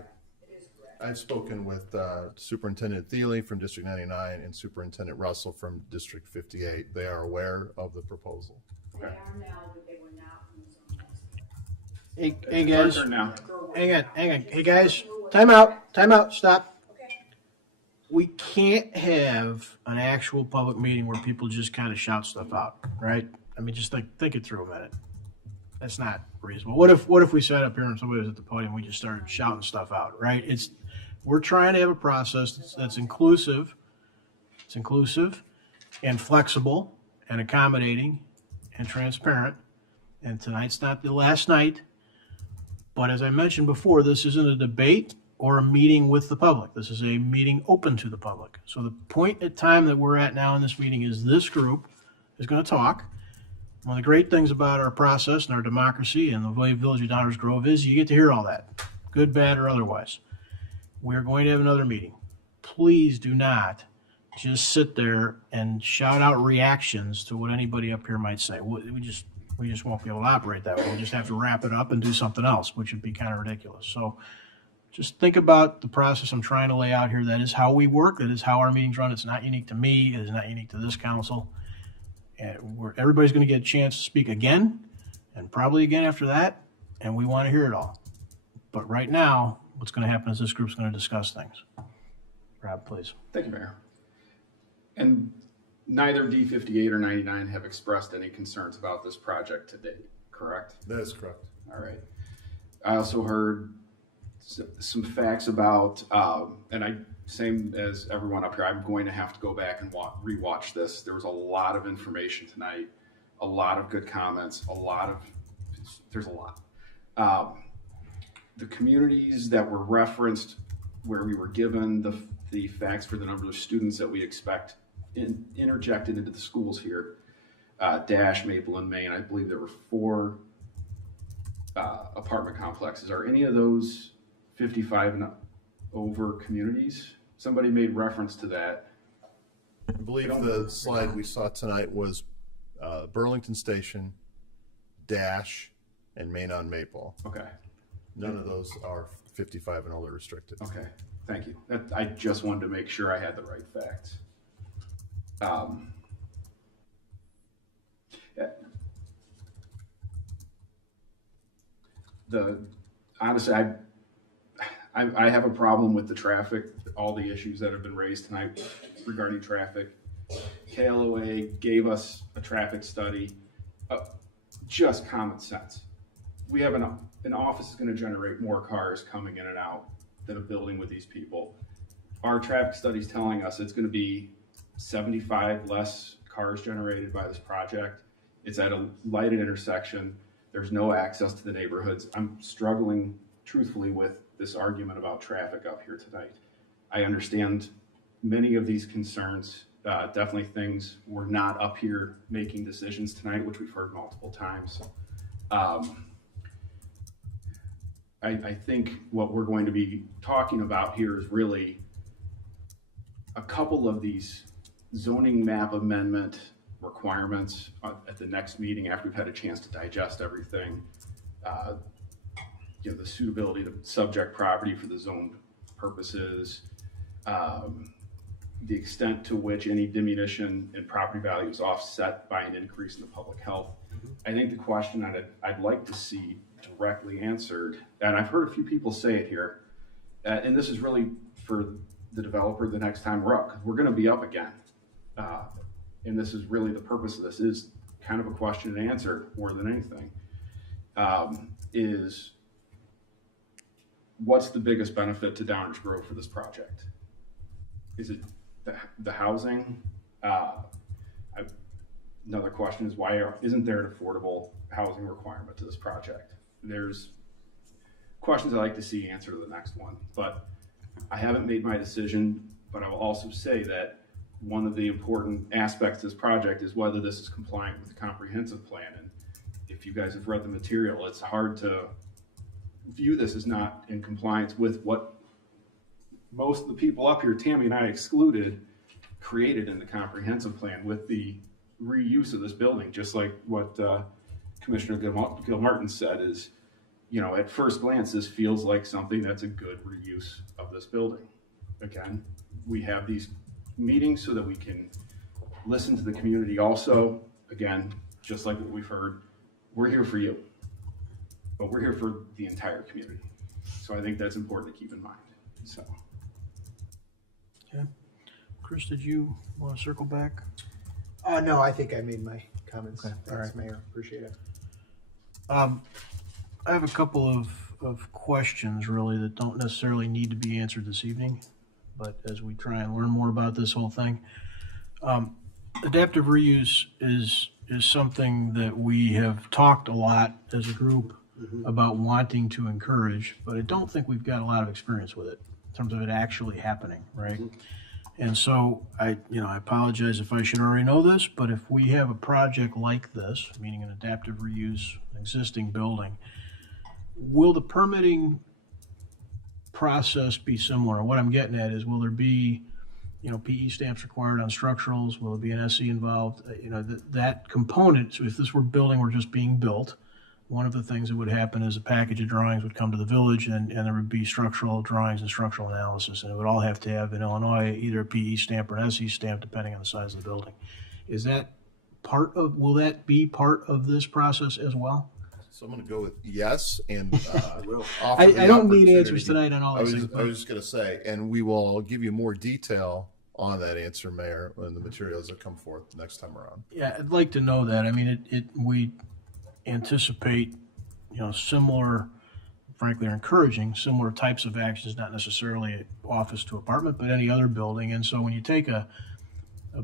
with Superintendent Thiele from District 99 and Superintendent Russell from District 58. They are aware of the proposal. Okay. Hey guys, hang on. Hey guys, time out, stop. We can't have an actual public meeting where people just kind of shout stuff out, right? I mean, just think it through a minute. That's not reasonable. What if we sat up here and somebody was at the podium and we just started shouting stuff out, right? We're trying to have a process that's inclusive. It's inclusive and flexible and accommodating and transparent. And tonight's not the last night. But as I mentioned before, this isn't a debate or a meeting with the public. This is a meeting open to the public. So the point in time that we're at now in this meeting is this group is going to talk. One of the great things about our process and our democracy and the way Village of Downers Grove is you get to hear all that, good, bad, or otherwise. We're going to have another meeting. Please do not just sit there and shout out reactions to what anybody up here might say. We just won't be able to operate that way. We'll just have to wrap it up and do something else, which would be kind of ridiculous. So just think about the process I'm trying to lay out here. That is how we work. That is how our meetings run. It's not unique to me. It is not unique to this council. And everybody's going to get a chance to speak again and probably again after that. And we want to hear it all. But right now, what's going to happen is this group's going to discuss things. Rob, please. Thank you, Mayor. And neither D58 or 99 have expressed any concerns about this project to date, correct? That is correct. All right. I also heard some facts about, and same as everyone up here, I'm going to have to go back and rewatch this. There was a lot of information tonight, a lot of good comments, there's a lot. The communities that were referenced where we were given the facts for the number of students that we expect interjected into the schools here, Dash, Maple, and Main, I believe there were 4 apartment complexes. Are any of those 55 and over communities? Somebody made reference to that. I believe the slide we saw tonight was Burlington Station, Dash, and Main on Maple. Okay. None of those are 55 and older restricted. Okay, thank you. I just wanted to make sure I had the right facts. Honestly, I have a problem with the traffic, all the issues that have been raised tonight regarding traffic. KLOA gave us a traffic study, just common sense. We have an office is going to generate more cars coming in and out than a building with these people. Our traffic study is telling us it's going to be 75 less cars generated by this project. It's at a lighted intersection. There's no access to the neighborhoods. I'm struggling truthfully with this argument about traffic up here tonight. I understand many of these concerns, definitely things we're not up here making decisions tonight, which we've heard multiple times. I think what we're going to be talking about here is really a couple of these zoning map amendment requirements at the next meeting after we've had a chance to digest everything. the suitability of the subject property for the zone purposes, the extent to which any diminution in property value is offset by an increase in the public health. I think the question I'd like to see directly answered, and I've heard a few people say it here, and this is really for the developer the next time we're up, because we're going to be up again. And this is really the purpose of this, is kind of a question and answer more than anything, is what's the biggest benefit to Downers Grove for this project? Is it the housing? Another question is, why isn't there an affordable housing requirement to this project? There's questions I'd like to see answered to the next one, but I haven't made my decision. But I will also say that one of the important aspects of this project is whether this is compliant with the comprehensive plan. And if you guys have read the material, it's hard to view this as not in compliance with what most of the people up here, Tammy and I excluded, created in the comprehensive plan with the reuse of this building. Just like what Commissioner Gilmartin said is, at first glance, this feels like something that's a good reuse of this building. Again, we have these meetings so that we can listen to the community also. Again, just like what we've heard, we're here for you, but we're here for the entire community. So I think that's important to keep in mind. So. Okay. Chris, did you want to circle back? No, I think I made my comments. Okay. Thanks, All right. Mayor. Appreciate it. I have a couple of questions really that don't necessarily need to be answered this evening, but as we try and learn more about this whole thing, adaptive reuse is something that we have talked a lot as a group about wanting to encourage, but I don't think we've got a lot of experience with it in terms of it actually happening, right? And so I apologize if I should already know this, but if we have a project like this, meaning an adaptive reuse existing building, will the permitting process be similar? And what I'm getting at is, will there be, PE stamps required on structurals? Will there be an SE involved? That component. So if this building were just being built, one of the things that would happen is a package of drawings would come to the village, and there would be structural drawings and structural analysis, and it would all have to have in Illinois either a PE stamp or an SE stamp, depending on the size of the building. Will that be part of this process as well? So I'm going to go with yes, and I don't need answers tonight on all these things. I was just going to say, and we will give you more detail on that answer, Mayor, when the materials that come forth next time around. Yeah, I'd like to know that. I mean, we anticipate, similar, frankly, are encouraging similar types of actions, not necessarily office to apartment, but any other building. And so when you take a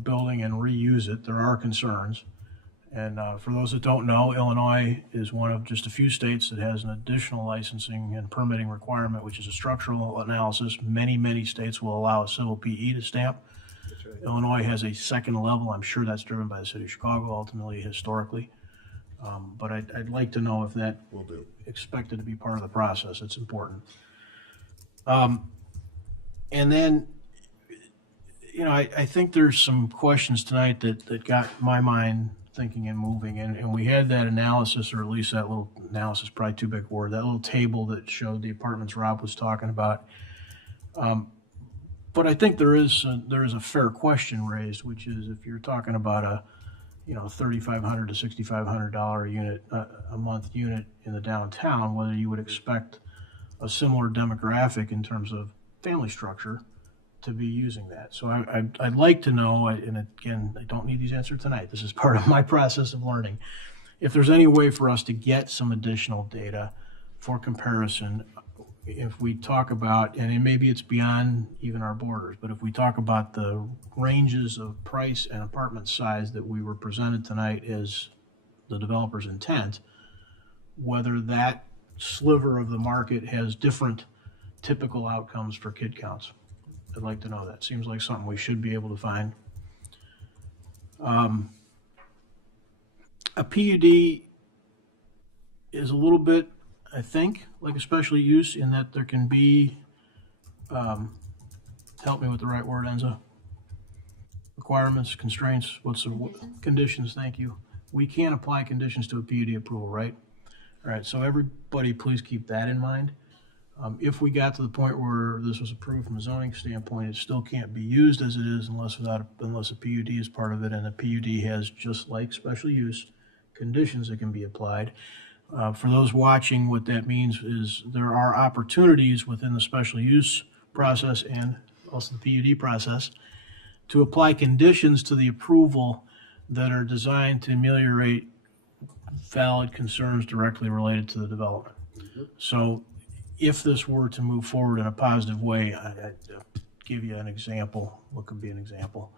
building and reuse it, there are concerns. And for those that don't know, Illinois is one of just a few states that has an additional licensing and permitting requirement, which is a structural analysis. Many states will allow a civil PE to stamp. Right. Illinois has a second level. I'm sure that's driven by the city of Chicago, ultimately, historically. But I'd like to know if that will be expected to be part of the process. It's important. And then, I think there's some questions tonight that got my mind thinking and moving, and we had that analysis, or at least that little analysis, probably too big a word, that little table that showed the apartments Rob was talking about. But I think there is a fair question raised, which is if you're talking about a $3,500 to $6,500 unit a month unit in the downtown, whether you would expect a similar demographic in terms of family structure to be using that. So I'd like to know, and again, I don't need these answers tonight. This is part of my process of learning. If there's any way for us to get some additional data for comparison, if we talk about, and maybe it's beyond even our borders, but if we talk about the ranges of price and apartment size that we were presented tonight as the developer's intent, whether that sliver of the market has different typical outcomes for kid counts. I'd like to know that. Seems like something we should be able to find. A PUD is a little bit, I think, like a special use in that there can be, help me with the right word, Enza. Requirements, constraints, conditions, thank you. We can't apply conditions to a PUD approval, right? All right, so everybody, please keep that in mind. If we got to the point where this was approved from a zoning standpoint, it still can't be used as it is unless a PUD is part of it, and a PUD has, just like special use, conditions that can be applied. For those watching, what that means is there are opportunities within the special use process and also the PUD process to apply conditions to the approval that are designed to ameliorate valid concerns directly related to the development. So if this were to move forward in a positive way, I'll give you an example. What could be an example?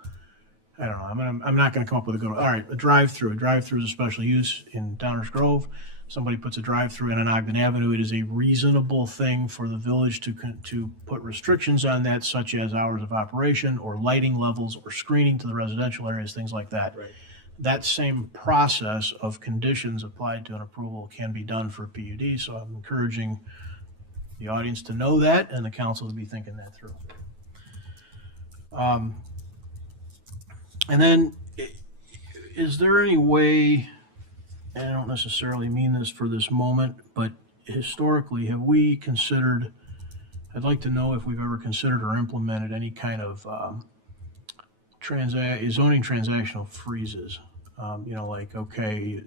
I don't know. I'm not going to come up with a good one. All right, a drive-through. A drive-through is a special use in Downers Grove. Somebody puts a drive-through in on Ogden Avenue. It is a reasonable thing for the village to put restrictions on that, such as hours of operation or lighting levels or screening to the residential areas, things like that. Right. That same process of conditions applied to an approval can be done for a PUD, so I'm encouraging the audience to know that and the council to be thinking that through. And then, is there any way, and I don't necessarily mean this for this moment, but historically, have we considered, I'd like to know if we've ever considered or implemented any kind of zoning transactional freezes. Like, okay,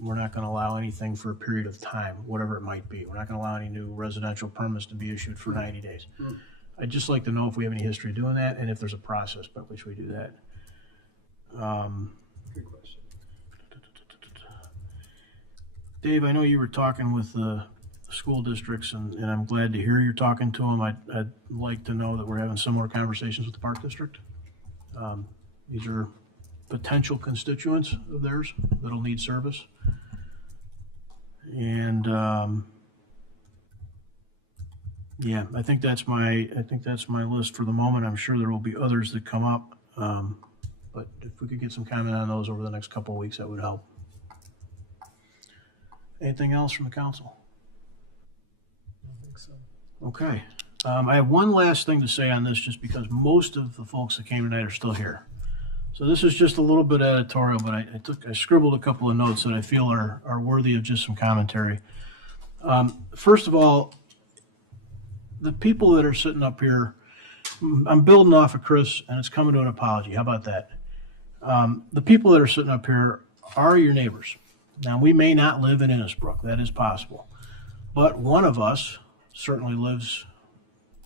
we're not going to allow anything for a period of time, whatever it might be. We're not going to allow any new residential permits to be issued for 90 days. I'd just like to know if we have any history of doing that and if there's a process by which we do that. Good question. Dave, I know you were talking with the school districts, and I'm glad to hear you're talking to them. I'd like to know that we're having similar conversations with the Park District. These are potential constituents of theirs that'll need service. And yeah, I think that's my list for the moment. I'm sure there will be others that come up. But if we could get some comment on those over the next couple of weeks, that would help. Anything else from the council? I don't think so. Okay. I have one last thing to say on this, just because most of the folks that came tonight are still here. So this is just a little bit editorial, but I scribbled a couple of notes that I feel are worthy of just some commentary. First of all, the people that are sitting up here, I'm building off of Chris, and it's coming to an apology. How about that? The people that are sitting up here are your neighbors. Now, we may not live in Innisbrook. That is possible. But one of us certainly lives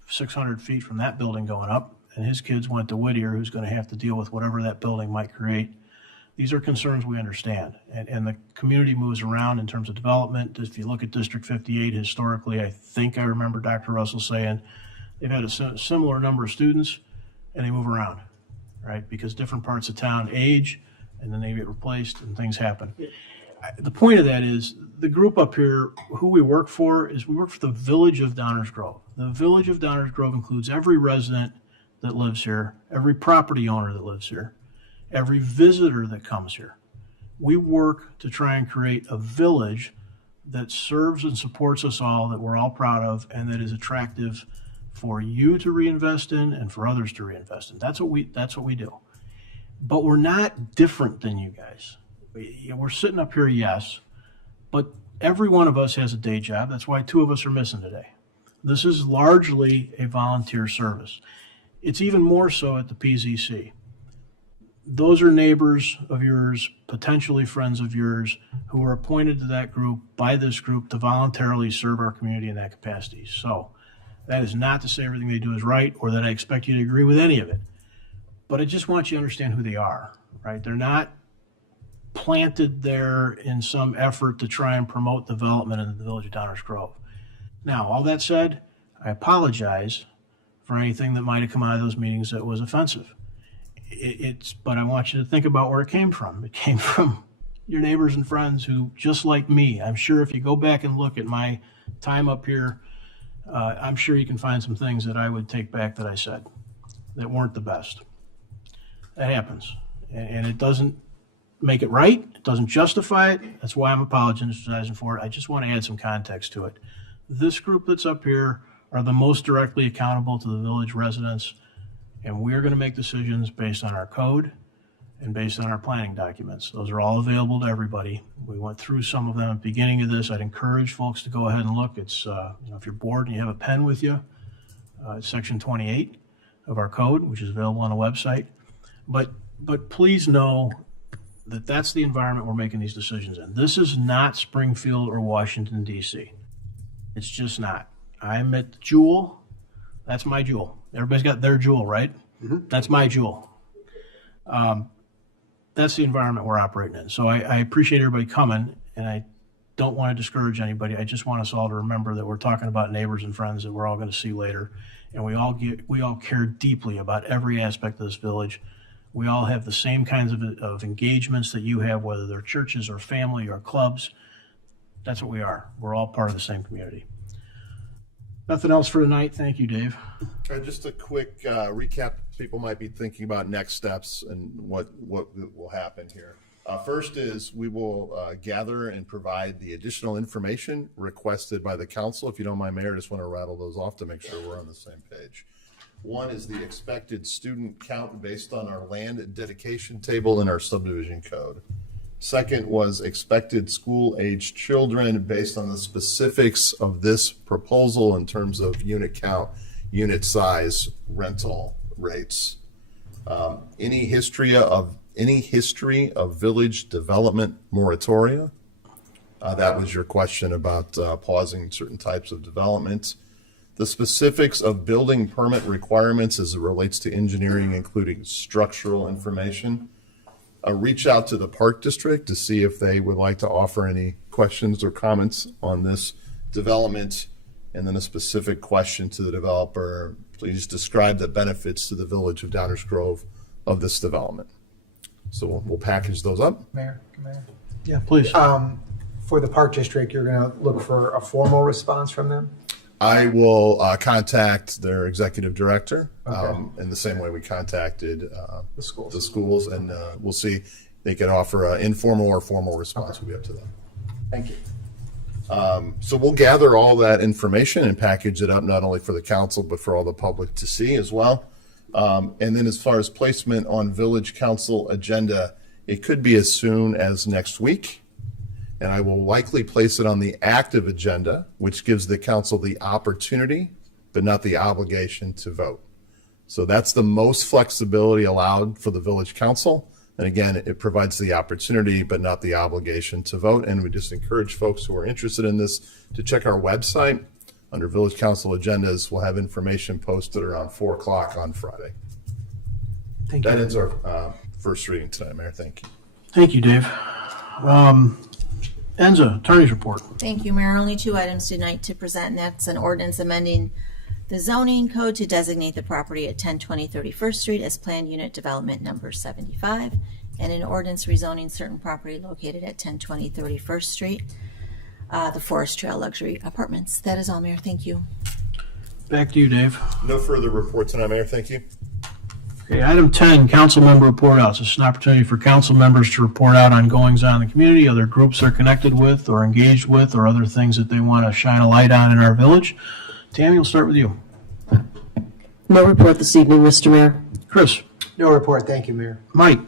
600 feet from that building going up, and his kids went to Whittier, who's going to have to deal with whatever that building might create. These are concerns we understand. And the community moves around in terms of development. If you look at District 58, historically, I think I remember Dr. Russell saying they've had a similar number of students, and they move around, right? Because different parts of town age, and then they get replaced, and things happen. The point of that is the group up here, who we work for, is we work for the Village of Downers Grove. The Village of Downers Grove includes every resident that lives here, every property owner that lives here, every visitor that comes here. We work to try and create a village that serves and supports us all, that we're all proud of, and that is attractive for you to reinvest in and for others to reinvest in. That's what we do. But we're not different than you guys. We're sitting up here, yes, but every one of us has a day job. That's why two of us are missing today. This is largely a volunteer service. It's even more so at the PZC. Those are neighbors of yours, potentially friends of yours, who are appointed to that group by this group to voluntarily serve our community in that capacity. So that is not to say everything they do is right or that I expect you to agree with any of it. But I just want you to understand who they are, right? They're not planted there in some effort to try and promote development in the Village of Downers Grove. Now, all that said, I apologize for anything that might have come out of those meetings that was offensive. But I want you to think about where it came from. It came from your neighbors and friends who, just like me, I'm sure if you go back and look at my time up here, I'm sure you can find some things that I would take back that I said that weren't the best. That happens. And it doesn't make it right. It doesn't justify it. That's why I'm apologizing for it. I just want to add some context to it. This group that's up here are the most directly accountable to the village residents, and we're going to make decisions based on our code and based on our planning documents. Those are all available to everybody. We went through some of them at the beginning of this. I'd encourage folks to go ahead and look. It's, if you're bored and you have a pen with you, it's section 28 of our code, which is available on the website. But please know that that's the environment we're making these decisions in. This is not Springfield or Washington, D.C. It's just not. I'm at Jewel. That's my Jewel. Everybody's got their Jewel, right? Mm-hmm. That's my Jewel. That's the environment we're operating in. So I appreciate everybody coming, and I don't want to discourage anybody. I just want us all to remember that we're talking about neighbors and friends that we're all going to see later, and we all care deeply about every aspect of this village. We all have the same kinds of engagements that you have, whether they're churches or family or clubs. That's what we are. We're all part of the same community. Nothing else for tonight. Thank you, Dave. Just a quick recap. People might be thinking about next steps and what will happen here. First is we will gather and provide the additional information requested by the council. If you don't mind, Mayor, I just want to rattle those off to make sure we're on the same page. One is the expected student count based on our land dedication table in our subdivision code. Second was expected school-aged children based on the specifics of this proposal in terms of unit count, unit size, rental rates. Any history of village development moratoria? That was your question about pausing certain types of development. The specifics of building permit requirements as it relates to engineering, including structural information. Reach out to the Park District to see if they would like to offer any questions or comments on this development. And then a specific question to the developer, please describe the benefits to the village of Downers Grove of this development. So we'll package those up. Mayor? Yeah, please. For the Park District, you're going to look for a formal response from them? I will contact their executive director Okay. in the same way we contacted The schools. the schools, and we'll see. They can offer an informal or formal response. Will be up to them. Thank you. So we'll gather all that information and package it up, not only for the council, but for all the public to see as well. And then as far as placement on village council agenda, it could be as soon as next week. And I will likely place it on the active agenda, which gives the council the opportunity, but not the obligation to vote. So that's the most flexibility allowed for the village council. And again, it provides the opportunity, but not the obligation to vote. And we just encourage folks who are interested in this to check our website. Under village council agendas, we'll have information posted around 4 o'clock on Friday. Thank you. That ends our first reading tonight, Mayor. Thank you. Thank you, Dave. Enza, attorney's report. Thank you, Mayor. Only 2 items tonight to present, and that's an ordinance amending the zoning code to designate the property at 1020 31st Street as planned unit development number 75, and an ordinance rezoning certain property located at 1020 31st Street, the Forest Trail Luxury Apartments. That is all, Mayor. Thank you. Back to you, Dave. No further report tonight, Mayor. Thank you. Okay, item 10, council member report outs. This is an opportunity for council members to report out on goings on in the community, other groups they're connected with or engaged with, or other things that they want to shine a light on in our village. Tammy, we'll start with you. No report this evening, Mr. Mayor. Chris. No report. Thank you, Mayor. Mike.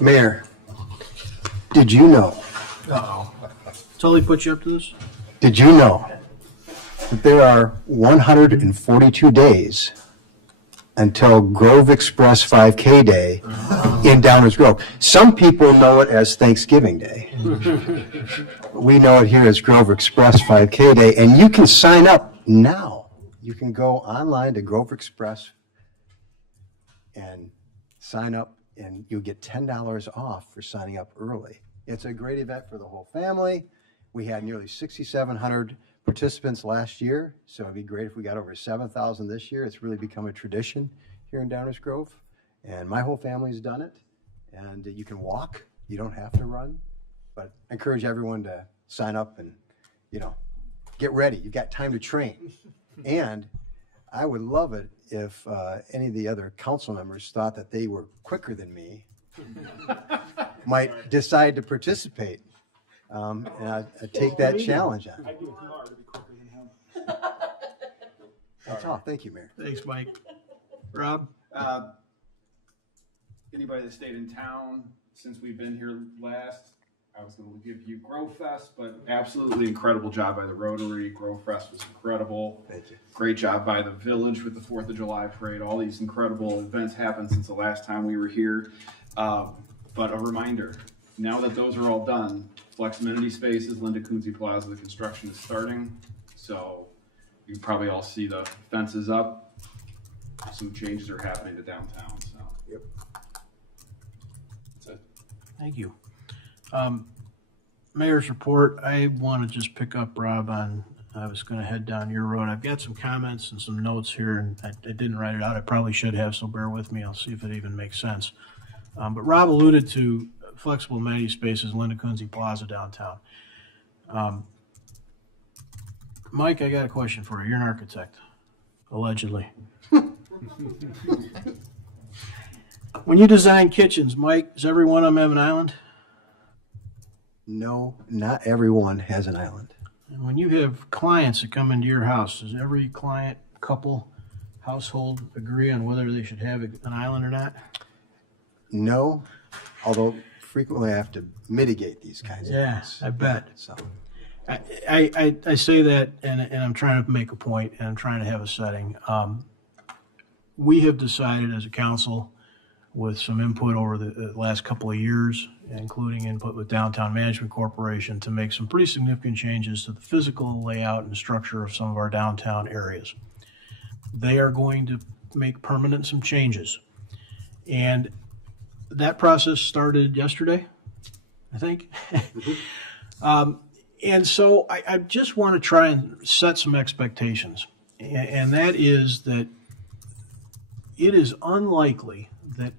Mayor, did you know? Uh-oh. Tully put you up to this? Did you know that there are 142 days until Grove Express 5K Day in Downers Grove? Some people know it as Thanksgiving Day. We know it here as Grove Express 5K Day, and you can sign up now. You can go online to Grove Express and sign up, and you'll get $10 off for signing up early. It's a great event for the whole family. We had nearly 6,700 participants last year, so it'd be great if we got over 7,000 this year. It's really become a tradition here in Downers Grove, and my whole family's done it. And you can walk, you don't have to run, but I encourage everyone to sign up and, get ready. You've got time to train. And I would love it if any of the other council members thought that they were quicker than me, might decide to participate. And I take that challenge on. I do it tomorrow to be quicker than him. That's all. Thank you, Mayor. Thanks, Mike. Rob? anybody that stayed in town since we've been here last, I was going to give you Grow Fest, but absolutely incredible job by the Rotary. Grow Fest was incredible. Thank you. Great job by the village with the 4th of July parade. All these incredible events happened since the last time we were here. But a reminder, now that those are all done, Flex Amenity Spaces, Linda Kunze Plaza, the construction is starting. So you probably all see the fences up. Some changes are happening to downtown. So. Yep. That's it. Thank you. Mayor's report, I want to just pick up, Rob, on, I was going to head down your road. I've got some comments and some notes here, and I didn't write it out. I probably should have, so bear with me. I'll see if it even makes sense. But Rob alluded to flexible amenity spaces, Linda Kunze Plaza downtown. Mike, I got a question for you. You're an architect, allegedly. When you design kitchens, Mike, does every one of them have an island? No, not everyone has an island. And when you have clients that come into your house, does every client, couple, household agree on whether they should have an island or not? No, although frequently I have to mitigate these kinds of things. Yeah, I bet. So I say that, and I'm trying to make a point, and I'm trying to have a setting. We have decided as a council, with some input over the last couple of years, including input with Downtown Management Corporation, to make some pretty significant changes to the physical layout and structure of some of our downtown areas. They are going to make permanent some changes. And that process started yesterday, I think. And so I just want to try and set some expectations. And that is that it is unlikely that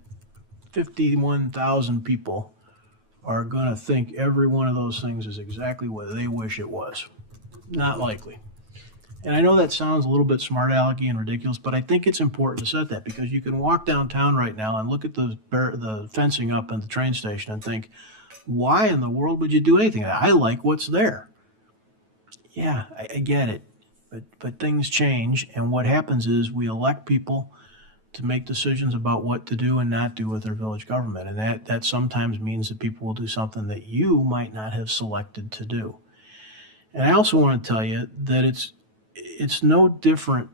51,000 people are going to think every one of those things is exactly what they wish it was. Not likely. And I know that sounds a little bit smart alecky and ridiculous, but I think it's important to set that, because you can walk downtown right now and look at the fencing up at the train station and think, why in the world would you do anything? I like what's there. Yeah, I get it. But things change, and what happens is we elect people to make decisions about what to do and not do with their village government. And that sometimes means that people will do something that you might not have selected to do. And I also want to tell you that it's no different.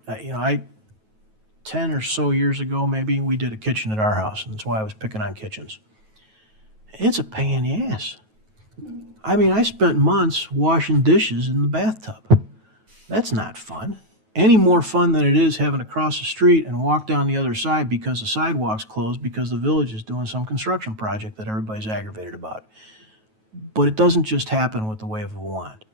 10 or so years ago, maybe, we did a kitchen at our house, and that's why I was picking on kitchens. It's a pain in the ass. I mean, I spent months washing dishes in the bathtub. That's not fun. Any more fun than it is having to cross the street and walk down the other side because the sidewalk's closed because the village is doing some construction project that everybody's aggravated about. But it doesn't just happen with the wave of a wand.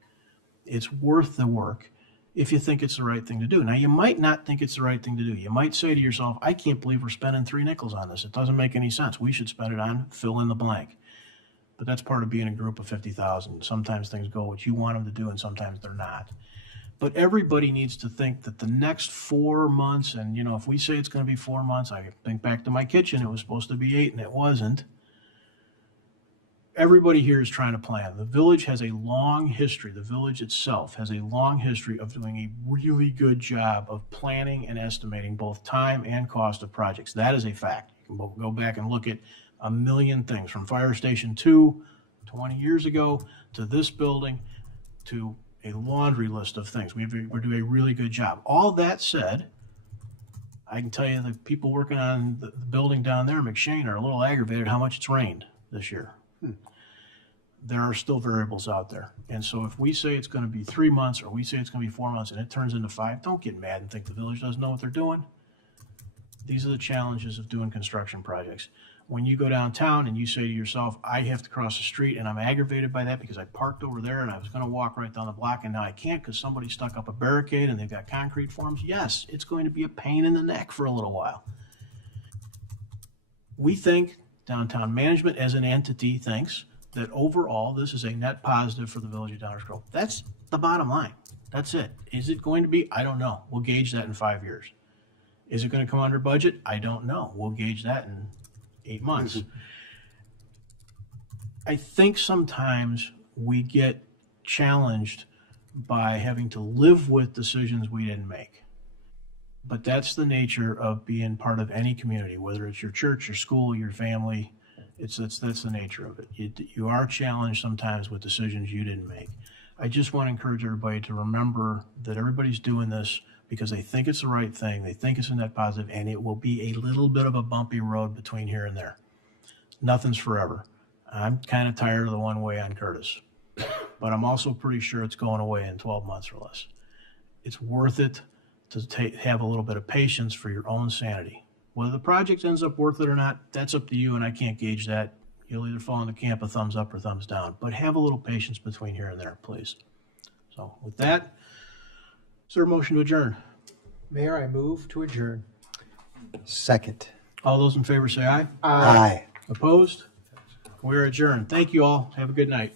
It's worth the work if you think it's the right thing to do. Now, you might not think it's the right thing to do. You might say to yourself, I can't believe we're spending 3 nickels on this. It doesn't make any sense. We should spend it on fill in the blank. But that's part of being a group of 50,000. Sometimes things go what you want them to do, and sometimes they're not. But everybody needs to think that the next 4 months, and if we say it's going to be 4 months, I think back to my kitchen, it was supposed to be 8 and it wasn't. Everybody here is trying to plan. The village has a long history. The village itself has a long history of doing a really good job of planning and estimating both time and cost of projects. That is a fact. You can go back and look at a million things, from Fire Station 2 20 years ago to this building to a laundry list of things. We're doing a really good job. All that said, I can tell you the people working on the building down there, McShane, are a little aggravated how much it's rained this year. There are still variables out there. And so if we say it's going to be 3 months, or we say it's going to be 4 months and it turns into 5, don't get mad and think the village doesn't know what they're doing. These are the challenges of doing construction projects. When you go downtown and you say to yourself, I have to cross the street and I'm aggravated by that because I parked over there and I was going to walk right down the block and now I can't because somebody stuck up a barricade and they've got concrete forms. Yes, it's going to be a pain in the neck for a little while. We think, downtown management as an entity thinks, that overall this is a net positive for the village of Downers Grove. That's the bottom line. That's it. Is it going to be? I don't know. We'll gauge that in 5 years. Is it going to come under budget? I don't know. We'll gauge that in 8 months. I think sometimes we get challenged by having to live with decisions we didn't make. But that's the nature of being part of any community, whether it's your church, your school, your family. That's the nature of it. You are challenged sometimes with decisions you didn't make. I just want to encourage everybody to remember that everybody's doing this because they think it's the right thing. They think it's a net positive, and it will be a little bit of a bumpy road between here and there. Nothing's forever. I'm kind of tired of the one way on Curtis, but I'm also pretty sure it's going away in 12 months or less. It's worth it to have a little bit of patience for your own sanity. Whether the project ends up worth it or not, that's up to you, and I can't gauge that. You'll either fall in the camp of thumbs up or thumbs down, but have a little patience between here and there, please. So with that, is there a motion to adjourn? Mayor, I move to adjourn. Second. All those in favor say aye. Aye. Opposed? We're adjourned. Thank you all. Have a good night.